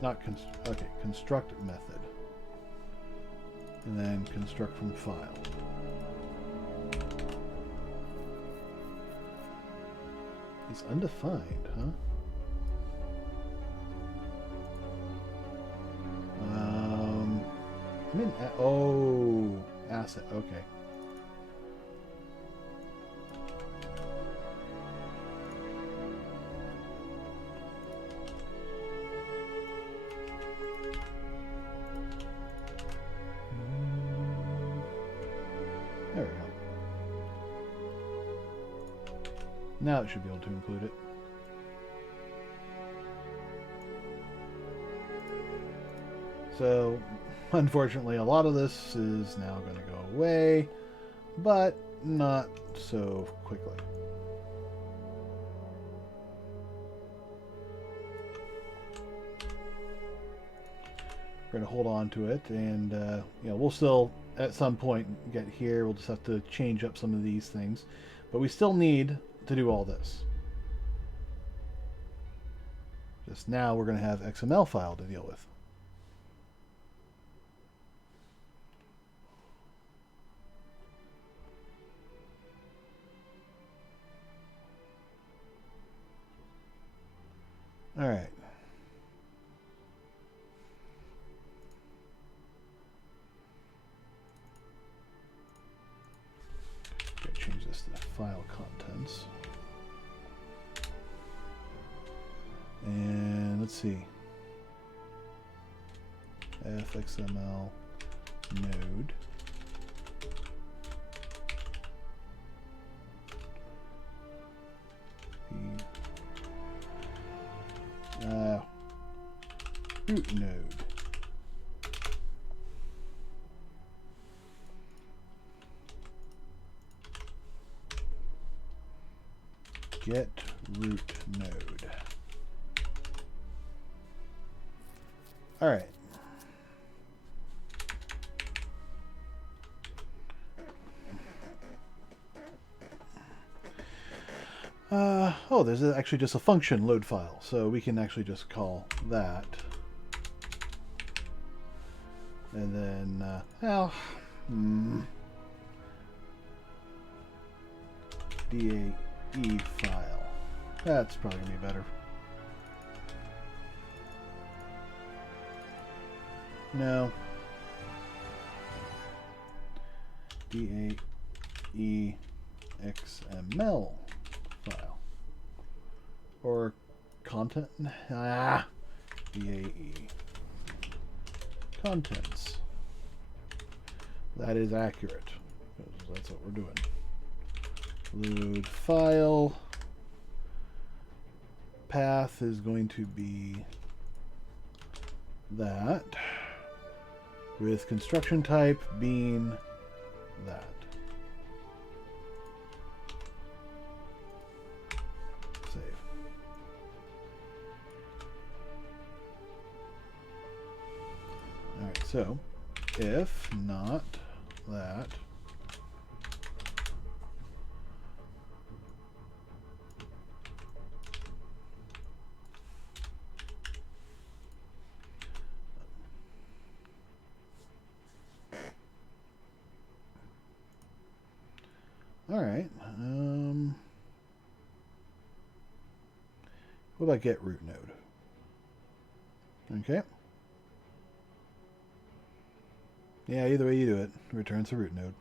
Not okay, construct method. And then construct from file. It's undefined, huh? I'm in. Oh, asset. Okay. There we go. Now it should be able to include it. So, unfortunately, a lot of this is now going to go away, but not so quickly. We're going to hold on to it, and you know, we'll still at some point get here. We'll just have to change up some of these things, but we still need to do all this. Just now we're going to have XML file to deal with. All right. Okay, change this to file contents. And let's see. fxml node. Root node. Get root node. All right. Oh, there's actually just a function load file, so we can actually just call that. And then, DAE file. That's probably going to be better. No. DAE XML file. Or content. DAE. Contents. That is accurate, because that's what we're doing. Load file. Path is going to be that, with construction type being that. Save. Alright, so if not that, all right. What about get root node? Okay. Yeah, either way you do it, returns the root node.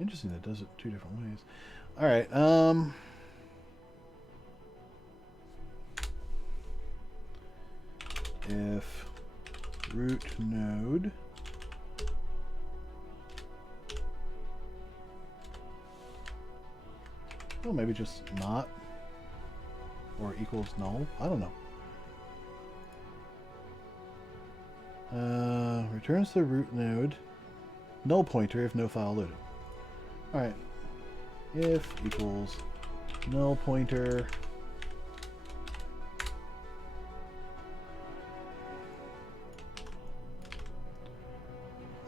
Interesting, that does it two different ways. All right. If root node Oh, maybe just not. Or equals null. I don't know. Returns the root node. Null pointer if no file loaded. Alright. If equals null pointer.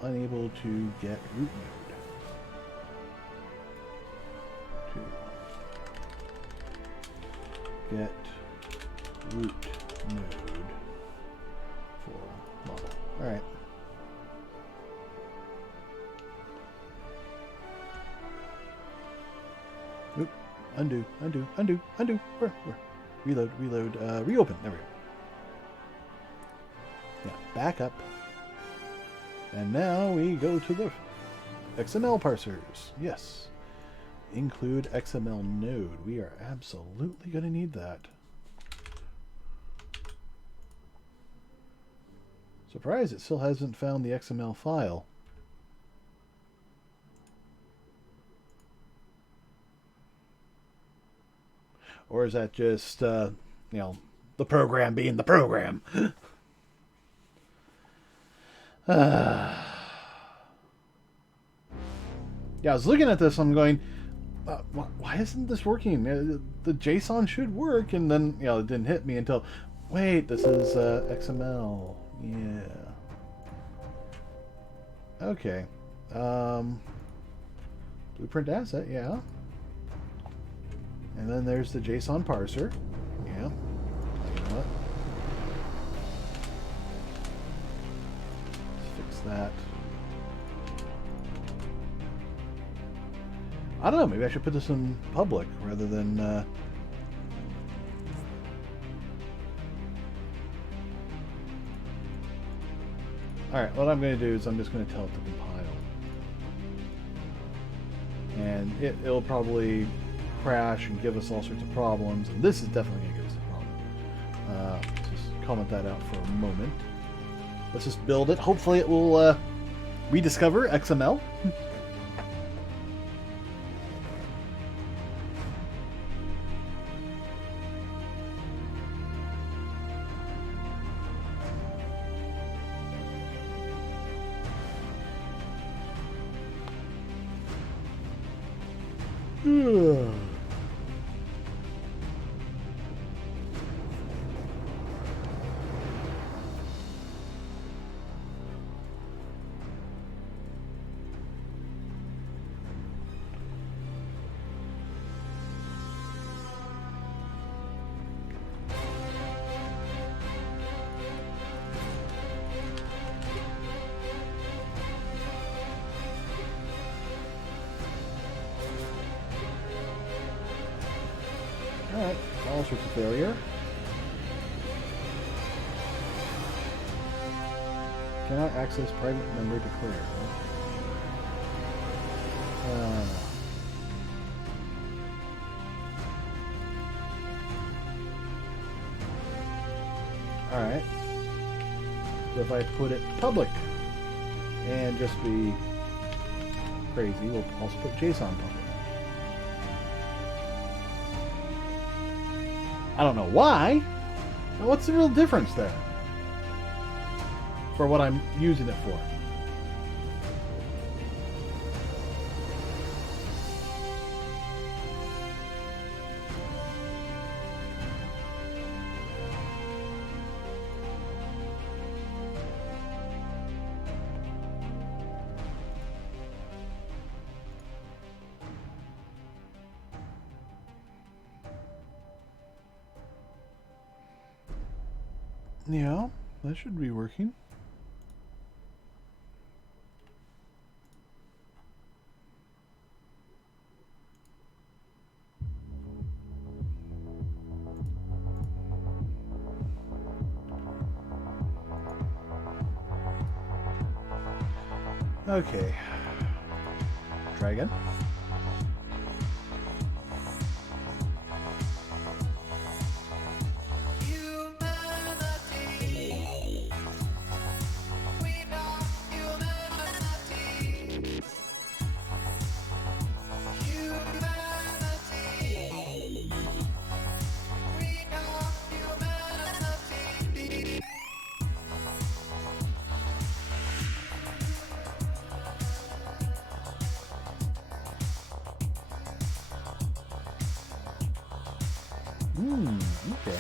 Unable to get root node. To get root node for model. Alright. Oop. Undo, undo, undo, undo. Where? Reload, reload, reopen. There we go. Yeah, back up. And now we go to the XML parsers. Yes. Include XML node. We are absolutely going to need that. Surprised it still hasn't found the XML file. Or is that just, you know, the program being the program? Yeah, I was looking at this, I'm going, why isn't this working? The JSON should work, and then, you know, it didn't hit me until, wait, this is XML. Yeah. Okay. Blueprint asset, yeah. And then there's the JSON parser. Yeah. You know what? Let's fix that. I don't know, maybe I should put this in public rather than Alright, what I'm going to do is I'm just going to tell it to compile. And it'll probably crash and give us all sorts of problems, and this is definitely going to give us a problem. Just comment that out for a moment. Let's just build it. Hopefully it will rediscover XML. Alright, all sorts of failure. Cannot access private member declared. Alright. So if I put it public and just be crazy, we'll also put JSON public. I don't know why. What's the real difference there? For what I'm using it for. Yeah, that should be working. Okay. Try again. Okay.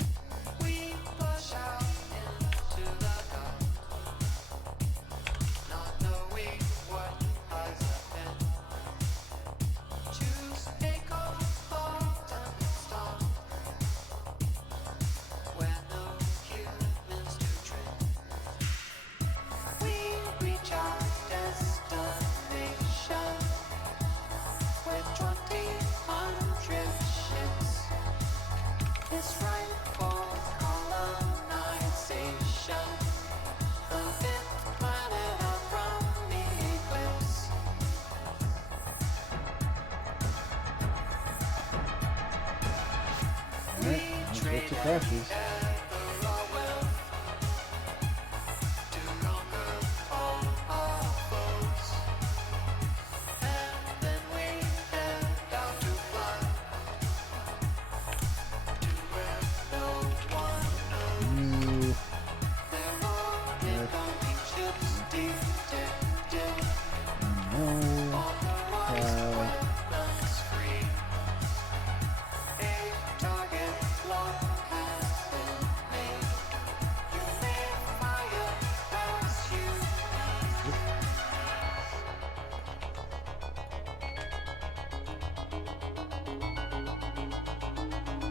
It crashes.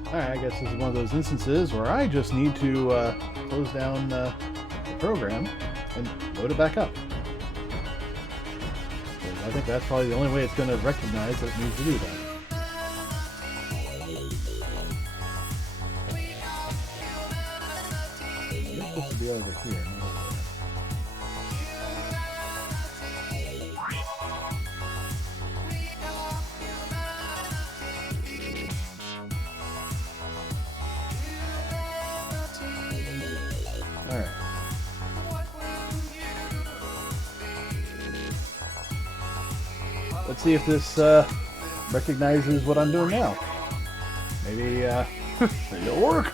Alright, I guess this is one of those instances where I just need to close down the program and load it back up. I think that's probably the only way it's going to recognize that it needs to do that. It's supposed to be over here, not over there. Alright. Let's see if this recognizes what I'm doing now. Maybe, maybe it'll work.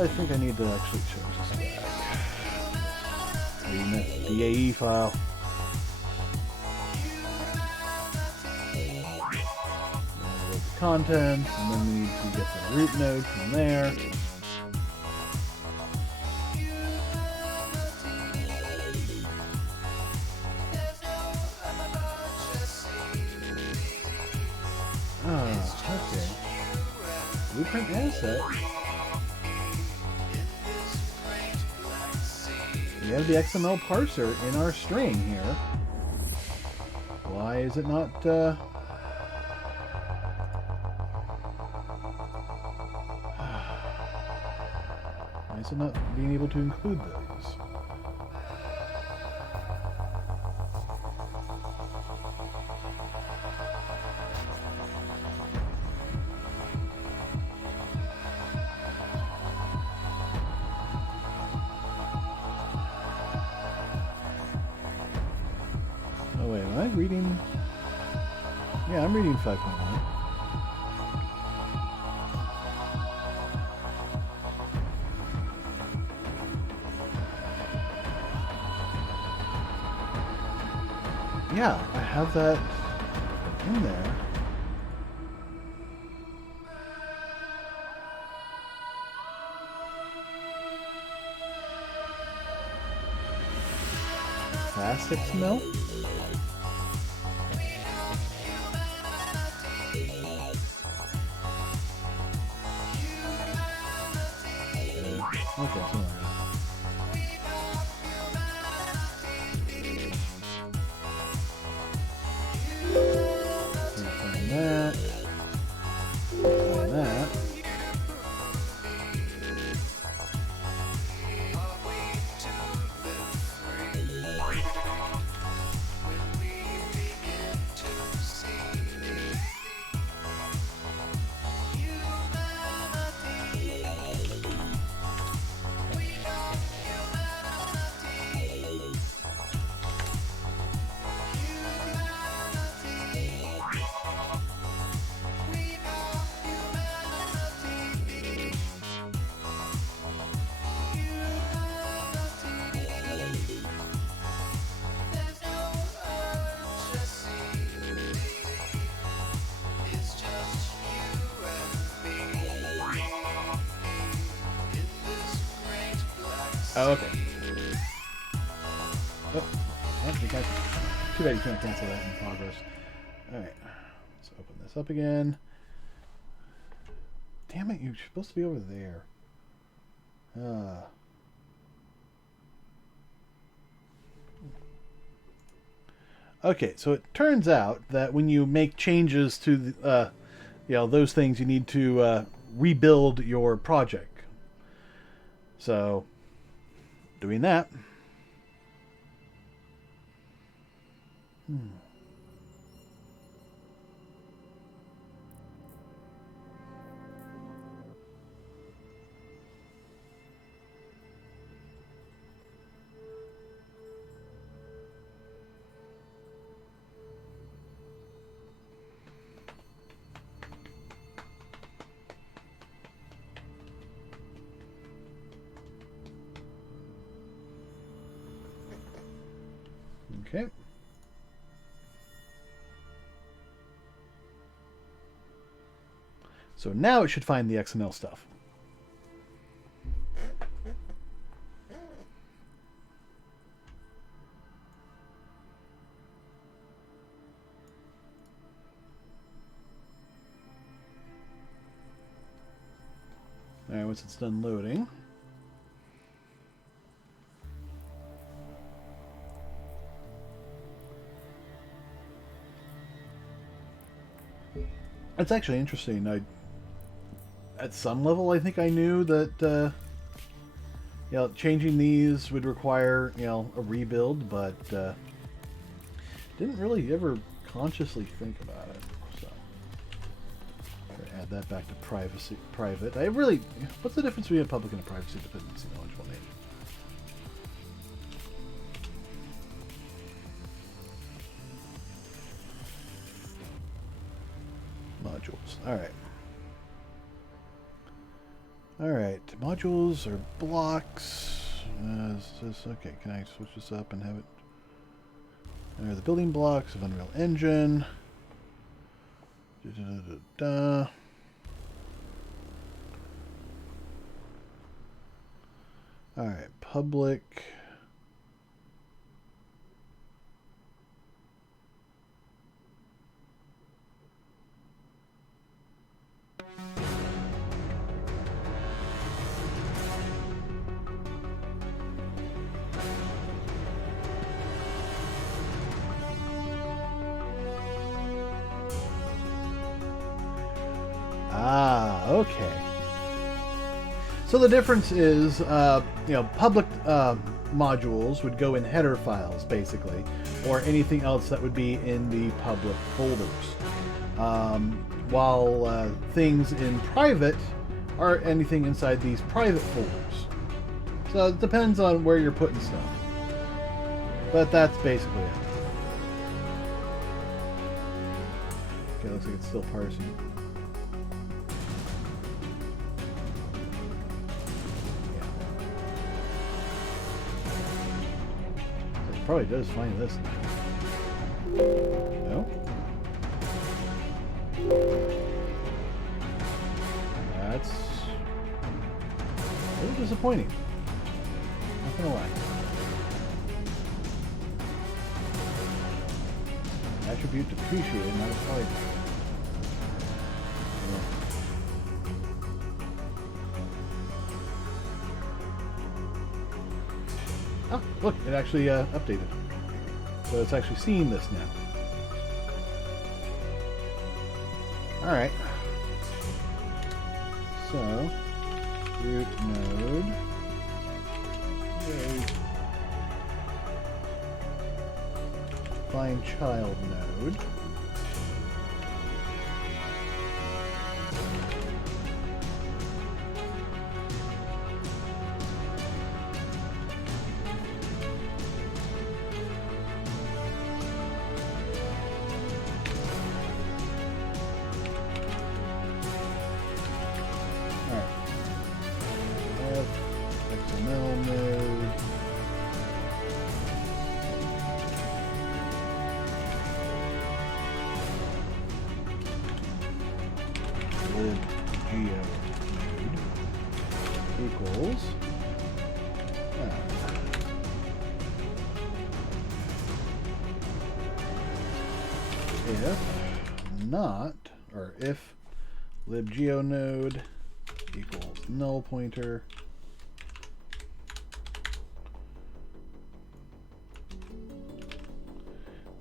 I think I need to actually change this back. Reading that DAE file. The contents, and then we need to get the root node from there. Okay. Blueprint asset. We have the XML parser in our string here. Why is it not, why is it not being able to include those? Oh wait, am I reading? Yeah, I'm reading 5.1. Yeah, I have that in there. Fast XML? Okay, so that. And that. Oh, okay. Oh, you got, too bad you can't cancel that in progress. Alright, let's open this up again. Damn it, you're supposed to be over there. Okay, so it turns out that when you make changes to the, those things, you need to rebuild your project. So, doing that. Okay. So now it should find the XML stuff. Alright, once it's done loading. It's actually interesting. At some level, I think I knew that changing these would require a rebuild, but didn't really ever consciously think about it. So add that back to private. What's the difference between a public and a privacy dependency knowledge one name? Modules. Alright, modules or blocks. Okay, can I switch this up and have it? There are the building blocks of Unreal Engine. Alright, public. Okay. So the difference is, public modules would go in header files, basically, or anything else that would be in the public folders. While things in private are anything inside these private folders. So it depends on where you're putting stuff. But that's basically it. Okay, looks like it's still parsing. Probably does find this now. No? That's a little disappointing. Not gonna lie. Attribute depreciated, not applied. Oh, look, it actually updated. So it's actually seeing this now. Alright. So, root node. Find child node. if not, or if libgeonode equals null pointer,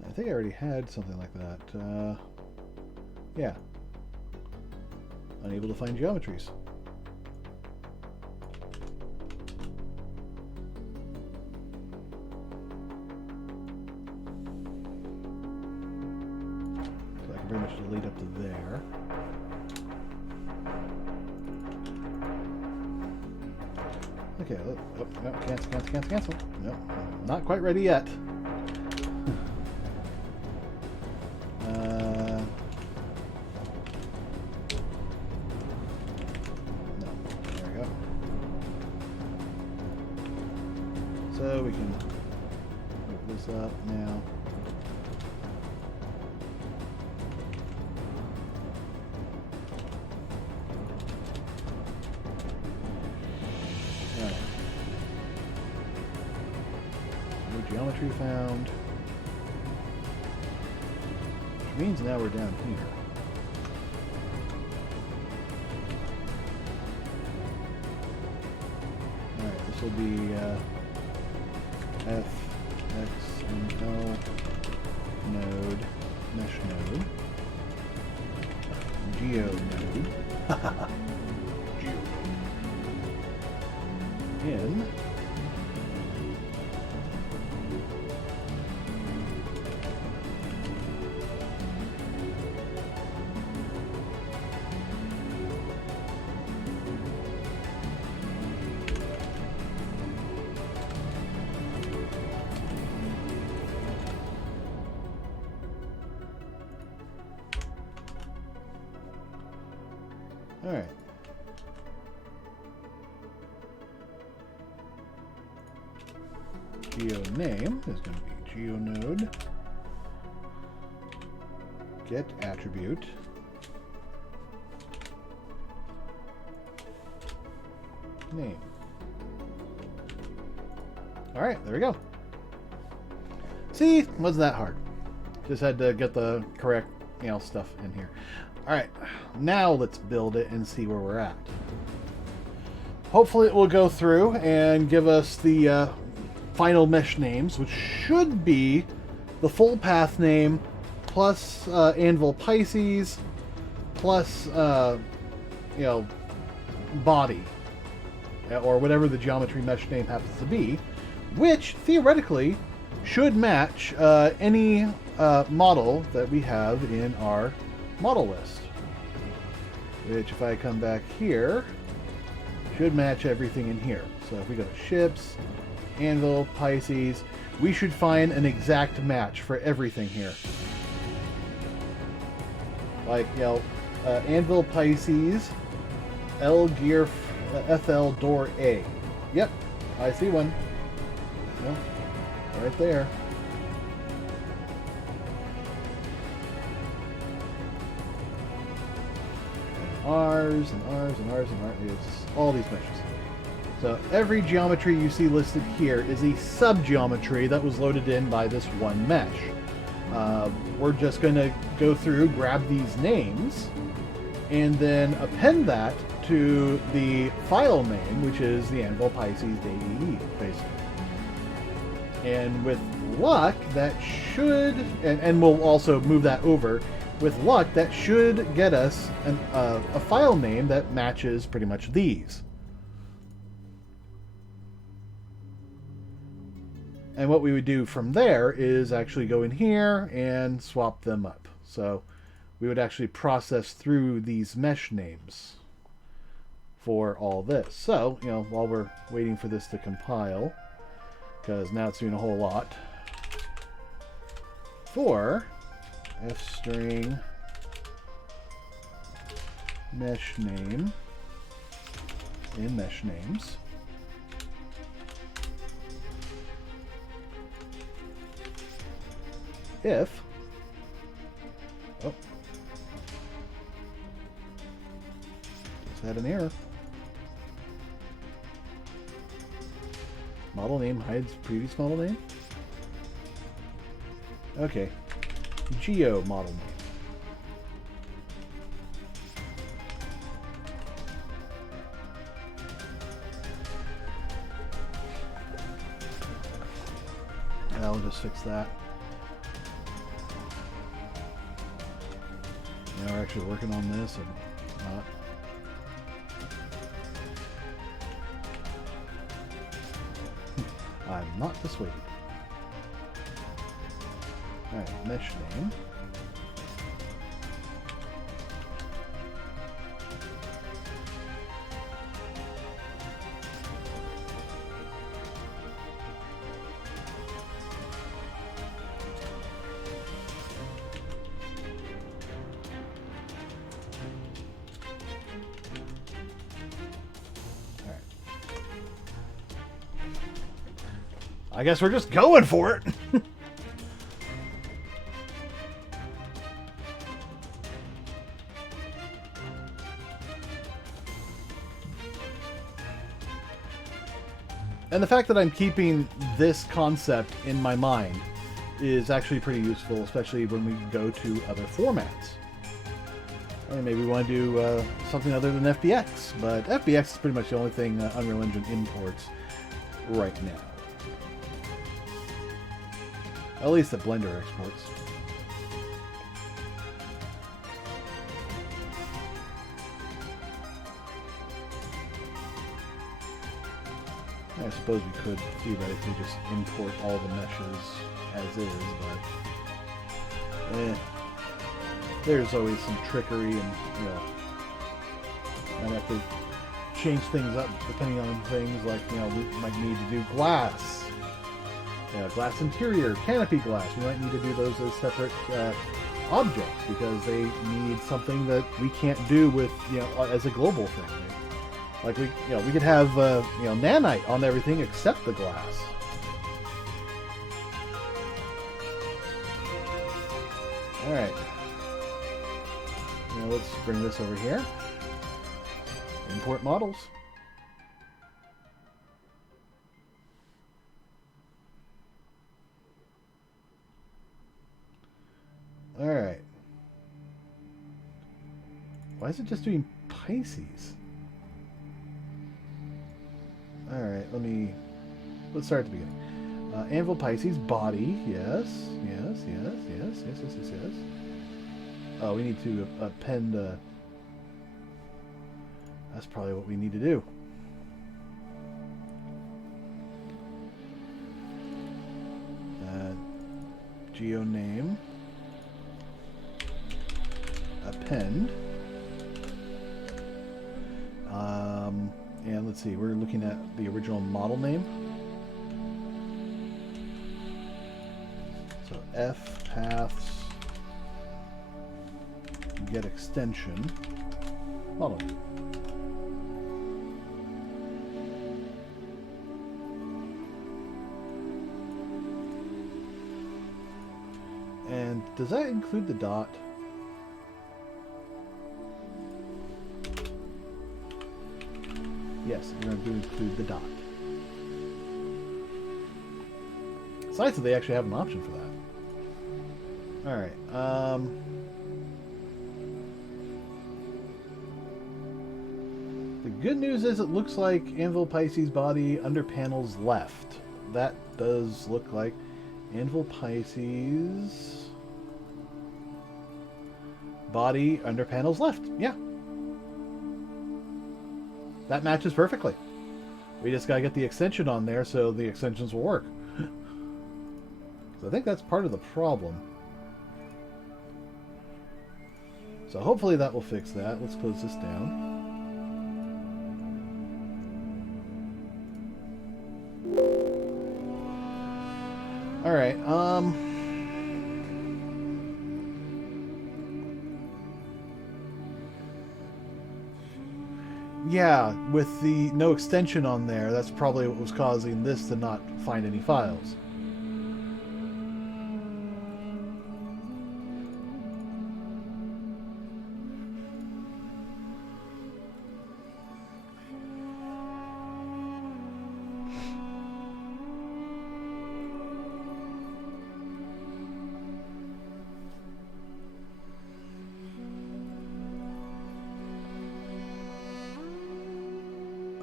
I think I already had something like that. Yeah. Unable to find geometries. So I can pretty much delete up to there. Okay, oh, no, cancel. No, not quite ready yet. So we can move this up now. Alright. New geometry found. Which means now we're down here. Alright, this will be F, X, and L node, mesh node, geo node, in all right. Geo name is going to be geonode get attribute name. All right, there we go. See, wasn't that hard. Just had to get the correct, stuff in here. All right, now let's build it and see where we're at. Hopefully it will go through and give us the final mesh names, which should be the full path name plus Anvil Pisces plus body or whatever the geometry mesh name happens to be, which theoretically should match any model that we have in our model list, which if I come back here should match everything in here. So if we go to ships, Anvil, Pisces, we should find an exact match for everything here. Like, Anvil, Pisces, L gear, FL door A. Yep, I see one. Yep, right there. R's and R's and R's and R's. It's all these meshes. So every geometry you see listed here is a sub-geometry that was loaded in by this one mesh. We're just going to go through, grab these names, and then append that to the file name, which is the Anvil Pisces DE, basically. And with luck, that should, and we'll also move that over. With luck, that should get us a file name that matches pretty much these. And what we would do from there is actually go in here and swap them up. So we would actually process through these mesh names for all this. So, while we're waiting for this to compile, because now it's doing a whole lot, for f-string mesh name in mesh names, if just had an error. Model name hides previous model name. Okay. Geo model name. And I'll just fix that. Now we're actually working on this or not. I'm not persuaded. Alright, mesh name. I guess we're just going for it. And the fact that I'm keeping this concept in my mind is actually pretty useful, especially when we go to other formats. I mean, maybe we want to do something other than FBX, but FBX is pretty much the only thing Unreal Engine imports right now. At least that Blender exports. I suppose we could theoretically just import all the meshes as is, but there's always some trickery, and you know, might have to change things up depending on things like, you know, we might need to do glass. Glass interior, canopy glass. We might need to do those as separate objects because they need something that we can't do with, you know, as a global thing. Like we could have you know, nanite on everything except the glass. All right. Now let's bring this over here. Import models. Alright. Why is it just doing Pisces? Alright, let's start at the beginning. Anvil Pisces, body, yes. Oh, we need to append, that's probably what we need to do. Geo name. Append. And let's see, we're looking at the original model name. So F paths get extension model name. And does that include the dot? Yes, we're going to include the dot. It's nice that they actually have an option for that. Alright, the good news is it looks like Anvil Pisces body under panels left. That does look like Anvil Pisces body under panels left. Yeah. That matches perfectly. We just gotta get the extension on there so the extensions will work. So I think that's part of the problem. So hopefully that will fix that. Let's close this down. Alright, yeah, with the no extension on there, that's probably what was causing this to not find any files.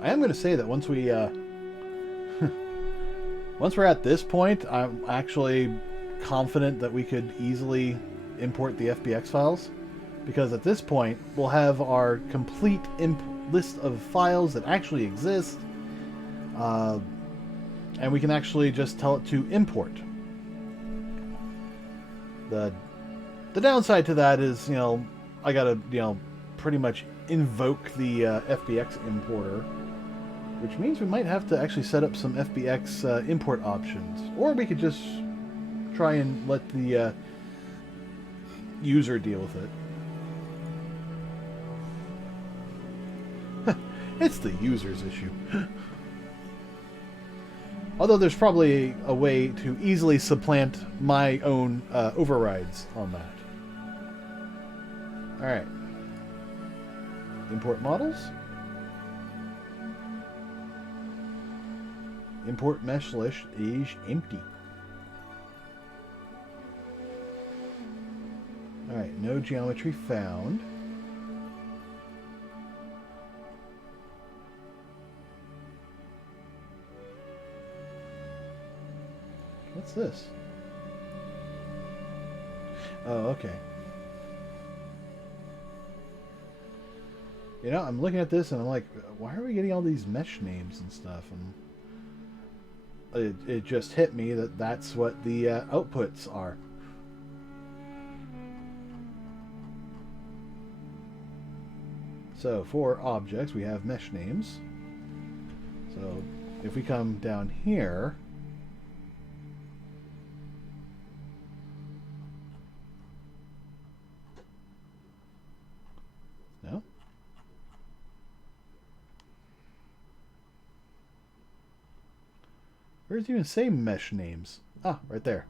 I am going to say that once we once we're at this point, I'm actually confident that we could easily import the FBX files, because at this point we'll have our complete list of files that actually exist, and we can actually just tell it to import. The downside to that is, I gotta, pretty much invoke the FBX importer, which means we might have to actually set up some FBX import options, or we could just try and let the user deal with it. It's the user's issue. Although there's probably a way to easily supplant my own overrides on that. Alright. Import models. Import mesh list is empty. Alright, no geometry found. What's this? Oh, okay. I'm looking at this and I'm like, why are we getting all these mesh names and stuff? And it just hit me that that's what the outputs are. So for objects, we have mesh names. So if we come down here, no? Where does it even say mesh names? Ah, right there.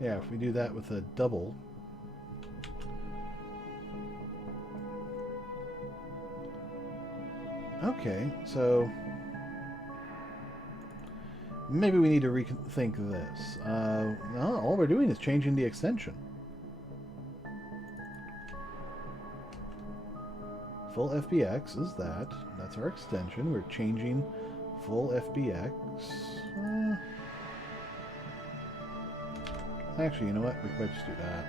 Yeah, if we do that with a double. Okay, so maybe we need to rethink this. No, all we're doing is changing the extension. Full FBX is that. That's our extension. We're changing full FBX. Actually, you know what? We might just do that.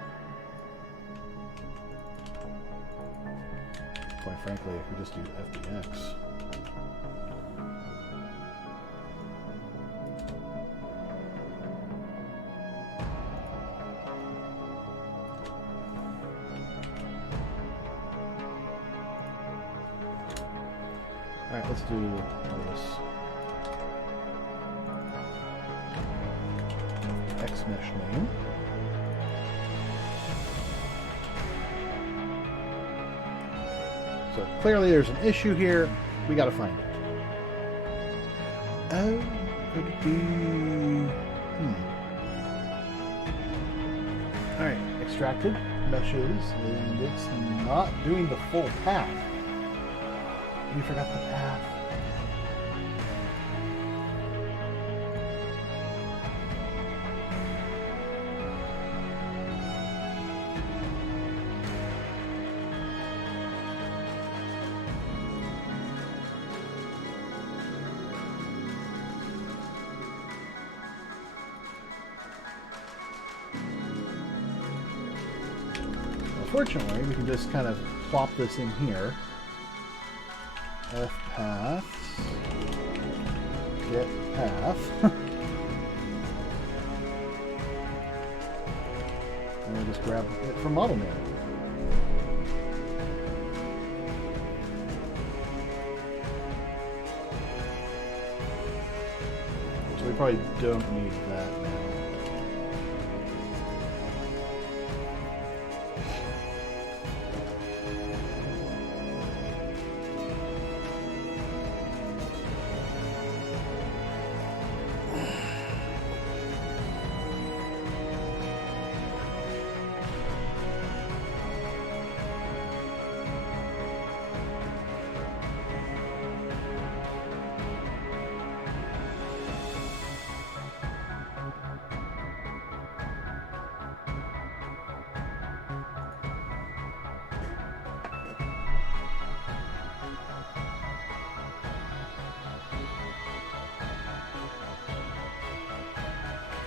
Quite frankly, if we just do FBX. Alright, let's do this. X mesh name. So clearly there's an issue here. We gotta find it. Oh, could it be... Alright, extracted meshes, and it's not doing the full path. We forgot the path. Fortunately, we can just kind of plop this in here. F paths. Get path. And we'll just grab it from model name. So we probably don't need that now.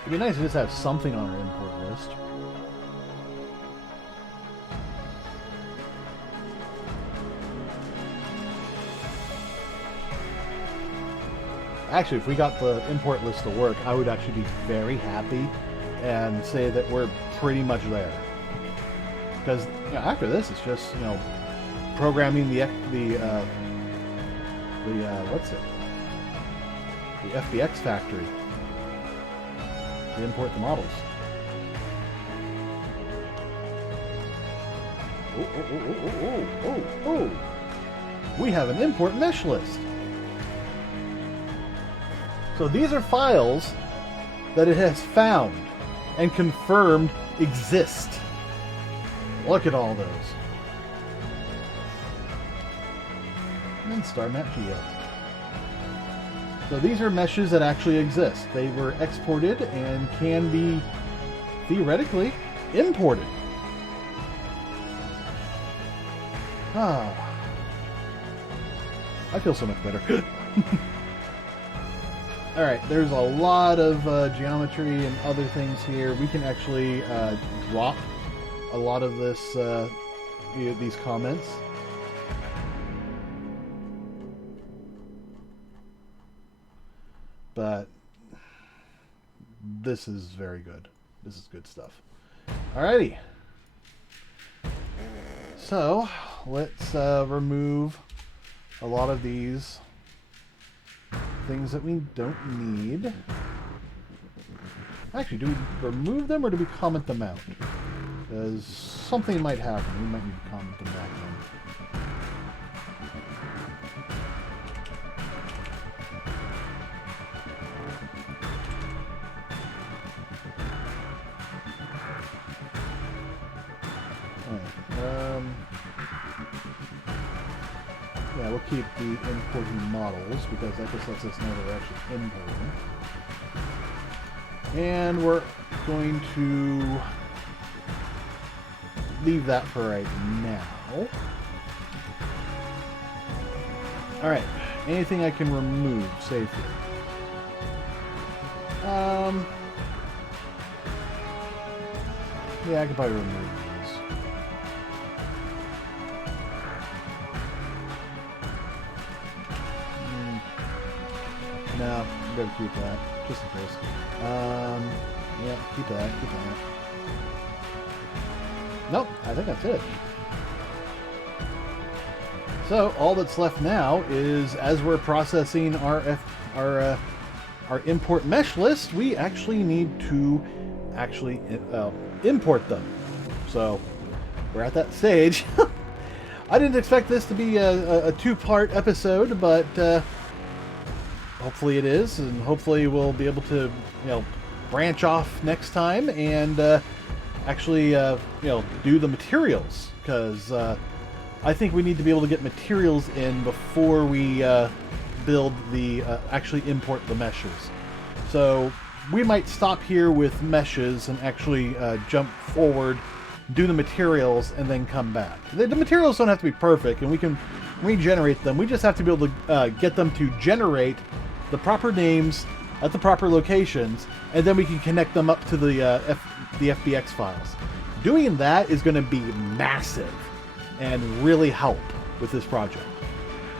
It'd be nice to just have something on our import list. Actually, if we got the import list to work, I would actually be very happy and say that we're pretty much there. Because after this, it's just programming the what's it? The FBX factory to import the models. Oh! We have an import mesh list. So these are files that it has found and confirmed exist. Look at all those. And StarMap Geo. So these are meshes that actually exist. They were exported and can be theoretically imported. I feel so much better. Alright, there's a lot of geometry and other things here. We can actually drop a lot of this, these comments. But this is very good. This is good stuff. Alrighty. So, let's remove a lot of these things that we don't need. Actually, do we remove them or do we comment them out? Because something might happen. We might need to comment them back then. Yeah, we'll keep the importing models because that just lets us know that we're actually importing. And we're going to leave that for right now. Alright, anything I can remove safely? Yeah, I could probably remove these. No, I'm gonna keep that, just in case. Yeah, keep that. Nope, I think that's it. So all that's left now is, as we're processing our import mesh list, we actually need to import them. So we're at that stage. I didn't expect this to be a two-part episode, but hopefully it is, and hopefully we'll be able to branch off next time and actually do the materials, because I think we need to be able to get materials in before we build the actually import the meshes. So we might stop here with meshes and actually jump forward, do the materials, and then come back. The materials don't have to be perfect, and we can regenerate them. We just have to be able to get them to generate the proper names at the proper locations, and then we can connect them up to the FBX files. Doing that is going to be massive and really help with this project.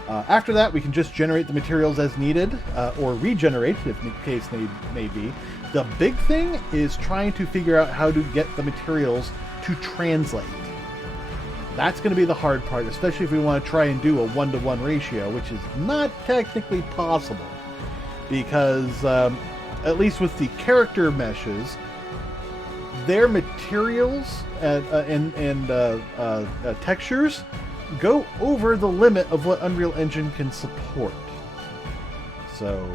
After that, we can just generate the materials as needed, or regenerate, if the case may be. The big thing is trying to figure out how to get the materials to translate. That's going to be the hard part, especially if we want to try and do a 1-to-1 ratio, which is not technically possible. Because, at least with the character meshes, their materials and textures go over the limit of what Unreal Engine can support. So,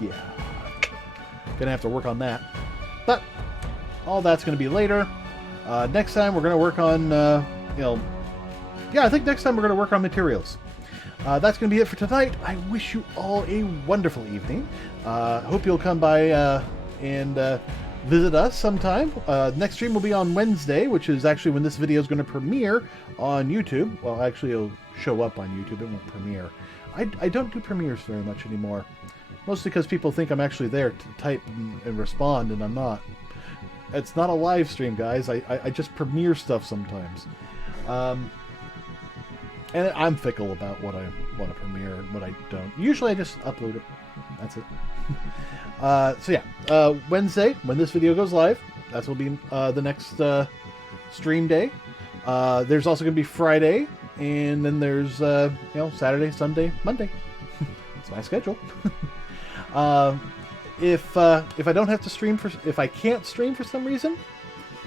yeah. Gonna have to work on that. But, all that's gonna be later. Next time we're gonna work on, I think next time we're gonna work on materials. That's going to be it for tonight. I wish you all a wonderful evening. Hope you'll come by and visit us sometime. Next stream will be on Wednesday, which is actually when this video is going to premiere on YouTube. Well, actually, it'll show up on YouTube. It won't premiere. I don't do premieres very much anymore. Mostly because people think I'm actually there to type and respond, and I'm not. It's not a live stream, guys. I just premiere stuff sometimes. And I'm fickle about what I want to premiere and what I don't. Usually I just upload it. That's it. So yeah, Wednesday, when this video goes live, that will be the next stream day. There's also going to be Friday, and then there's Saturday, Sunday, Monday. It's my schedule. If I don't have to stream if I can't stream for some reason,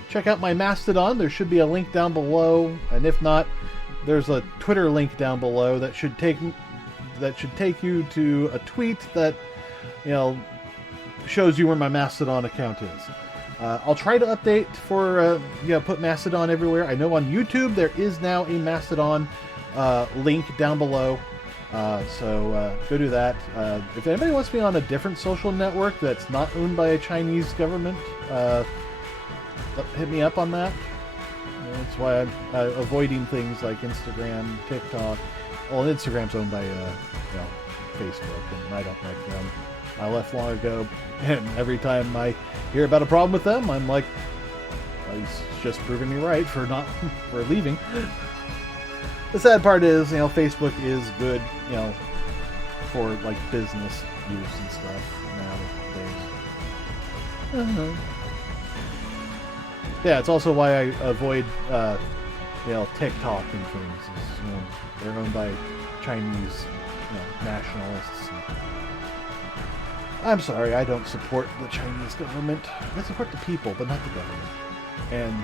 check out my Mastodon. There should be a link down below, and if not, there's a Twitter link down below that should take you to a tweet that shows you where my Mastodon account is. I'll try to update for put Mastodon everywhere. I know on YouTube there is now a Mastodon link down below, so go do that. If anybody wants to be on a different social network that's not owned by a Chinese government, hit me up on that. That's why I'm avoiding things like Instagram, TikTok. Well, Instagram's owned by Facebook, and I don't like them. I left long ago, and every time I hear about a problem with them, I'm like, well, he's just proving me right for leaving. The sad part is, Facebook is good, for like business use and stuff nowadays. Yeah, it's also why I avoid, TikTok and things. They're owned by Chinese, nationalists. I'm sorry, I don't support the Chinese government. I support the people, but not the government. And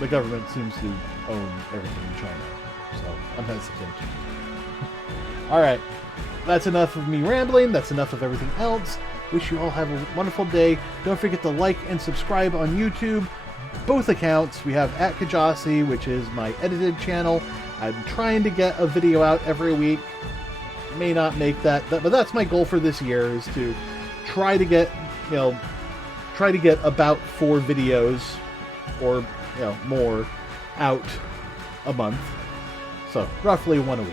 the government seems to own everything in China, so I'm hesitant. Alright, that's enough of me rambling. That's enough of everything else. Wish you all have a wonderful day. Don't forget to like and subscribe on YouTube. Both accounts. We have @Kjasi, which is my edited channel. I'm trying to get a video out every week. May not make that, but that's my goal for this year, is to try to get about 4 videos or more out a month. So roughly 1 a week.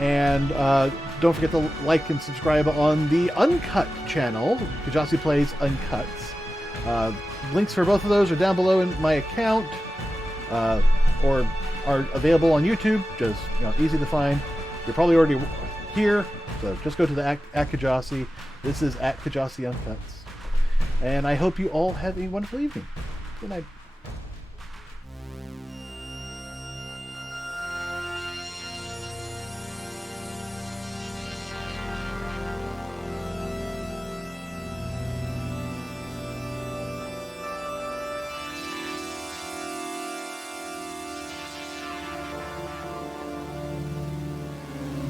And don't forget to like and subscribe on the Uncut channel, Kjasi Plays Uncuts. Links for both of those are down below in my account, or are available on YouTube. Just easy to find. You're probably already here, so just go to the @Kjasi. This is @Kjasi Uncuts, and I hope you all have a wonderful evening. Good night.